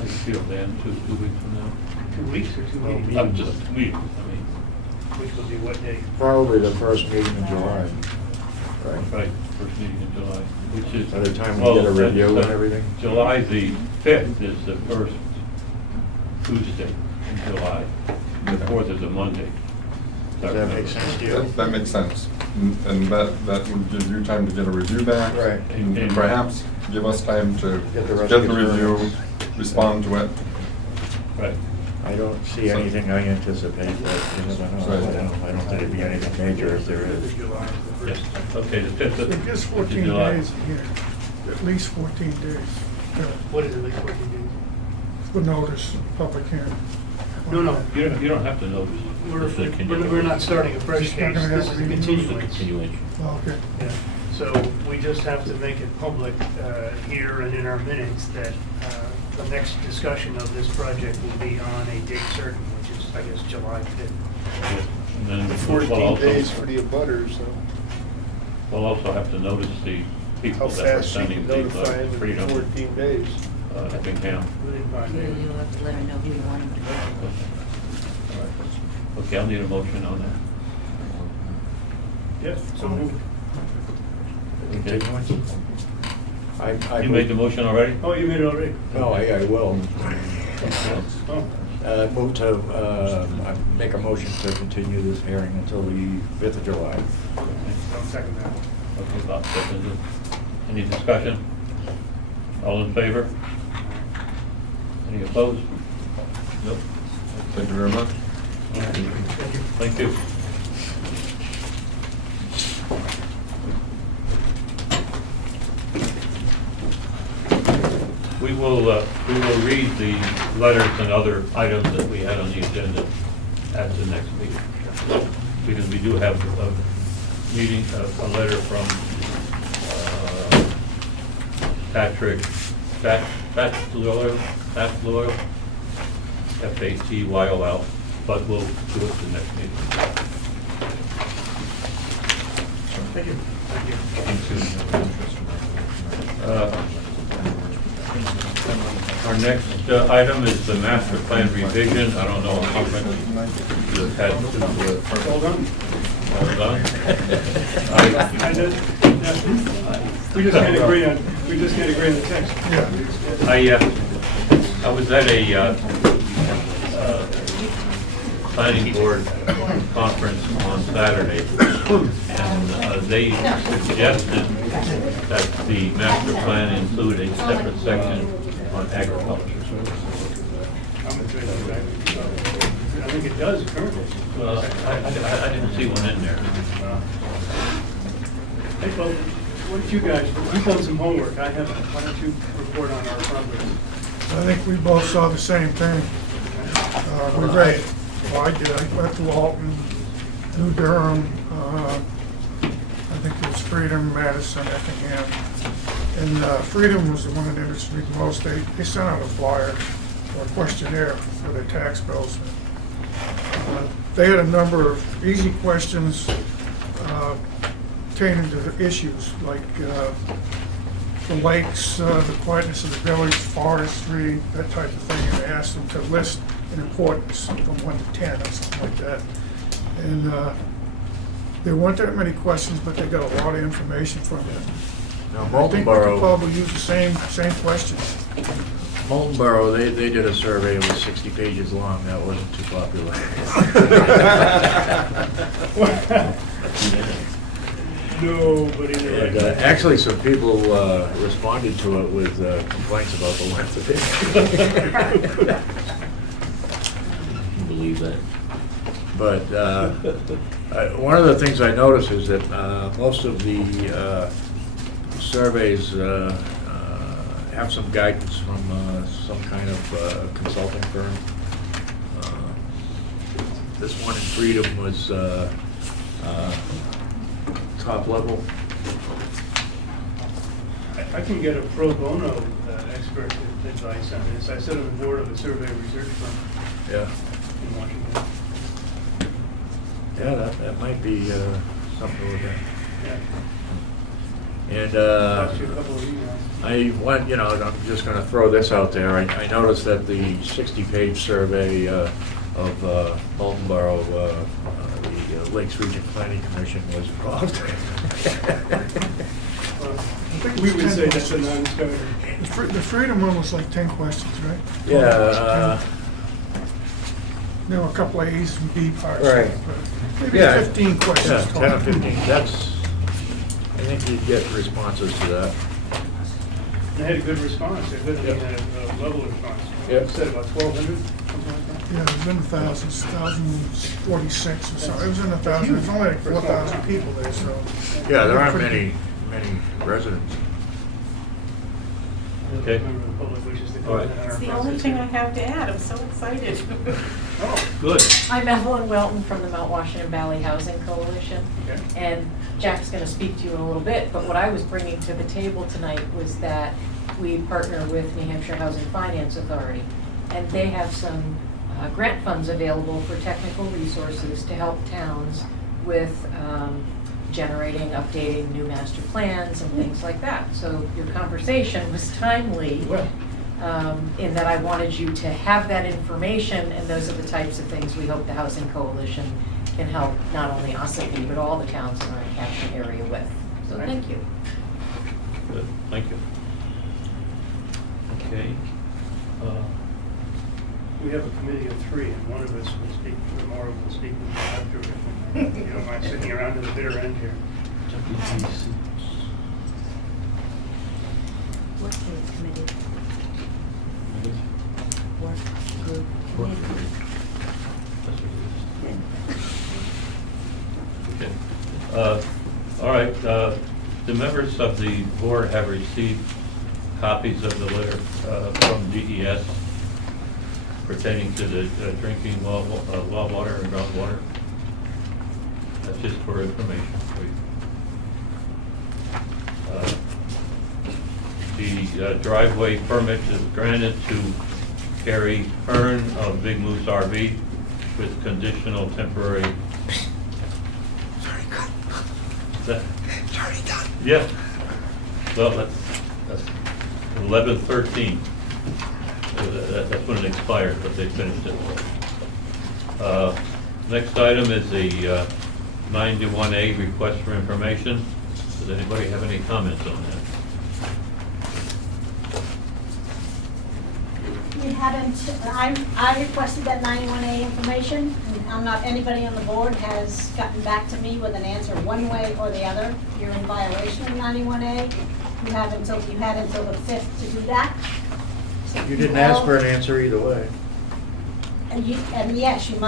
I feel then 2 weeks from now. 2 weeks or 2 Well, meetings? I'm just meetings, I mean. Which will be what date? Probably the first meeting in July. Right, first meeting in July, which is. By the time we well, get a review that's, and everything. July the 5th is the first Tuesday in July. The 4th is a Monday. Does that make sense to you? That makes sense. And that would give you time to get a review back. Right. And perhaps give us time to Get the get rest the of the review, experience. respond to it. Right. I don't see anything I anticipate, but you never know. I don't think it'd be anything major if there is. Yes, okay, the 5th It of gives of 14 July. days here, at least 14 days What is it, like 14 days? for notice, public hearing. No, You don't have to notice. we're not starting a fresh case, this is a continuance. Oh, okay. Yeah, so we just have to make it public here and in our minutes that the next discussion of this project will be on a date certain, which is, I guess, July 5th. Yes, and then The we'll 14 also- days for the abutters, so We'll also have to notice the people how that are fast you sending can the notify them in freedom, 14 days. Bingham. Within 5 days. You'll have to let her know who you want him to go to. Okay, I'll need a motion on that. Yes, so moved. Okay. I You made the motion already? Oh, you made it already? No, I will. Oh. Move to, make a motion to continue this hearing until the 5th of July. I'll second that. Okay, Bob seconded. Any discussion? All in favor? Any opposed? Nope. Thank you very much. Thank you. We will read the letters and other items that we had on the agenda at the next meeting. Because we do have a meeting, a letter from Patrick Loyal, Fatyol, but we'll do it the next meeting. Thank you. Thank you. Our next item is the master plan revision. I don't know how much you've had to... All done. All done? I did. Yeah. We just can't agree on the text. I was at a planning board conference on Saturday, and they suggested that the master plan include a separate section on agriculture. I think it does currently. I didn't see one in there. Hey, folks, what did you guys, you've done some homework. Why don't you report on our progress? I think we both saw the same thing. We read it. Well, I did. I went to Alton, New Durham, I think it was Freedom, Madison, Effingham. And Freedom was the one that interested me the most. They sent out a flyer or a questionnaire for their tax bills. They had a number of easy questions pertaining to the issues like the lakes, the quietness of the village, forestry, that type of thing. And they asked them to list an importance from 1 to 10 or something like that. And there weren't that many questions, but they got a lot of information from it. Now, I think we could Moultonborough, probably use the same questions. Moultonborough, they did a survey, it was 60 pages long, that wasn't too popular. Nobody knew And, actually, some people responded to it with complaints about the length of it. You believe that? But one of the things I noticed is that most of the surveys have some guidance from some kind of consulting firm. This one in Freedom was top level. I can get a pro bono expert advice on this. I sit on the board of a survey research firm Yeah. in Washington. Yeah, that might be something with that. Yeah. And Last year, a couple of emails. I went, I'm just gonna throw this out there. I noticed that the 60-page survey of Moultonborough, the Lakes Region Planning Commission was involved. We would say that's a non-starter. The Freedom one was like 10 questions, right? Yeah. There were a couple of A's and B parts. Right. But maybe Yeah. 15 questions Yeah, total. 10 or 15, I think you'd get responses to that. They had a good response. They literally had a level response. Yep. Said about 1,200, something like that. Yeah, it was in the thousands, 1,046 or so. It was in the thousands, there's only like 4,000 people there, so. Yeah, there aren't many residents. Okay. Member of the public wishes to All right. comment on our It's the only process thing here. I have to add, I'm so excited. Oh, Good. I'm Evelyn Welton from the Mount Washington Valley Housing Coalition. okay. And Jack's going to speak to you in a little bit, but what I was bringing to the table tonight was that we partner with New Hampshire Housing Finance Authority, and they have some grant funds available for technical resources to help towns with generating, updating new master plans and things like that. So your conversation was timely in that I wanted you to have that information, and those are the types of things we hope the Housing Coalition can help not only Ossipee, but all the towns in our catchment area with. So thank you. Good, thank you. Okay. We have a committee of 3, and one of us will speak, or more will speak after, if you don't mind sitting around to the bitter end here. Work committee. Work group. Okay. All right, the members of the board have received copies of the letter from DES pertaining to the drinking well water and groundwater. That's just for information for you. The driveway permit is granted to Gary Hearn of Big Moose RV with conditional temporary. Sorry, cut. It's already done. Yeah. Well, that's 11/13. That's when it expired, but they finished it. Next item is the 91A request for information. Does anybody have any comments on that? You hadn't, I requested that 91A information, and anybody on the board has gotten back to me with an answer one way or the other. You're in violation of 91A. You had until the 5th to do that. You didn't ask for an answer either way. And yes, you're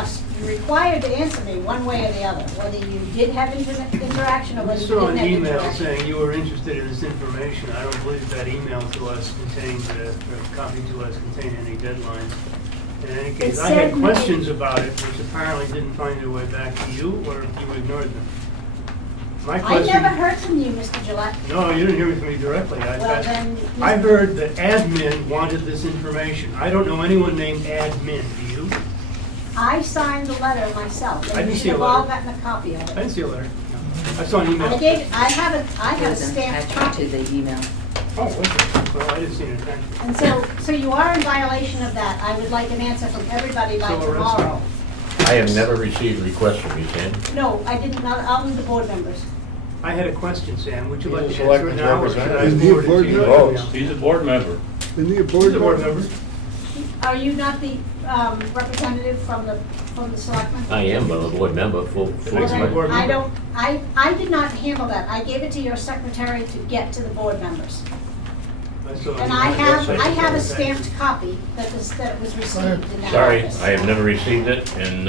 required to answer me one way or the other, whether you did have interaction or whether you I saw didn't an have email interaction. saying you were interested in this information. I don't believe that email to us contained, or copy to us contained any deadlines. In any case, I had questions about it, which apparently didn't find their way back to you, or you ignored them. My I question. never heard from you, Mr. Gillette. No, you didn't hear it from me directly. Well, then, I heard that admin wanted this information. I don't know anyone named admin, do you? I signed the letter myself. I and didn't you see should a have all letter. gotten a copy of I it. didn't see a letter. I saw an email. I had a There's an stamped attachment copy. to the email. Oh, okay. Well, I didn't see an attachment. And so you are in violation of that. I would like an answer from everybody by So arrest tomorrow. I have never received requests from you, Sam. No, I didn't, I'll need the board members. I had a question, Sam. Would you like to He's a answer it selectman's now, or should I representative. forward it Board to you? member. He's a board member. Isn't he a He's board a board member? member. Are you not the representative from the selectmen? I am, but I'm a board member, full. Well, then, board I member. don't, I did not handle that. I gave it to your secretary to get to the board members. I saw an And email. I have a stamped copy that was received in that Sorry, office. I have never received it, and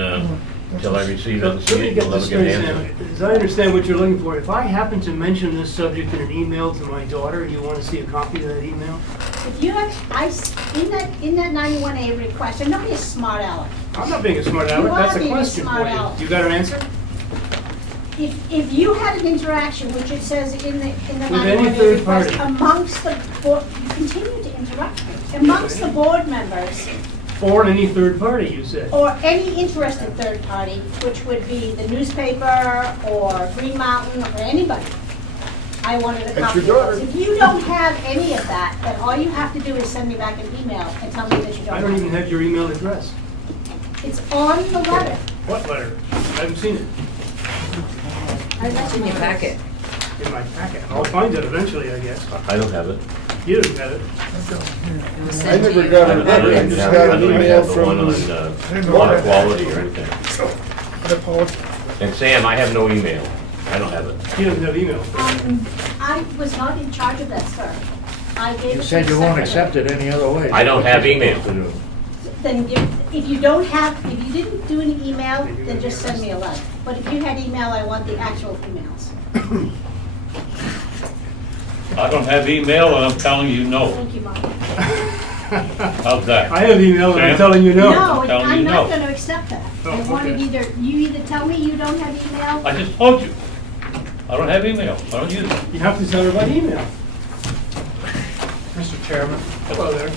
until I receive it So and let see me it, get you'll this never get straight, an Sam. answer. As I understand what you're looking for, if I happen to mention this subject in an email to my daughter, you want to see a copy of that email? If you have, in that 91A request, and don't be a smart aleck. I'm not being a smart aleck, You are that's a being a question smart for you. aleck. You got an answer? If you had an interaction, which it says in the With any 91A third request, party. amongst the board, you continue to interrupt me, amongst the board members, For any third party, you said. or any interested third party, which would be the newspaper, or Green Mountain, or anybody, I wanted a That's copy of your daughter. those. If you don't have any of that, then all you have to do is send me back an email and tell me that you I don't don't even have it. have your email address. It's on the letter. What letter? I haven't seen it It's in your packet. in my packet. I'll find it eventually, I guess. I don't have it. You don't have it. It was I sent to never you. got I it. don't I even just have got I an don't even email have the one from. on water quality or anything. I apologize. And Sam, I have no email. I don't have it. He doesn't have email. I was not in charge of that, sir. I gave it You to said the you won't secretary. accept it any other way. I don't have email. Then if you don't have, if you didn't do an email, then just send me a letter. But if you had email, I want the actual emails. I don't have email, and I'm telling you no. Thank you, Mom. How's that? I have email and I'm Sam? telling you no. No, telling I'm you not no. gonna accept that. Oh, I wanted okay. you either tell me you don't have email. I just told you. I don't have email. I don't use it. You have to tell her by email. Mr. Chairman, Hello there.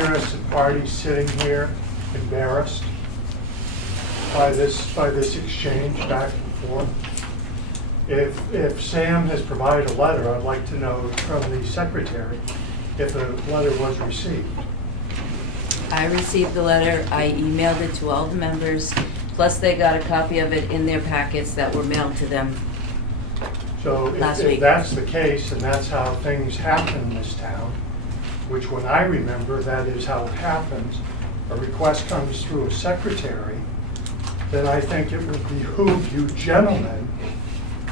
interested parties sitting here embarrassed by this exchange back and forth. If Sam has provided a letter, I'd like to know from the secretary if a letter was received. I received the letter, I emailed it to all the members, plus they got a copy of it in their packets that were mailed to them. So Last if week. that's the case, and that's how things happen in this town, which when I remember, that is how it happens, a request comes through a secretary, then I think it would behoove you gentlemen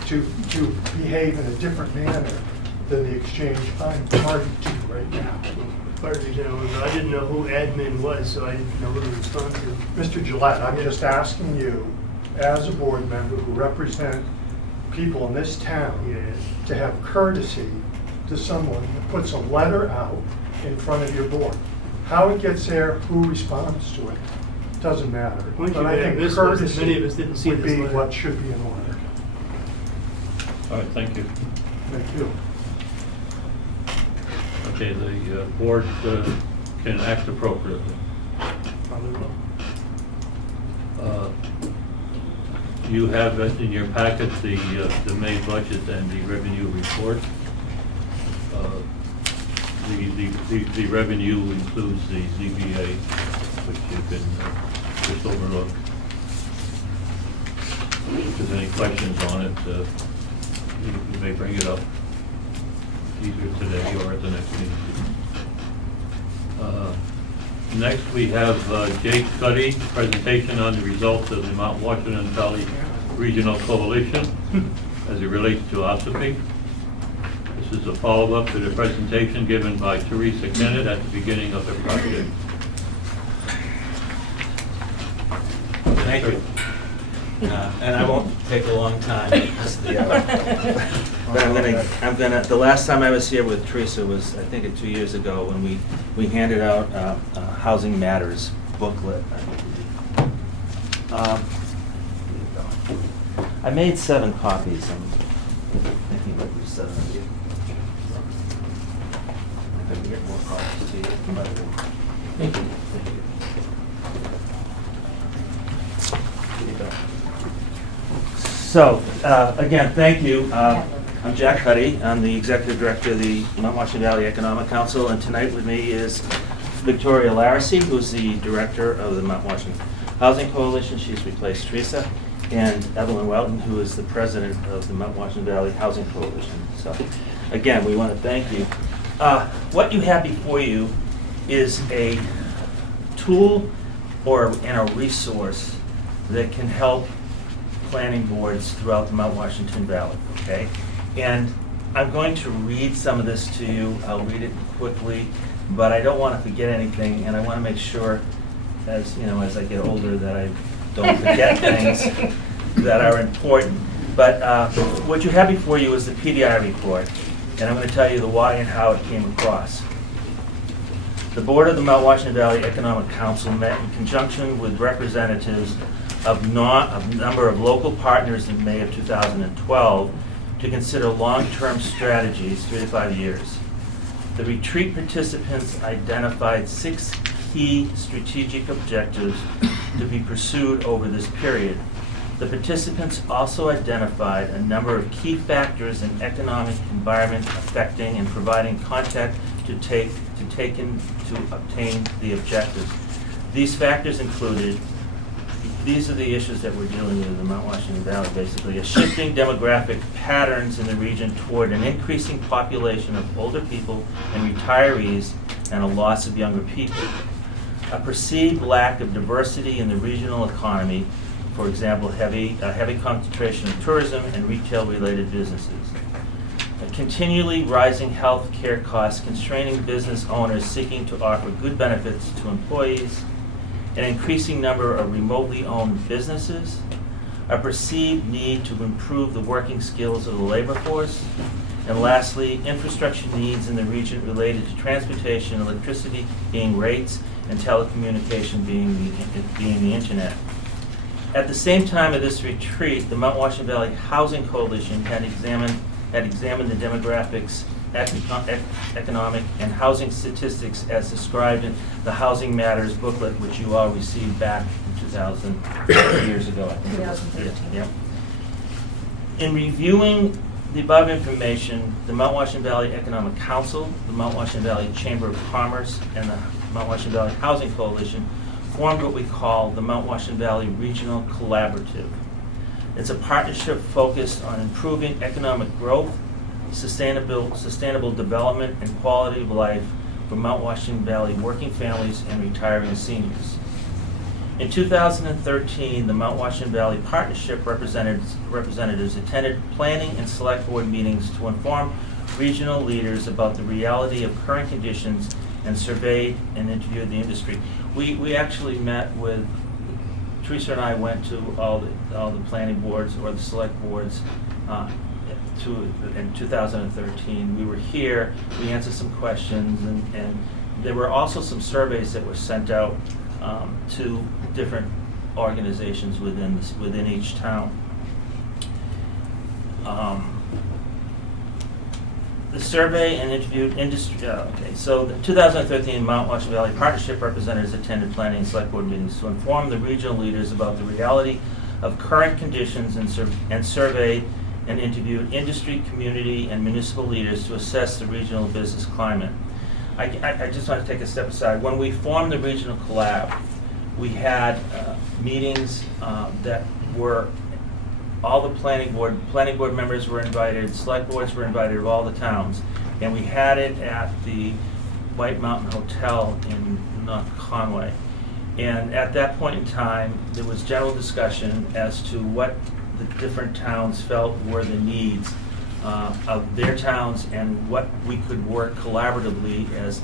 to behave in a different manner than the exchange I'm party to right now. Pardon me, gentlemen, but I didn't know who admin was, so I didn't know who to respond to. Mr. Gillette, I'm just asking you, as a board member who represent people in this town, to have courtesy to someone who puts a letter out in front of your board. How it gets there, who responds to it, doesn't matter. Once you But I have think this list, courtesy many of us didn't see would this be letter. what should be in a letter. All right, thank you. Thank you. Okay, the board can act appropriately. Probably will. You have in your packet the May budget and the revenue report. The revenue includes the ZBA, which you can just overlook. If there's any questions on it, you may bring it up either today or at the next meeting. Next, we have Jake Cuddy, presentation on the results of the Mount Washington Valley Regional Coalition as it relates to Ossipee. This is a follow-up to the presentation given by Teresa Kennett at the beginning of the project. Thank you. And I won't take a long time. But I'm gonna. The last time I was here with Teresa was, I think, 2 years ago when we handed out a Housing Matters booklet. I made 7 copies. I'm thinking about these 7 of you. I can get more copies to you. Thank you. Thank you. Here you go. So, again, thank you. I'm Jack Huddy. I'm the Executive Director of the Mount Washington Valley Economic Council, and tonight with me is Victoria Laracy, who's the Director of the Mount Washington Housing Coalition. She's replaced Teresa. And Evelyn Welton, who is the President of the Mount Washington Valley Housing Coalition. So, again, we want to thank you. What you have before you is a tool and a resource that can help planning boards throughout the Mount Washington Valley, okay? And I'm going to read some of this to you. I'll read it quickly, but I don't want to forget anything, and I want to make sure, as I get older, that I don't forget things that are important. But what you have before you is the PDI report, and I'm going to tell you the why and how it came across. The board of the Mount Washington Valley Economic Council met in conjunction with representatives of a number of local partners in May of 2012 to consider long-term strategies, 3 to 5 years. The retreat participants identified 6 key strategic objectives to be pursued over this period. The participants also identified a number of key factors in economic environment affecting and providing contact to obtain the objectives. These factors included, these are the issues that we're dealing with in the Mount Washington Valley, basically, a shifting demographic patterns in the region toward an increasing population of older people and retirees and a loss of younger people. A perceived lack of diversity in the regional economy, for example, a heavy concentration of tourism and retail-related businesses. A continually rising health care costs constraining business owners seeking to offer good benefits to employees, an increasing number of remotely owned businesses, a perceived need to improve the working skills of the labor force, and lastly, infrastructure needs in the region related to transportation, electricity being rates, and telecommunication being the internet. At the same time of this retreat, the Mount Washington Valley Housing Coalition had examined the demographics, economic, and housing statistics as described in the Housing Matters booklet, which you all received back in 2000 years ago, I think. 2013. Yeah. In reviewing the above information, the Mount Washington Valley Economic Council, the Mount Washington Valley Chamber of Commerce, and the Mount Washington Valley Housing Coalition formed what we call the Mount Washington Valley Regional Collaborative. It's a partnership focused on improving economic growth, sustainable development, and quality of life for Mount Washington Valley working families and retiring seniors. In 2013, the Mount Washington Valley Partnership representatives attended planning and select board meetings to inform regional leaders about the reality of current conditions and surveyed and interviewed the industry. We actually met with, Teresa and I went to all the planning boards or the select boards in 2013. We were here, we answered some questions, and there were also some surveys that were sent out to different organizations within each town. The survey and interviewed industry, so the 2013 Mount Washington Valley Partnership representatives attended planning and select board meetings to inform the regional leaders about the reality of current conditions and surveyed and interviewed industry, community, and municipal leaders to assess the regional business climate. I just want to take a step aside. When we formed the regional collab, we had meetings that were all the planning board members were invited, select boards were invited of all the towns, and we had it at the White Mountain Hotel in North Conway. And at that point in time, there was general discussion as to what the different towns felt were the needs of their towns and what we could work collaboratively as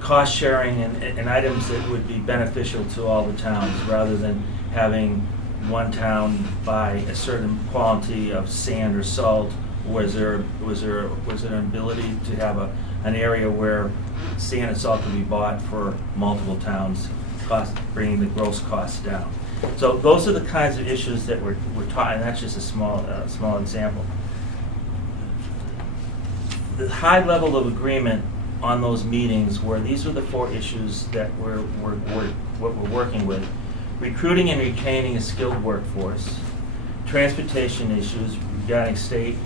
cost sharing and items that would be beneficial to all the towns, rather than having one town buy a certain quantity of sand or salt. Was there an ability to have an area where sand and salt could be bought for multiple towns, bringing the gross costs down? So those are the kinds of issues that we're taught, and that's just a small example. The high level of agreement on those meetings were these were the 4 issues that we're working with: recruiting and retaining a skilled workforce, transportation issues regarding state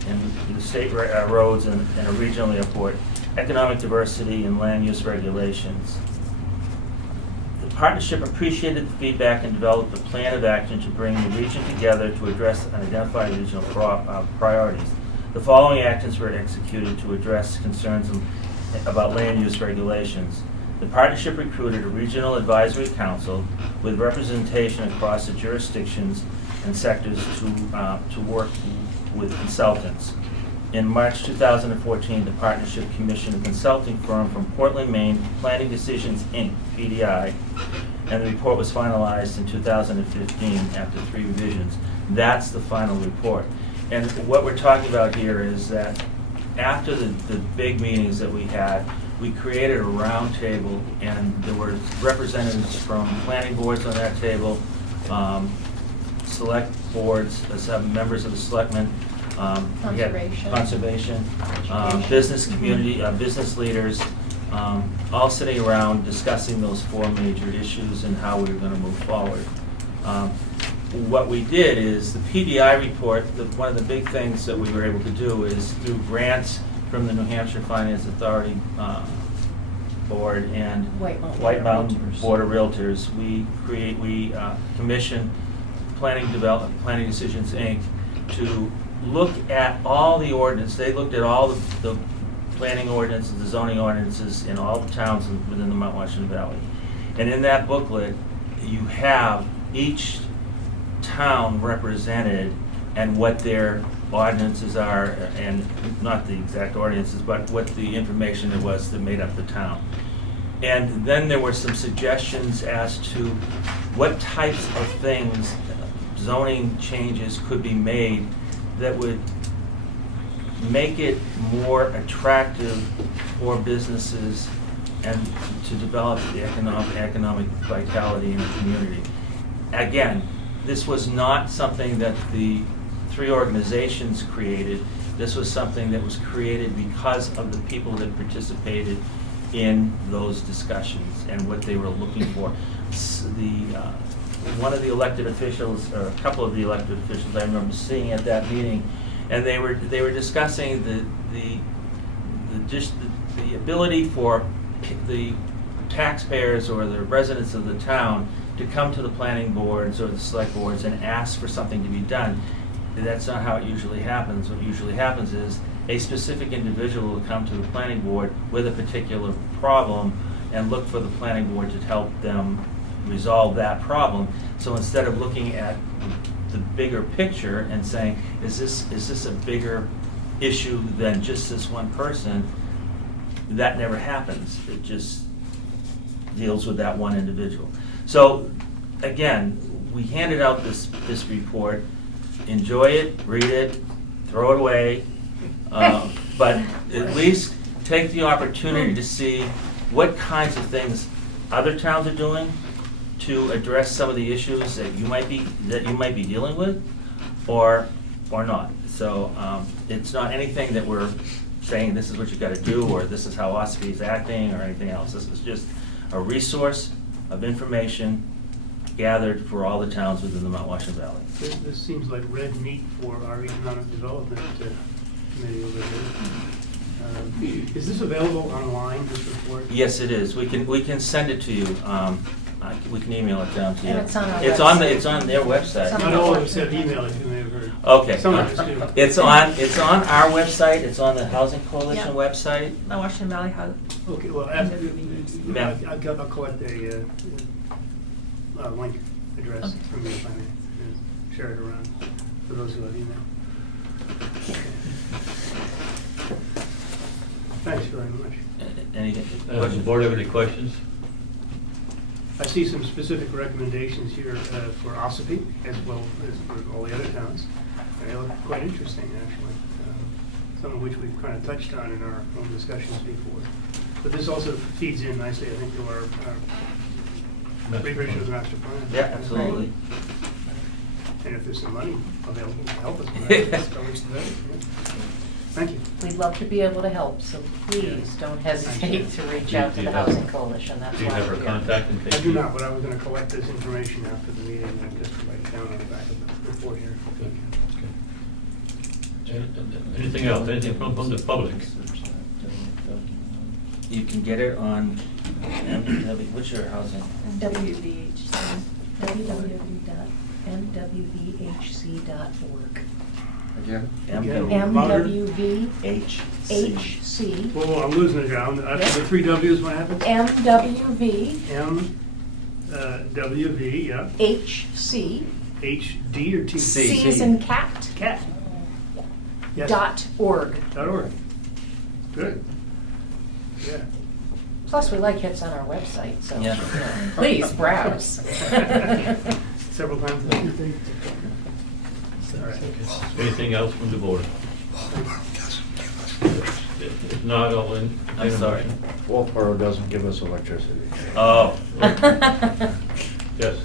roads and a regional airport, economic diversity, and land use regulations. The partnership appreciated the feedback and developed a plan of action to bring the region together to address and identify regional priorities. The following actions were executed to address concerns about land use regulations. The partnership recruited a regional advisory council with representation across the jurisdictions and sectors to work with consultants. In March 2014, the partnership commissioned a consulting firm from Portland, Maine, Planning Decisions, Inc., PDI, and the report was finalized in 2015 after 3 revisions. That's the final report. And what we're talking about here is that after the big meetings that we had, we created a round table, and there were representatives from planning boards on that table, select boards, members of the Selectmen, we had conservation, business community, business leaders, all sitting around discussing those 4 major issues and how we were going to move forward. What we did is the PDI report, one of the big things that we were able to do is through grants from the New Hampshire Finance Authority Board and White Mountain Board of Realtors, we commission Planning Decisions, Inc. to look at all the ordinance. They looked at all the planning ordinances, the zoning ordinances in all the towns within the Mount Washington Valley. And in that booklet, you have each town represented and what their ordinances are, and not the exact ordinances, but what the information it was that made up the town. And then there were some suggestions as to what types of things, zoning changes could be made that would make it more attractive for businesses and to develop the economic vitality in the community. Again, this was not something that the 3 organizations created. This was something that was created because of the people that participated in those discussions and what they were looking for. One of the elected officials, or a couple of the elected officials, I remember seeing at that meeting, and they were discussing the ability for the taxpayers or the residents of the town to come to the planning boards or the select boards and ask for something to be done. That's not how it usually happens. What usually happens is a specific individual will come to the planning board with a particular problem and look for the planning board to help them resolve that problem. So instead of looking at the bigger picture and saying, is this a bigger issue than just this one person, that never happens. It just deals with that one individual. So, again, we handed out this report. Enjoy it, read it, throw it away, but at least take the opportunity to see what kinds of things other towns are doing to address some of the issues that you might be dealing with, or not. So it's not anything that we're saying this is what you got to do, or this is how Ossipee is acting, or anything else. This is just a resource of information gathered for all the towns within the Mount Washington Valley. This seems like red meat for our economic development committee over here. Is this available online, this report? Yes, it is. We can send it to you. We can email it down to you. And it's on our It's on their website. Not all of us have email it, you may have heard. Okay. Some of us do. It's on our website. It's on the Housing Coalition website. The Washington Valley House. Okay, well, I'll collect a link address from you if I may, and share it around for those who have email. Thanks very much. Does the board have any questions? I see some specific recommendations here for Ossipee as well as for all the other towns. They look quite interesting, actually. Some of which we've kind of touched on in our own discussions before. But this also feeds in nicely, I think, to our revision of the master plan. Yeah, absolutely. And if there's some money available to help us with that, that's always the better. Thank you. We'd love to be able to help, so please don't hesitate to reach out to the Housing Coalition. That's Do you why have we're her here. contact in case? I do not, but I was going to collect this information after the meeting and just write it down on the back of the report here. Anything else? Anything from the public? You can get it on what's your housing? WVHC, www.mwvhc.org. Again? MWVHC. Well, I'm losing it down. After the three W's, what happens? MWV. WV, yeah. HC. H, D or T? C is in cat. Cat. Yes. .org. .org. Good. Yeah. Plus, we like hits on our website, so Yeah. please browse. Several times a day. All right. Anything else from the board? If not, I'll in. I'm sorry. Wolfboro doesn't give us electricity. Oh. Yes.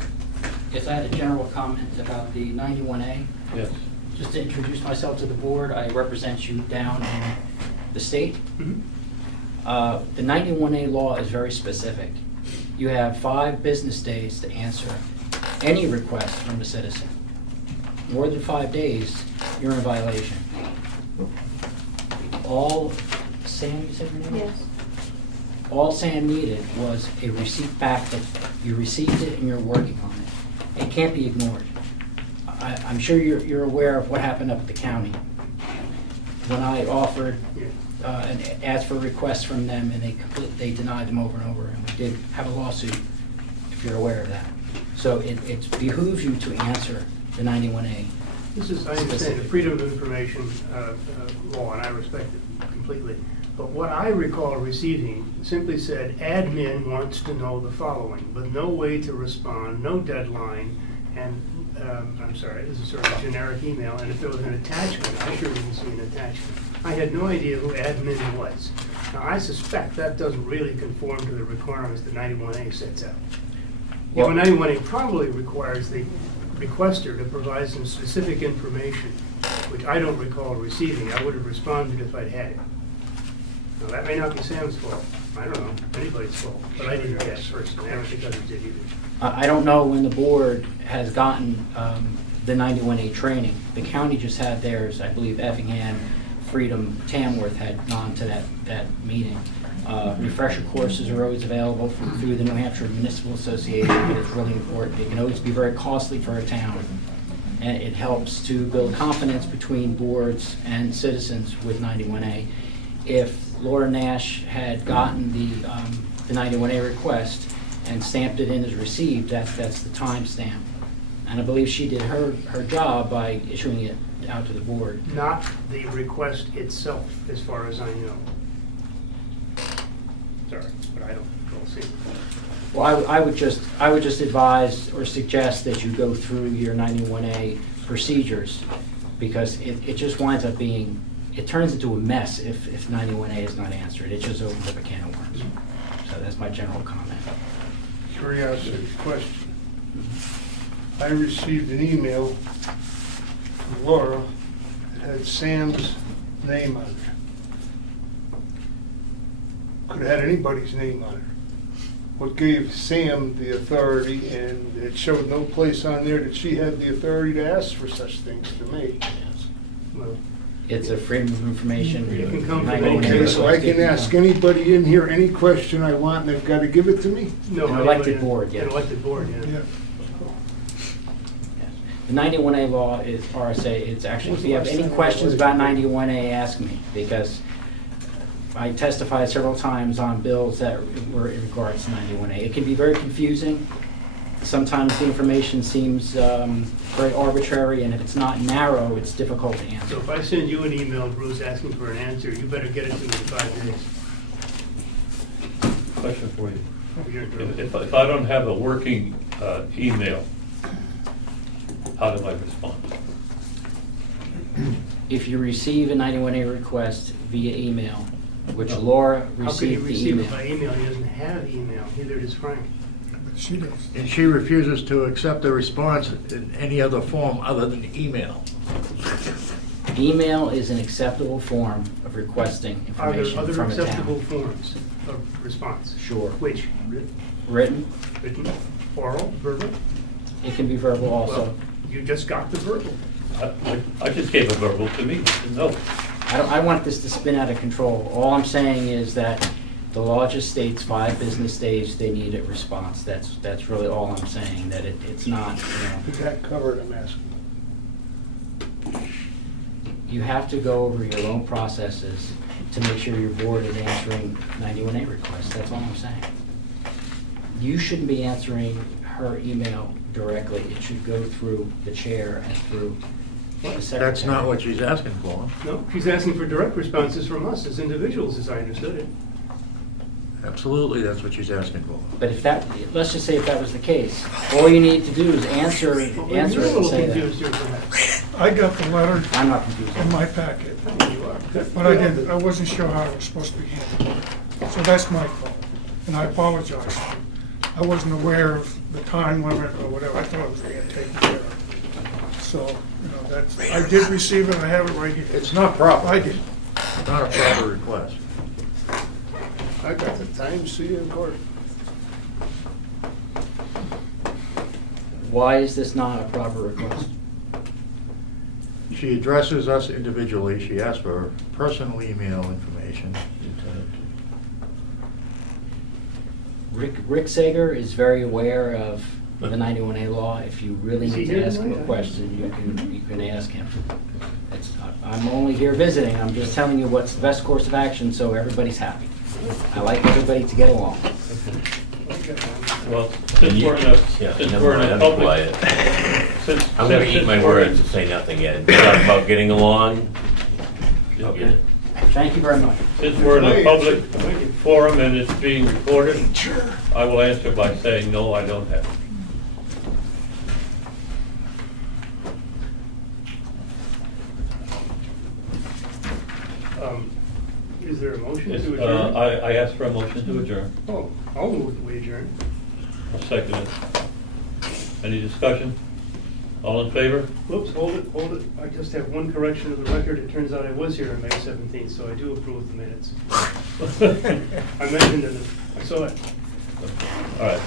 Yes, I had a general comment about the 91A. Yes. Just to introduce myself to the board, I represent you down in the state. The 91A law is very specific. You have 5 business days to answer any request from a citizen. More than 5 days, you're in violation. All Sam, you said your name? Yes. All Sam needed was a receipt back that you received it and you're working on it. It can't be ignored. I'm sure you're aware of what happened up at the county. When I offered and asked for requests from them, and they denied them over and over, and we did have a lawsuit, if you're aware of that. So it behooves you to answer the 91A. This is, I understand, the Freedom of Information law, and I respect it completely. But what I recall receiving simply said, admin wants to know the following, with no way to respond, no deadline, and I'm sorry, this is sort of a generic email, and if there was an attachment, I sure didn't see an attachment. I had no idea who admin was. Now, I suspect that doesn't really conform to the requirements that 91A sets out. Well, 91A probably requires the requester to provide some specific information, which I don't recall receiving. I would have responded if I'd had it. Now, that may not be Sam's fault. I don't know, anybody's fault, but I didn't get it personally. I don't think others did either. I don't know when the board has gotten the 91A training. The county just had theirs. I believe Effingham, Freedom, Tamworth had gone to that meeting. Refresher courses are always available through the New Hampshire Municipal Association, but it's really important. It can always be very costly for a town, and it helps to build confidence between boards and citizens with 91A. If Laura Nash had gotten the 91A request and stamped it in as received, that's the time stamp. And I believe she did her job by issuing it out to the board. Not the request itself, as far as I know. Sorry, but I don't recall see. Well, I would just advise or suggest that you go through your 91A procedures, because it just winds up being, it turns into a mess if 91A is not answered. It just opens up a can of worms. So that's my general comment. Curiosity question. I received an email from Laura that had Sam's name on it. Could have had anybody's name on it. What gave Sam the authority, and it showed no place on there that she had the authority to ask for such things to me. Well, It's a freedom of information. It can come from 91A Okay, so I can request. ask anybody in here any question I want, and they've got to give it to me? No, An elected board, yes. An elected board, yeah. Yeah. The 91A law is RSA, it's actually, if you have any questions about 91A, ask me, because I testified several times on bills that were in regards to 91A. It can be very confusing. Sometimes the information seems very arbitrary, and if it's not narrow, it's difficult to answer. So if I send you an email, Bruce, asking for an answer, you better get it to me in 5 days. Question for you. You're through. If I don't have a working email, how do I respond? If you receive a 91A request via email, which Laura How could you received the receive it email. by email? He doesn't have email, neither does Frank. She does. And she refuses to accept a response in any other form other than email. Email is an acceptable form of requesting Are there information other from a acceptable town. forms of response? Sure. Which? Written, Written, oral, verbal? it can be verbal also. Well, you just got the verbal. I just gave a verbal to me, no. I want this to spin out of control. All I'm saying is that the law just states 5 business days, they need a response. That's really all I'm saying, that it's not, You got covered, I'm asking. you have to go over your own processes to make sure your board is answering 91A requests. That's all I'm saying. You shouldn't be answering her email directly. It should go through the chair and through the secretary. That's not what she's asking for. No, she's asking for direct responses from us as individuals, as I understood it. Absolutely, that's what she's asking for. But if that, let's just say if that was the case, all you need to do is answer it You're a and little say confused that. here, perhaps. I got the letter I'm not confused. in my packet, You are. but I wasn't sure how it was supposed to be handled. So that's my fault, and I apologize. I wasn't aware of the time limit or whatever. I thought it was being taken care of. So, that's, I did receive it, I have it right here. It's not proper. I did. It's not a proper request. I got the time, see you in court. Why is this not a proper request? She addresses us individually. She asks for personal email information. Rick Sager is very aware of the 91A law. If you really Is he need here to ask him a tonight? question, you can ask him. I'm only here visiting. I'm just telling you what's the best course of action so everybody's happy. I like everybody to get along. Well, since we're in a, since we're in a public. I'm gonna eat my words and say nothing yet. You talk about getting along. Okay. Thank you very much. Since we're in a public forum and it's being recorded, I will answer by saying, no, I don't have it. Is there a motion Yes, to adjourn? I asked for a motion to adjourn. Oh, I'll move that we adjourn. I'll second it. Any discussion? All in favor? Whoops, hold it. I just have one correction of the record. It turns out I was here on May 17th, so I do approve the minutes. I mentioned it, I saw it. All right.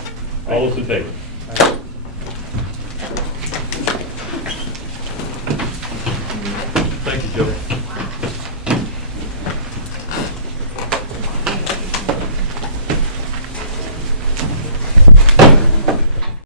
All those in favor? Thank you, Joe.